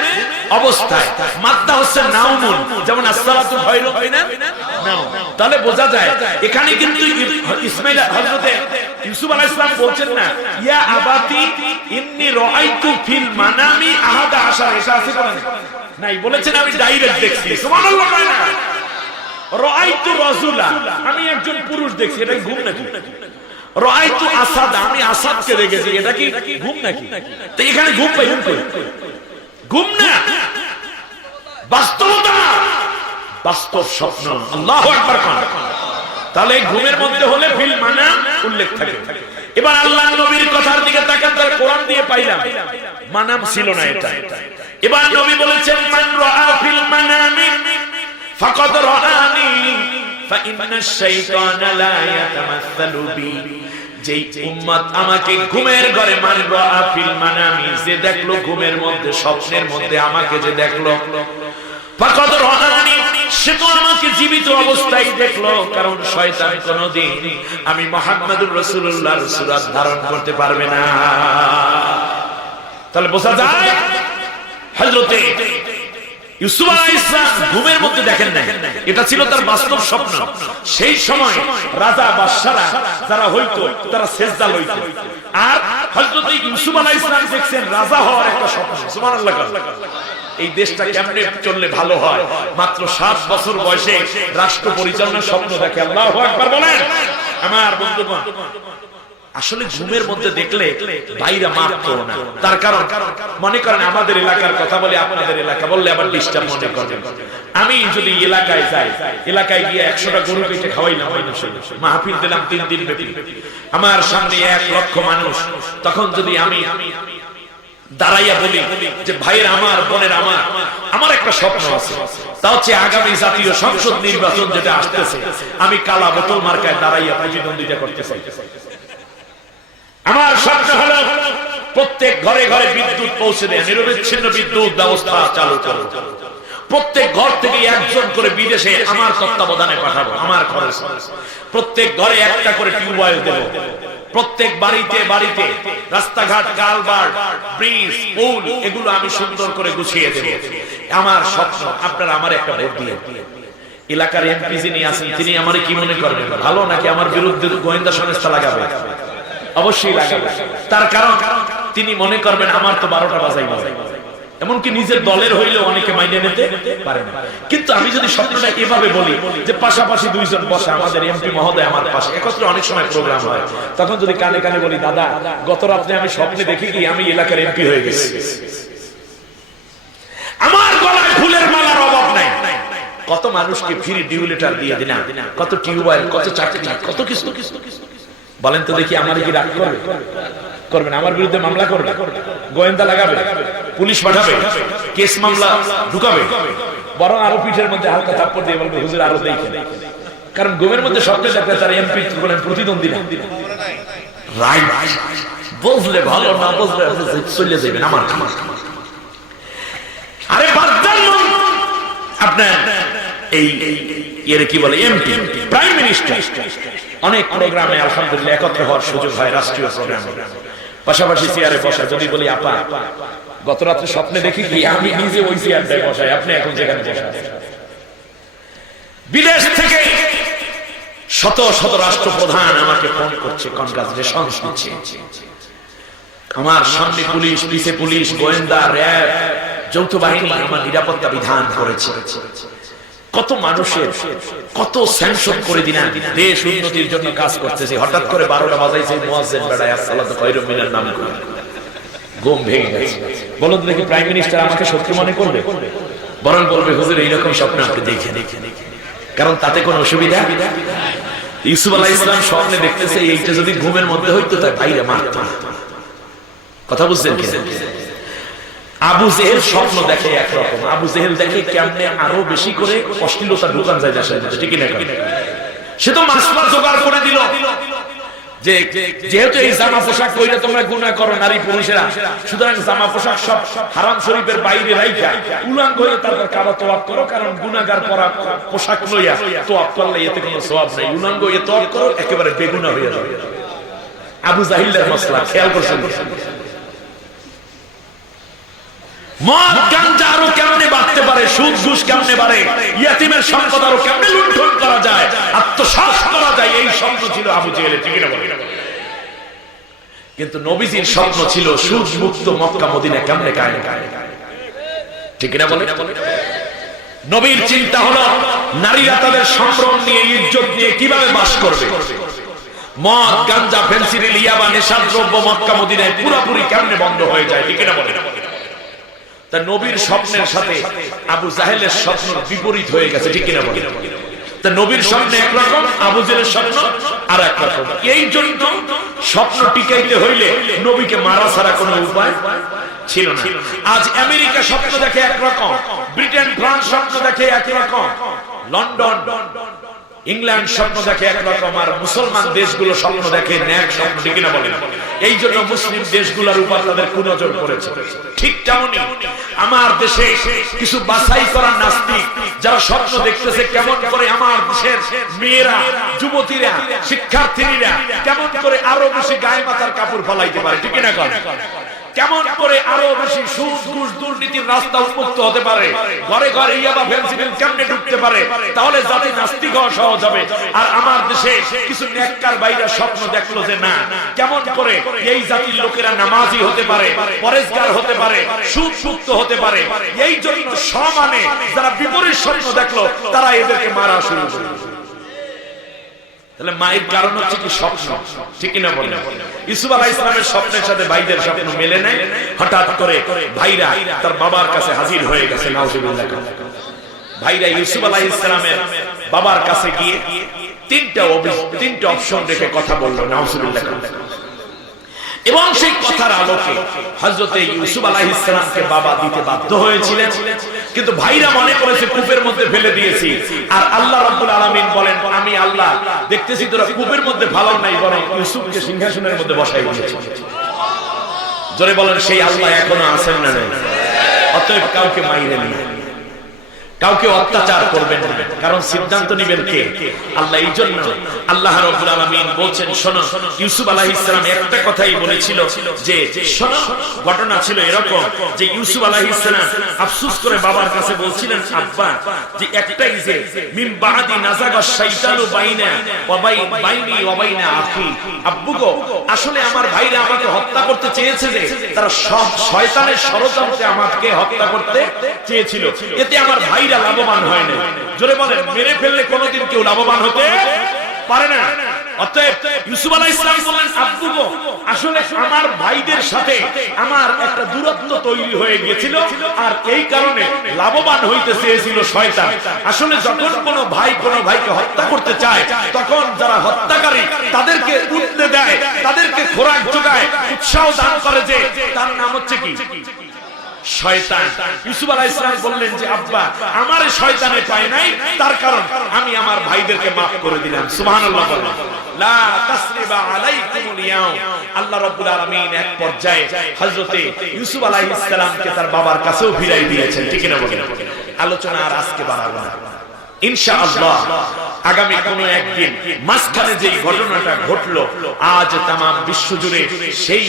অবস্থায়। মাদ্দা হচ্ছে নাউমুন, যেমন আসসালাতু খায়রুম মিনান নাওম। তাহলে বোঝা যায় এখানে কিন্তু ইসমাঈল হযরতে ইউসুফ আলাইহিস সালাম বলছেন না, ইয়া আবাতি ইন্নী রাআইতু ফিল মানামি আহাদা আশার। এটা আছে কোরআনে নাই, বলেছেন আমি ডাইরেক্ট দেখছি। সুবহানাল্লাহ। না, রাআইতু রাজুলা, আমি একজন পুরুষ দেখছি। এটা ঘুম নাকি? রাআইতু আসাদা, আমি আসাদকে দেখেছি। এটা কি ঘুম নাকি? তো এখানে ঘুম পাইলেন কই? ঘুম না, বাস্তবতা, বাস্তব স্বপ্ন। আল্লাহু আকবার। তাহলে ঘুমের মধ্যে হলে ফিল মানাম উল্লেখ থাকে। এবার আল্লাহর নবীর কথার দিকে তাকান, তার কোরআন দিয়ে পাইলাম মানাম ছিল না এটা। এবার নবী বলেছেন, মান রাআ ফিল মানামি ফাকাদ রাআনি ফাইন্নাশ শাইতানা লা ইয়াতামাসসালু বি। যেই উম্মত আমাকে ঘুমের ঘরে, মান রাআ ফিল মানামি, যে দেখলো ঘুমের মধ্যে, স্বপ্নের মধ্যে আমাকে যে দেখলো, ফাকাদ রাআনি, সে তো আমাকে জীবিত অবস্থায় দেখলো। কারণ শয়তান কোনদিন আমি মুহাম্মদুর রাসূলুল্লাহর সূরত ধারণ করতে পারবে না। তাহলে বোঝা যায় হযরতে ইউসুফ আলাইহিস সালাম ঘুমের মধ্যে দেখেন না, এটা ছিল তার বাস্তব স্বপ্ন। সেই সময় রাজা বাদশারা যারা হইতো তারা সেজদা লইতো, আর হযরত ইউসুফ আলাইহিস সালাম দেখছেন রাজা হওয়ার একটা স্বপ্ন। সুবহানাল্লাহ। এই দেশটা কেমনে চললে ভালো হয়, মাত্র 7 বছর বয়সে রাষ্ট্র পরিচালনার স্বপ্ন দেখে। আল্লাহু আকবার বলেন। আমার বন্ধুগণ, আসলে ঘুমের মধ্যে দেখলে বাইরে মারতো না। তার কারণ মনে করেন আমাদের এলাকার কথা বলে, আপনাদের এলাকা বললে আবার ডিস্টার্ব মনে করবেন। আমি যদি এলাকায় যাই, এলাকায় গিয়ে 100টা গরু কেটে খাওয়াইলাম, মাহফিল দিলাম 3 দিন ব্যাপী, আমার সামনে 1 লক্ষ মানুষ, তখন যদি আমি দাঁড়াইয়া বলি যে ভাইয়ের আমার, বোনের আমার একটা স্বপ্ন আছে, তা হচ্ছে আগামী জাতীয় সংসদ নির্বাচন যেটা আসতেছে, আমি কালা বোতল মার্কায় দাঁড়াইয়া প্রতিদ্বন্দ্বিতা করতে চাই। আমার স্বপ্ন হলো প্রত্যেক ঘরে ঘরে বিদ্যুৎ পৌঁছে দেয়, নিরবিচ্ছিন্ন বিদ্যুৎ ব্যবস্থা চালু করব। প্রত্যেক ঘর থেকে একজন করে বিদেশে আমার তত্ত্বাবধানে পাঠাবো, আমার খরচ। প্রত্যেক ঘরে একটা করে টিউবওয়েল দেব। প্রত্যেক বাড়িতে বাড়িতে রাস্তাঘাট, কালভার্ট, ব্রিজ, পুল, এগুলো আমি সুন্দর করে গুছিয়ে দেব। আমার স্বপ্ন। আপনারা আমার একটা ভোট দিয়ে এলাকার এমপি যিনি আছেন তিনি আমারে কি মনে করবেন, ভালো নাকি আমার বিরুদ্ধে গোয়েন্দা সংস্থা লাগাবে? অবশ্যই লাগাবে। তার কারণ তিনি মনে করবেন আমার তো 12টা বাজাই বাজাই, এমনকি নিজের দলের হইলেও অনেকে মাইনে নিতে পারে না। কিন্তু আমি যদি স্বপ্নটা এভাবে বলি যে পাশাপাশি 2 জন বসে, আমাদের এমপি মহোদয় আমার পাশে, একত্রে অনেক সময় প্রোগ্রাম হয়, তখন যদি কানে কানে বলি, দাদা গত রাতে আমি স্বপ্নে দেখি কি আমি এলাকার এমপি হয়ে গেছি, আমার গলায় ফুলের মালার অভাব নাই, কত মানুষকে ফ্রি ডিউ লেটার দিয়ে দিলাম, কত টিউবওয়েল, কত চাকরি, কত কিছু। বলেন তো দেখি, আমার কি রাগ করবে? করবেন? আমার বিরুদ্ধে মামলা করবে, গোয়েন্দা লাগাবে, পুলিশ পাঠাবে, কেস মামলা ঢুকাবে, বরং আরো পিঠের মধ্যে হালকা থাপ্পড় দিয়ে বলবে হুজুর আরো দেখেন। কারণ ঘুমের মধ্যে স্বপ্নে দেখলে তার এমপি প্রতিদ্বন্দ্বী না। রাইট, বুঝলে ভালো, না বুঝলে চলে যাবেন আমার। আরে বাদদান আপনার এই এর কি বলে এমপি, প্রাইম মিনিস্টার, অনেক প্রোগ্রামে আলহামদুলিল্লাহ একত্র হওয়ার সুযোগ হয়, রাষ্ট্রীয় প্রোগ্রামে। পাশাপাশি চেয়ারে বসা, যদি বলি আপা গত রাত্রে স্বপ্নে দেখি কি আমি নিজে ওই চেয়ারটায় বসাই, আপনি এখন যেখানে বসা। বিদেশ থেকে শত শত রাষ্ট্রপ্রধান আমাকে ফোন করছে, কনগ্রাচুলেশন দিচ্ছে। আমার সামনে পুলিশ, পিছে পুলিশ, গোয়েন্দা, র্যাব, যৌথ বাহিনী আমার নিরাপত্তা বিধান করেছে। কত মানুষের কত স্যাংশন করে দিলেন, দেশ উন্নতির জন্য কাজ করতেছে। হঠাৎ করে 12টা বাজাইছে মুয়াজ্জিন বেড়ায় আসসালাতু খায়রুম মিনান নাম করে ঘুম ভেঙে গেছে। বলুন দেখি প্রাইম মিনিস্টার আমাকে শত্রু মনে করবে? বরং বলবে হুজুর এইরকম স্বপ্ন আপনি দেখে। কারণ তাতে কোনো অসুবিধা। ইউসুফ আলাইহিস সালাম স্বপ্নে দেখতেছে এইটা যদি ঘুমের মধ্যে হইতো তাই ভাইরা মারতো। কথা বুঝছেন কি? আবু জেহেল স্বপ্ন দেখে একরকম, আবু জেহেল দেখে কেমনে আরো বেশি করে অশ্লীলতা ঢুকান যায় দেশের মধ্যে, ঠিক না? সে তো মাসলা জোগাড় করে দিল যে যেহেতু এই জামা পোশাক কইরা তোমরা গুনাহ করো নারী পুরুষেরা, সুতরাং জামা পোশাক সব হারাম শরীফের বাইরে রাইখা উলাঙ্গ হয়ে তারপর কাবা তওয়াফ করো, কারণ গুনাহগার পরা পোশাক লইয়া তওয়াফ করলে এতে কোনো সওয়াব নাই। উলাঙ্গ হয়ে তওয়াফ করো, একেবারে বেগুনাহ হয়ে যাবে। আবু জাহিলের মাসলা খেয়াল করছেন? মদ গাঞ্জা আরো কেমনে বাড়তে পারে, সুদ ঘুষ কেমনে বাড়ে, ইয়াতিমের সম্পদ আরো কেমনে লুণ্ঠন করা যায়, আত্মসাৎ করা যায়, এই স্বপ্ন ছিল আবু জেহেলের, ঠিক না বলেন? কিন্তু নবীজির স্বপ্ন ছিল সুদ মুক্ত মক্কা মদিনা কেমনে কায়েম, ঠিক না বলেন? নবীর চিন্তা হলো নারীরা তাদের সম্ভ্রম নিয়ে, ইজ্জত নিয়ে কিভাবে বাস করবে। মদ গাঞ্জা ফেন্সিডিল ইয়াবা নেশার দ্রব্য মক্কা মদিনায় পুরোপুরি কেমনে বন্ধ হয়ে যায়, ঠিক না বলেন? তা নবীর স্বপ্নের সাথে আবু জাহেলের স্বপ্ন বিপরীত হয়ে গেছে, ঠিক কিনা বলেন? তা নবীর স্বপ্ন একরকম, আবু জাহেলের স্বপ্ন আর একরকম। এই জন্য স্বপ্ন টিকাইতে হইলে নবীকে মারা ছাড়া কোনো উপায় ছিল না। আজ আমেরিকা স্বপ্ন দেখে একরকম, ব্রিটেন ফ্রান্স স্বপ্ন দেখে একরকম, লন্ডন ইংল্যান্ড স্বপ্ন দেখে একরকম, আর মুসলমান দেশগুলো স্বপ্ন দেখে ন্যাক স্বপ্ন, ঠিক না বলেন? এই জন্য মুসলিম দেশগুলোর উপর তাদের কুনজর করেছে। ঠিক তেমনি আমার দেশে কিছু বাছাই করা নাস্তিক যারা স্বপ্ন দেখতেছে কেমন করে আমার দেশের মেয়েরা, যুবতীরা, শিক্ষার্থীরা কেমন করে আরো বেশি গায়ে মাথার কাপড় ফলাইতে পারে, ঠিক না? কেমন করে আরো বেশি সুদ ঘুষ দুর্নীতির রাস্তা উন্মুক্ত হতে পারে, ঘরে ঘরে ইয়াবা ফেন্সিডিল কেমনে ঢুকতে পারে, তাহলে যাতে নাস্তিক হওয়া সহজ হবে। আর আমার দেশে কিছু নেককার বাইরা স্বপ্ন দেখলো যে না, কেমন করে এই জাতির লোকেরা নামাজি হতে পারে, পরেজগার হতে পারে, সুদ মুক্ত হতে পারে। এই জন্য সমানে যারা বিপরীত স্বপ্ন দেখলো তারা এদেরকে মারা শুরু করলো। তাহলে মায়ের কারণ হচ্ছে কি স্বপ্ন, ঠিক না বলেন? ইউসুফ আলাইহিস সালামের স্বপ্নের সাথে ভাইদের স্বপ্ন মেলে নাই। হঠাৎ করে ভাইরা তার বাবার কাছে হাজির হয়ে গেছে, নাউজুবিল্লাহ। ভাইরা ইউসুফ আলাইহিস সালামের বাবার কাছে গিয়ে তিনটা অপশন রেখে কথা বলল, নাউজুবিল্লাহ। এবং সেই কথার আলোকে হযরত ইউসুফ আলাইহিস সালামকে বাবা দিতে বাধ্য হয়েছিলেন, কিন্তু ভাইরা মনে করেছে কূপের মধ্যে ফেলে দিয়েছি। আর আল্লাহ রাব্বুল আলামিন বলেন, আমি আল্লাহ দেখতেছি তোরা কূপের মধ্যে ফালাও নাই, বরং ইউসুফকে সিংহাসনের মধ্যে বসাই দিয়েছি। জোরে বলেন, সেই আল্লাহ এখনো আছেন না নাই? অতএব কাউকে মাইরেন না, কাউকে অত্যাচার করবেন না, কারণ সিদ্ধান্ত নেবেন কে? আল্লাহ। এই জন্য আল্লাহ রাব্বুল আলামিন বলেন, শোনো, ইউসুফ আলাইহিস সালাম একটা কথাই বলেছিল যে শোনো, ঘটনা ছিল এরকম যে ইউসুফ আলাইহিস সালাম আফসোস করে বাবার কাছে বলছিলেন, আব্বা, যে একটাই যে মিন বাদি নাযাগা শাইতানু বাইনা ওয়া বাইনি ওয়া বাইনা আখি, আব্বু গো, আসলে আমার ভাইরা আমাকে হত্যা করতে চেয়েছে, যে তারা সব শয়তানের ষড়যন্ত্রে আমাকে হত্যা করতে চেয়েছিল, এতে আমার ভাই লাভবান হয় না। জোরে বলেন, মেরে ফেললে কোনোদিন কেউ লাভবান হতে পারে না। অতএব ইউসুফ আলাইহিস সালাম বললেন, আব্বু গো, আসলে আমার ভাইদের সাথে আমার একটা দূরত্ব তৈরি হয়ে গিয়েছিল, আর এই কারণে লাভবান হইতে চেয়েছিল শয়তান। আসলে যখন কোনো ভাই কোনো ভাইকে হত্যা করতে চায়, তখন যারা হত্যাকারী তাদেরকে উঠতে দেয়, তাদেরকে খোরাক যোগায়, উৎসাহ দান করে, যে তার নাম হচ্ছে কি? শয়তান। ইউসুফ আলাইহিস সালাম বললেন যে আব্বা, আমার শয়তানে পায় নাই, তার কারণ আমি আমার ভাইদেরকে maaf করে দিলাম। সুবহানাল্লাহ বলেন। লা তাসরিবা আলাইকুমুল ইয়াউম। আল্লাহ রাব্বুল আলামিন এক পর্যায়ে হযরতে ইউসুফ আলাইহিস সালামকে তার বাবার কাছেও ফিরাই দিয়েছেন, ঠিক না বলেন? আলোচনা আর আজকে বাড়াবো না, ইনশাআল্লাহ আগামী কোন একদিন মাঝখানে যে ঘটনাটা ঘটলো, আজ তাম বিশ্ব জুড়ে সেই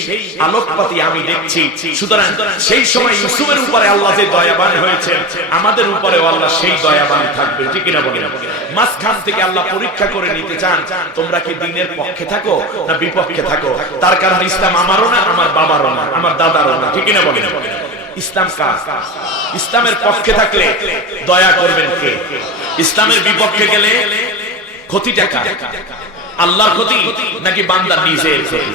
আলোকপাতি আমি দেখছি। সুতরাং সেই সময় ইউসুফের উপরে আল্লাহ যে দয়াবান হয়েছেন, আমাদের উপরেও আল্লাহ সেই দয়াবান থাকবে, ঠিক না বলেন? মাঝখান থেকে আল্লাহ পরীক্ষা করে নিতে চান, তোমরা কি দ্বীনের পক্ষে থাকো না বিপক্ষে থাকো? তার কারণ ইসলাম আমারও না, আমার বাবারও না, আমার দাদারও না, ঠিক না বলেন? ইসলাম কার? ইসলামের পক্ষে থাকলে দয়া করবেন কে? ইসলামের বিপক্ষে গেলে ক্ষতিটা কার? আল্লাহর ক্ষতি নাকি বান্দার নিজের ক্ষতি?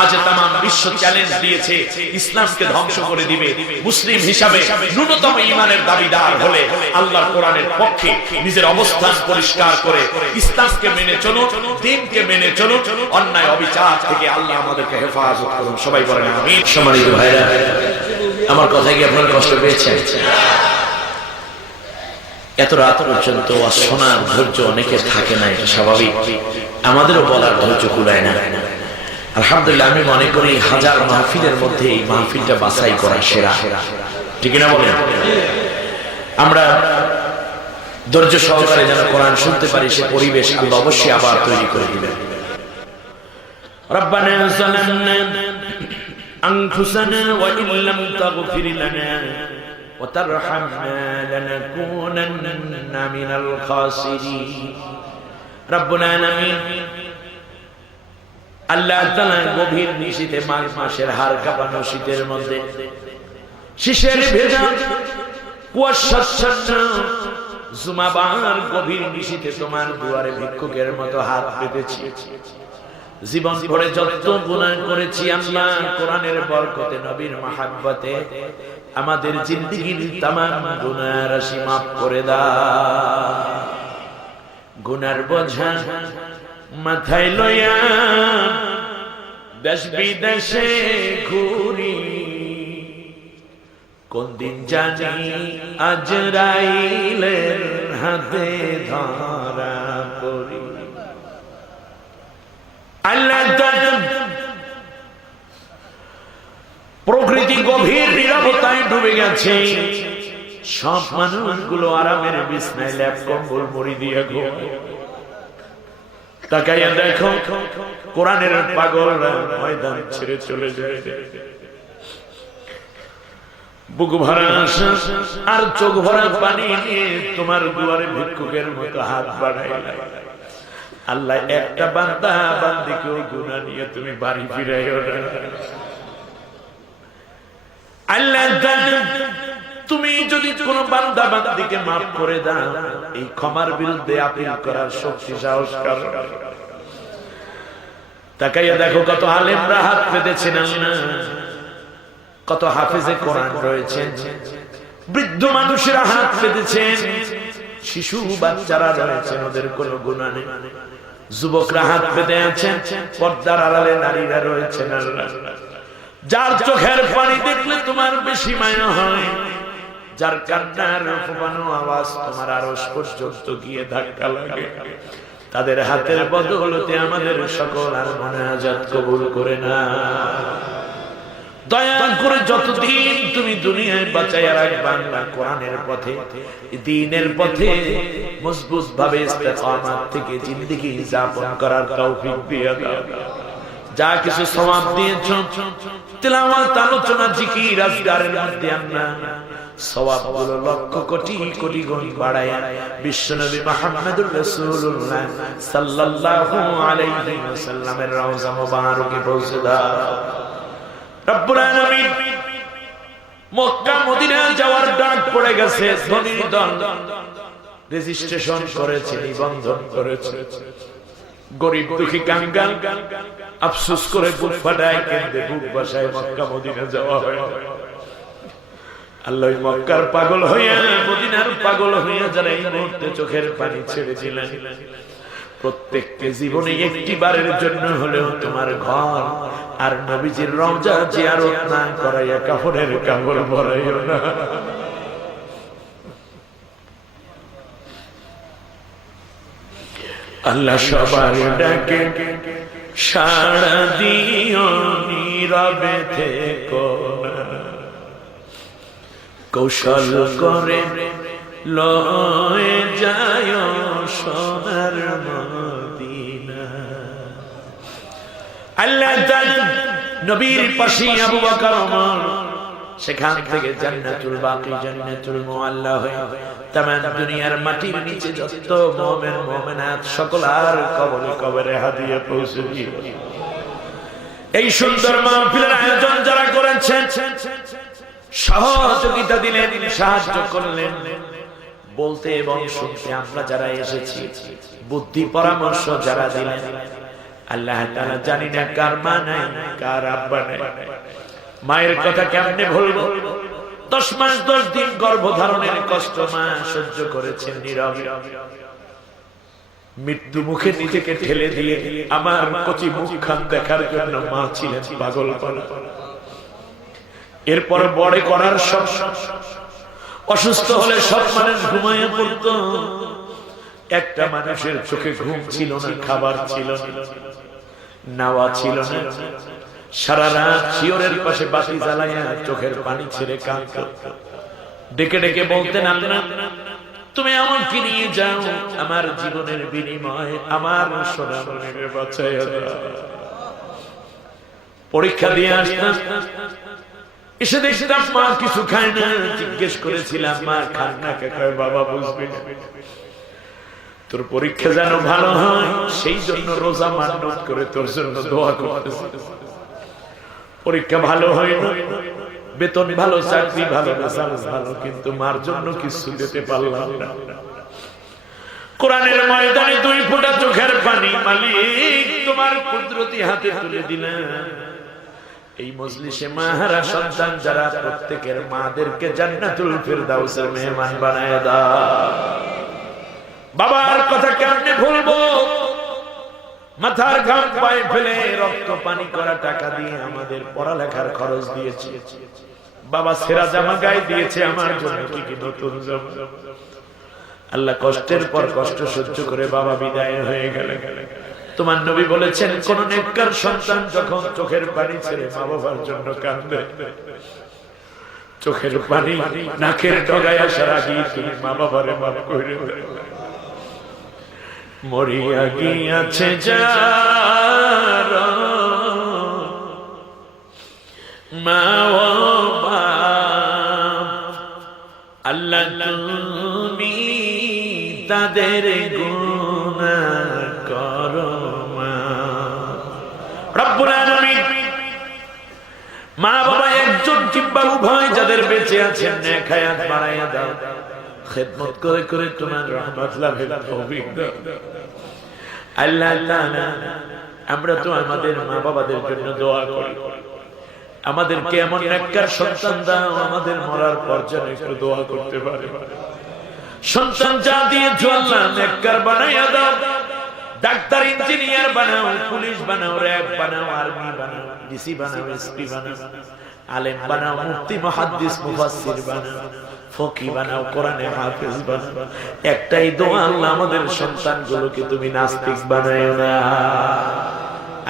আজ তাম বিশ্ব চ্যালেঞ্জ দিয়েছে, ইসলামকে ধ্বংস করে দিবে। মুসলিম হিসাবে ন্যূনতম ঈমানের দাবিদার হলে আল্লাহর কোরআনের পক্ষে নিজের অবস্থান পরিষ্কার করে ইসলামকে মেনে চলুন, দ্বীনকে মেনে চলুন। অন্যায় অবিচার থেকে আল্লাহ আমাদেরকে হেফাজত করুন। সবাই বলেন আমিন। সম্মানিত ভাইরা, আমার কথা কি আপনারা কষ্ট পেয়েছেন? এত রাত পর্যন্ত শোনার ধৈর্য অনেকের থাকে না, এটা স্বাভাবিক। আমাদেরও বলার ধৈর্য কুলায় না। আলহামদুলিল্লাহ, আমি মনে করি হাজার মাহফিলের মধ্যে এই মাহফিলটা বাছাই করা সেরা, ঠিক না বলেন? আমরা ধৈর্য সহকারে যেন কোরআন শুনতে পারি, সে পরিবেশ আল্লাহ অবশ্যই আবার তৈরি করে দিবেন। রব্বানা যালামনা আনফুসানা ওয়া ইন লাম তাগফির লানা ওয়া তারহামনা লানাকুনান্না মিনাল খাসিরিন। রব্বুল আলামিন, আল্লাহ তাআলা গভীর নিশীথে মাঘ মাসের হাড় কাঁপানো শীতের মধ্যে শিশের ভেজা কুয়াশাচ্ছন্ন জুমাবার গভীর নিশীথে তোমার দুয়ারে ভিক্ষুকের মতো হাত পেতেছি। জীবন ভরে যত গুনাহ করেছি আল্লাহ, কোরআনের বরকতে, নবীর মহব্বতে আমাদের জিন্দেগীর तमाम গুনাহ রাশি maaf করে দাও। গুনার বোঝা মাথায় লইয়া দেশ বিদেশে ঘুরি, কোন দিন জানি আজরাইলের হাতে ধরা পড়ি। আল্লাহ প্রকৃতি গভীর নীরবতায় ডুবে গেছে। সব মানুষগুলো আরামের বিছনায় ল্যাপ কম্বল মুড়ি দিয়ে ঘুমায়। তাকাইয়া দেখো, কোরআনের পাগলরা ময়দান ছেড়ে চলে যায়। বুক ভরা আশা আর চোখ ভরা পানি নিয়ে তোমার দুয়ারে ভিক্ষুকের মতো হাত বাড়াইলা। আল্লাহ, একটা বান্দা বান্দিকেও গুনাহ নিয়ে তুমি বাড়ি ফিরাইও না। আল্লাহ, তুমি যদি কোন বান্দা বান্দিকে maaf করে দাও, এই ক্ষমার বিরুদ্ধে আপিল করার শক্তি সাহস করো। তাকাইয়া দেখো, কত আলেমরা হাত পেতেছেন আল্লাহ, কত হাফেজে কোরআন রয়েছেন, বৃদ্ধ মানুষেরা হাত পেতেছেন, শিশু বাচ্চারা রয়েছেন, ওদের কোনো গুনাহ নেই। যুবকরা হাত পেতে আছেন, পর্দার আড়ালে নারীরা রয়েছেন। আল্লাহ, যার চোখের পানি দেখলে তোমার বেশি মায়া হয়, যার কান্নার ফোঁপানো আওয়াজ তোমার আরশ পর্যন্ত গিয়ে ধাক্কা লাগে, তাদের হাতের বদৌলতে আমাদের সকল আর মুনাজাত কবুল করে না। দয়া করে যতদিন তুমি দুনিয়ায় বাঁচাইয়া রাখবা আল্লাহ, কোরআনের পথে, দ্বীনের পথে মজবুত ভাবে ইস্তেকামাত থেকে জিন্দেগি যাপন করার তৌফিক দিয়ে দাও। যা কিছু সওয়াব দিয়েছো তেলাওয়াত, আলোচনা, জিকির, আজকারের মধ্যে আল্লাহ সওয়াবগুলো লক্ষ কোটি কোটি গুণ বাড়ায়া বিশ্বনবী মুহাম্মদুর রাসূলুল্লাহ সাল্লাল্লাহু আলাইহি ওয়াসাল্লামের রওজা মুবারকে পৌঁছে দাও। রব্বুল আলামিন, মক্কা মদিনা যাওয়ার ডাক পড়ে গেছে, ধনী দল রেজিস্ট্রেশন করেছে, নিবন্ধন করেছে। গরিব দুঃখী কাঙ্গাল আফসোস করে বুক ফাটায় কেঁদে বুক বাসায় মক্কা মদিনা যাওয়া হয়। আল্লাহ, মক্কার পাগল হইয়া, মদিনার পাগল হইয়া যারা এই মুহূর্তে চোখের পানি ছেড়ে দিলেন, প্রত্যেককে জীবনে একটি বারের জন্য হলেও তোমার ঘর আর নবীজির রওজা জিয়ারত না করাইয়া কাফনের কাপড় পরাইও না। আল্লাহ সবার ডাকে সাড়া দিও, নীরবে থেকো না, কৌশল করে লয়ে যায় সোনার মদিনা। আল্লাহ তাআলা নবীর পাশে আবু বকর ওমর, সেখান থেকে জান্নাতুল বাকি জান্নাতুল মুআল্লা হয়ে তামাম দুনিয়ার মাটির নিচে যত মুমিন মুমিনাত সকলার কবরে কবরে হাদিয়া পৌঁছে দিও। এই সুন্দর মাহফিলের আয়োজন যারা করেছেন, সহযোগিতা দিলেন, সাহায্য করলেন, বলতে এবং শুনতে আমরা যারা এসেছি, বুদ্ধি পরামর্শ যারা দিলেন, আল্লাহ তাআলা জানি না কার মা নাই কার আব্বা নাই, মায়ের কথা কেমনে ভুলবো। 10 মাস 10 দিন গর্ভধারণের কষ্ট মা সহ্য করেছেন নীরবে, মৃত্যু মুখে নিজেকে ঠেলে দিয়ে আমার কচি মুখখান দেখার জন্য মা ছিলেন পাগল পাগল। এরপর বড় করার সব, অসুস্থ হলে সব মানুষ ঘুমাইয়া পড়তো, একটা মানুষের চোখে ঘুম ছিল না, খাবার ছিল না, নাওয়া ছিল না, সারা রাত শিয়রের পাশে বাতি জ্বালাইয়া চোখের পানি ছেড়ে কাঁদত, ডেকে ডেকে বলতেন আল্লাহ তুমি আমাকে নিয়ে যাও, আমার জীবনের বিনিময়ে আমার সোনামণিকে বাঁচাইয়া দাও। পরীক্ষা দিয়ে আসতাম, এসে দেখতাম মা কিছু খায় না, জিজ্ঞেস করেছিলাম মা খান না কে? কয় বাবা বুঝবি না, তোর পরীক্ষা যেন ভালো হয় সেই জন্য রোজা মান্নত করে তোর জন্য দোয়া করতেছি। পরীক্ষা ভালো হয় না, বেতন ভালো, চাকরি ভালো, রেজাল্ট ভালো, কিন্তু মার জন্য কিছু দিতে পারলাম না। কোরআনের ময়দানে 2 ফোঁটা চোখের পানি মালিক তোমার কুদরতি হাতে তুলে দিলেন। এই মজলিসে মাহারা সন্তান যারা, প্রত্যেকের মাদেরকে জান্নাতুল ফিরদাউসের মেহমান বানায় দাও। বাবার কথা কেমনে ভুলবো, মাথার ঘাম পায়ে ফেলে রক্ত পানি করা টাকা দিয়ে আমাদের পড়ালেখার খরচ দিয়েছে, বাবা সেরা জামা গায়ে দিয়েছে আমার জন্য কি কি নতুন জামা। আল্লাহ কষ্টের পর কষ্ট সহ্য করে বাবা বিদায় হয়ে গেলেন। তোমার নবী বলেছেন কোন নেককার সন্তান যখন চোখের পানি ছেড়ে মা বাবার জন্য কাঁদবে, চোখের পানি নাকের ডগায় আসার আগে তুমি মা বাবারে মাফ করে দাও। মরিয়া গিয়াছে যার মা ও বাপ, আল্লাহ তুমি তাদের গুনাহ করো মাফ। রব্বুল আলামিন মা বাবা একজন কিংবা উভয় যাদের বেঁচে আছেন নেক হায়াত বাড়াইয়া দাও, খেদমত করে করে তোমার রহমত লাভের তৌফিক দাও। আল্লাহ তাআলা আমরা তো আমাদের মা বাবাদের জন্য দোয়া করি, আমাদেরকে এমন নেককার সন্তান দাও আমাদের মরার পর যেন একটু দোয়া করতে পারে। সন্তান যা দিয়েছো আল্লাহ নেককার বানাইয়া দাও, ডাক্তার ইঞ্জিনিয়ার বানাও, পুলিশ বানাও, র‍্যাব বানাও, আর্মি বানাও, ডিসি বানাও, এসপি বানাও, আলেম বানাও, মুফতি মুহাদ্দিস মুফাসসির বানাও, ফকি বানাও, কোরআনে হাফেজ বানাও। একটাই দোয়া আল্লাহ আমাদের সন্তানগুলোকে তুমি নাস্তিক বানায়ো না।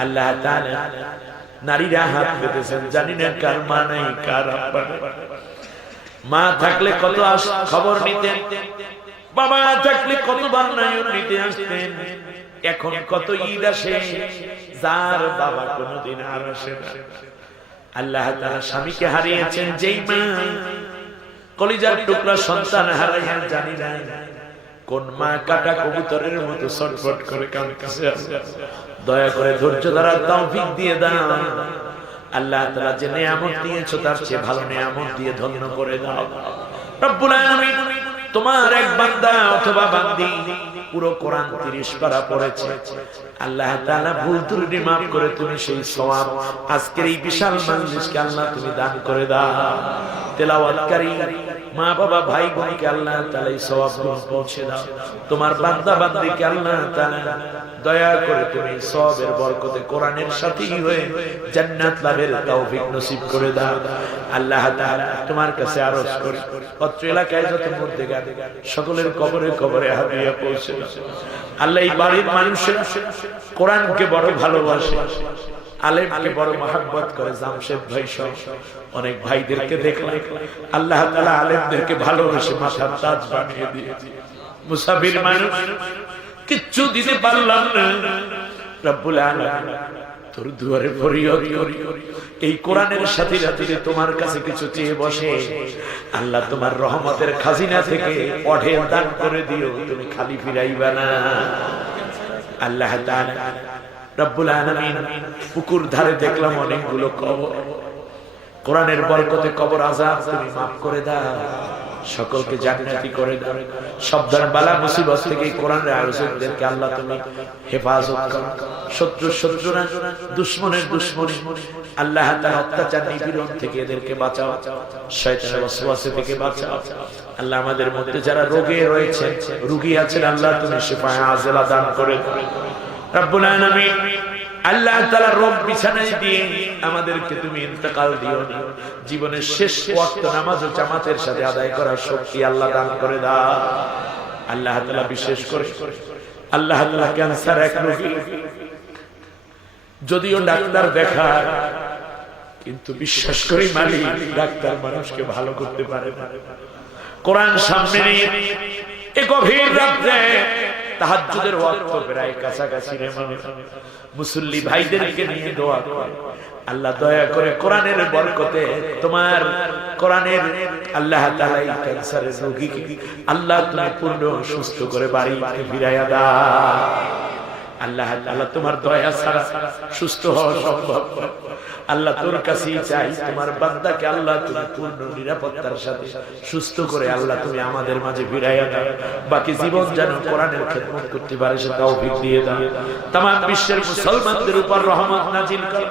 আল্লাহ তাআলা নারীরা হাত পেতেছেন, জানি না কার মা নাই কার আব্বা নাই। মা থাকলে কত খবর নিতেন, বাবা থাকলে কতবার নায়ন নিতে আসতেন। এখন কত ঈদ আসে যার বাবা কোনদিন আর আসে না। আল্লাহ তাআলা স্বামীকে হারিয়েছেন, যেই মা কলিজার টুকরা সন্তান হারাইয়া জানি না কোন মা কাটা কবুতরের মতো ছটফট করে কাঁদতেছে। দয়া করে ধৈর্য ধরার তৌফিক দিয়ে দাও। আল্লাহ তাআলা যে নিয়ামত দিয়েছো তার চেয়ে ভালো নিয়ামত দিয়ে ধন্য করে দাও। রব্বুল আলামিন তোমার এক বান্দা অথবা বান্দি পুরো কোরআন 30 পারা পড়েছে, আল্লাহ তাআলা ভুল ত্রুটি মাফ করে তুমি সেই সওয়াব আজকের এই বিশাল মজলিসকে আল্লাহ তুমি দান করে দাও। তেলাওয়াতকারী মা বাবা ভাই বোনকে আল্লাহ তাআলা এই সওয়াবগুলো পৌঁছে দাও। তোমার বান্দা বান্দীকে আল্লাহ তাআলা দয়া করে তুমি সওয়াবের বরকতে কোরআনের সাথী হয়ে জান্নাত লাভের তৌফিক নসিব করে দাও। আল্লাহ তাআলা তোমার কাছে আরজ করি অত্র এলাকায় যত মুর্দেগান সকলের কবরে কবরে হাদিয়া পৌঁছে দাও। আল্লাহ এই বাড়ির মানুষেরা কোরআনকে বড় ভালোবাসে, আলেমকে বড় মহব্বত করে। জামশেদ ভাই সহ অনেক ভাইদেরকে দেখলাম আল্লাহ তাআলা আলেমদেরকে ভালোবেসে মাথার তাজ বানিয়ে দিয়েছে। মুসাফির মানুষ কিচ্ছু দিতে পারলাম না, রব্বুল আলামিন তোর দুয়ারে ফরিয়াদ করি, এই কোরআনের সাথে সাথে তোমার কাছে কিছু চেয়ে বসে। আল্লাহ তোমার রহমতের খাজিনা থেকে অঢেল দান করে দিও, তুমি খালি ফিরাইবা না। আল্লাহ তাআলা রব্বুল আলামিন পুকুর ধারে দেখলাম অনেকগুলো কবর, কোরআনের বরকতে কবর আযাব তুমি maaf করে দাও, সকলকে জান্নাতি করে দাও। সব ধরনের বালা মুসিবত থেকে কোরআনের আয়োজকদেরকে আল্লাহ তুমি হেফাজত করো। শত্রুরা দুশমনের দুশমনী আল্লাহ তাআলা অত্যাচার নিপীড়ন থেকে এদেরকে বাঁচাও, শয়তানের ওয়াসওয়াসা থেকে বাঁচাও। আল্লাহ আমাদের মধ্যে যারা রোগে রয়েছে, রোগী আছেন, আল্লাহ তুমি শিফায়ে আজেলা দান করে দাও রব্বুল আলামিন। আল্লাহ তাআলা রোগ বিছানায় দিয়ে আমাদেরকে তুমি ইন্তেকাল দিও না, জীবনের শেষ ওয়াক্ত নামাজ ও জামাতের সাথে আদায় করার শক্তি আল্লাহ দান করে দাও। আল্লাহ তাআলা বিশেষ করে আল্লাহ তাআলা ক্যান্সার এক রোগী, যদিও ডাক্তার দেখায় কিন্তু বিশ্বাস করি মালিক ডাক্তার মানুষকে ভালো করতে পারে না। কোরআন সামনে নিয়ে এই গভীর রাতে তাহাজ্জুদের ওয়াক্ত প্রায় কাছাকাছি রে মানুষ মুসল্লি ভাইদেরকে নিয়ে দোয়া করে আল্লাহ দয়া করে কোরআনের বরকতে তোমার কোরআনের আল্লাহ তাআলা এই ক্যান্সারের রোগীকে আল্লাহ তুমি পূর্ণ সুস্থ করে বাড়িতে ফিরাইয়া দাও। আল্লাহ তাআলা তোমার দয়া ছাড়া সুস্থ হওয়া সম্ভব না। আল্লাহ তোর কাছেই চাই, তোমার বান্দাকে আল্লাহ তুমি পূর্ণ নিরাপত্তার সাথে সুস্থ করে আল্লাহ তুমি আমাদের মাঝে ফিরাইয়া দাও। বাকি জীবন যেন কোরআনের খেদমত করতে পারে সে তৌফিক দিয়ে দাও। तमाम বিশ্বের মুসলমানদের উপর রহমত নাজিল কর।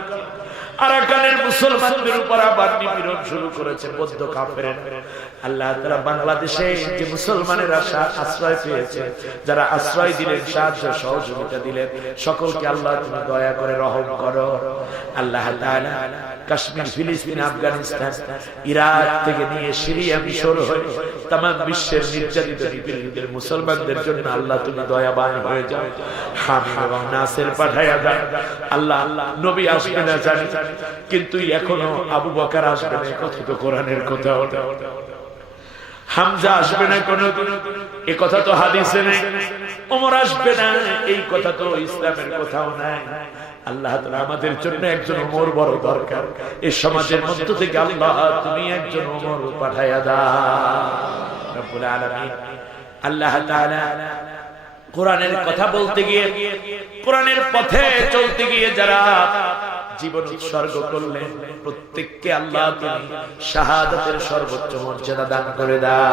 আরাকানের মুসলমানদের উপর আবার নিপীড়ন শুরু করেছে বৌদ্ধ কাফেররা। আল্লাহ তাআলা বাংলাদেশে যে মুসলমানেরা আশ্রয় পেয়েছে, যারা আশ্রয় দিলেন, সাহায্য সহযোগিতা দিলেন, সকলকে আল্লাহ তুমি দয়া করে রহম করো। আল্লাহ তাআলা কাশ্মীর, ফিলিস্তিন, আফগানিস্তান, ইরাক থেকে নিয়ে সিরিয়া, মিশর হয়ে तमाम বিশ্বের নির্যাতিত নিপীড়িত মুসলমানদের জন্য আল্লাহ তুমি দয়াবান হয়ে যাও। হামিদ এবং নাসির পাঠায়া দাও। আল্লাহ নবী আসবে না জানি, কিন্তু এখনো আবু বকর আসবে না, কথা তো কোরআনের কথা। হামজা আসবে না কোন, এই কথা তো হাদিসে নেই। ওমর আসবে না, এই কথা তো ইসলামের কথাও নাই। আল্লাহ তাআলা আমাদের জন্য একজন ওমর বড় দরকার। এই সমাজের মধ্য থেকে আল্লাহ তুমি একজন ওমর পাঠায়া দাও রব্বুল আলামিন। আল্লাহ তাআলা কোরআনের কথা বলতে গিয়ে, কোরআনের পথে চলতে গিয়ে যারা জীবন উৎসর্গ করলেন, প্রত্যেককে আল্লাহ তুমি শাহাদাতের সর্বোচ্চ মর্যাদা দান করে দাও।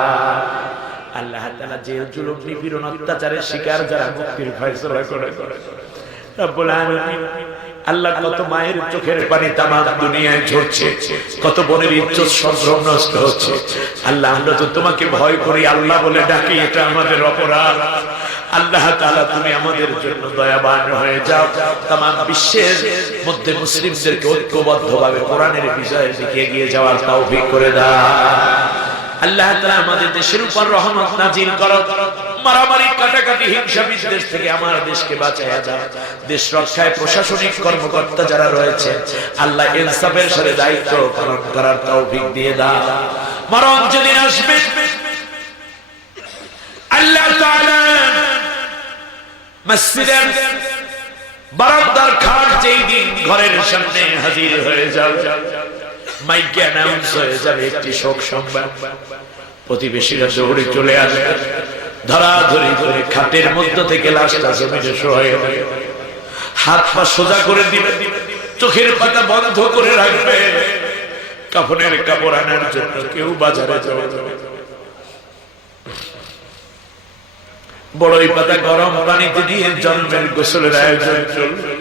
আল্লাহ তাআলা যে জুলুম, নিপীড়ন, অত্যাচারের শিকার যারা মুক্তির ফয়সালা করে রব্বুল আলামিন। আল্লাহ কত মায়ের চোখের পানি তামাম দুনিয়ায় ঝরছে, কত বোনের ইজ্জত সম্ভ্রম নষ্ট হচ্ছে। আল্লাহ আমরা তো তোমাকে ভয় করি, আল্লাহ বলে ডাকি, এটা আমাদের অপরাধ। আল্লাহ তাআলা তুমি আমাদের জন্য দয়াবান হয়ে যাও। तमाम বিশ্বের মধ্যে মুসলিমদেরকে ঐক্যবদ্ধভাবে কোরআনের বিজয়ে দিকে এগিয়ে যাওয়ার তৌফিক করে দাও। আল্লাহ তাআলা আমাদের দেশের উপর রহমত নাজিল করো। মারামারি, কাটাকাটি, হিংসা বিদ্বেষ থেকে আমার দেশকে বাঁচায়া দাও। দেশ রক্ষায় প্রশাসনিক কর্মকর্তা যারা রয়েছে আল্লাহ ইনসাফের সাথে দায়িত্ব পালন করার তৌফিক দিয়ে দাও। মরণ যেদিন আসবে আল্লাহ তাআলা মসজিদের বারান্দার খাট যেই দিন ঘরের সামনে হাজির হয়ে যাবে, মাইকে অ্যানাউন্স হয়ে যাবে একটি শোক সংবাদ। প্রতিবেশীরা দৌড়ে চলে আসবে, ধরাধরি করে খাটের মধ্য থেকে লাশটা জমিনে শোয়া যাবে, হাত পা সোজা করে দিবে, চোখের পাতা বন্ধ করে রাখবে। কাফনের কাপড় আনার জন্য কেউ বাজারে যাবে, বড়ই পাতা গরম পানিতে দিয়ে জন্মের গোসলের আয়োজন চলবে।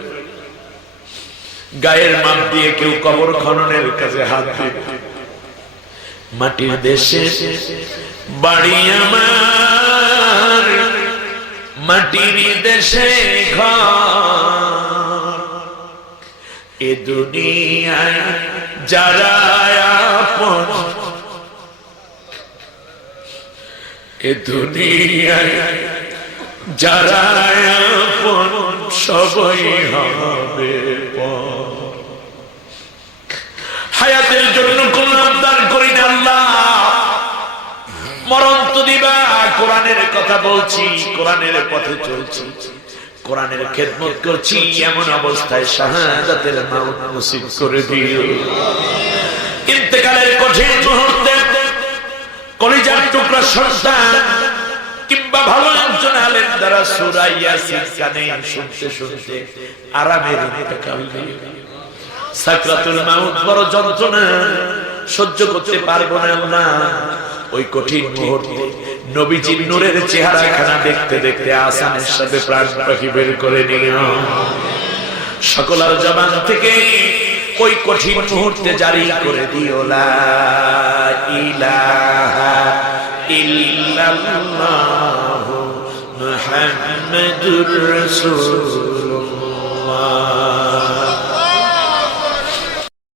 গায়ের মাপ দিয়ে কেউ কবর খননের কাজে হাত দিবে। মাটির দেশে বাড়ি আমার, মাটির দেশে ঘর, এ দুনিয়ায় যারা আপন, এ দুনিয়ায় যারা আপন সবই হবে পর। হায়াতের জন্য কোন আবদার করি না আল্লাহ, মরণ তো দিবা। কোরআনের কথা বলছি, কোরআনের পথে চলছি, কোরআনের খেদমত করছি, এমন অবস্থায় শাহাদাতের মাউত নসিব করে দিও। ইন্তেকালের কঠিন মুহূর্তে কলিজার টুকরা সন্তান কিংবা ভালো একজন আলেম দ্বারা সূরা ইয়াসিন কানে শুনতে শুনতে আরামের ইন্তেকাল দিও। সাকরাতুল মাউত বড় যন্ত্রণা, সহ্য করতে পারবো না আল্লাহ। ওই কঠিন মুহূর্তে নবীজির নূরের চেহারাখানা দেখতে দেখতে আসানের সাথে প্রাণ পাখি বের করে নিও। সকলের জবান থেকে ওই কঠিন মুহূর্তে জারি করে দিও লা ইলাহা ইল্লাল্লাহু মুহাম্মাদুর রাসূল।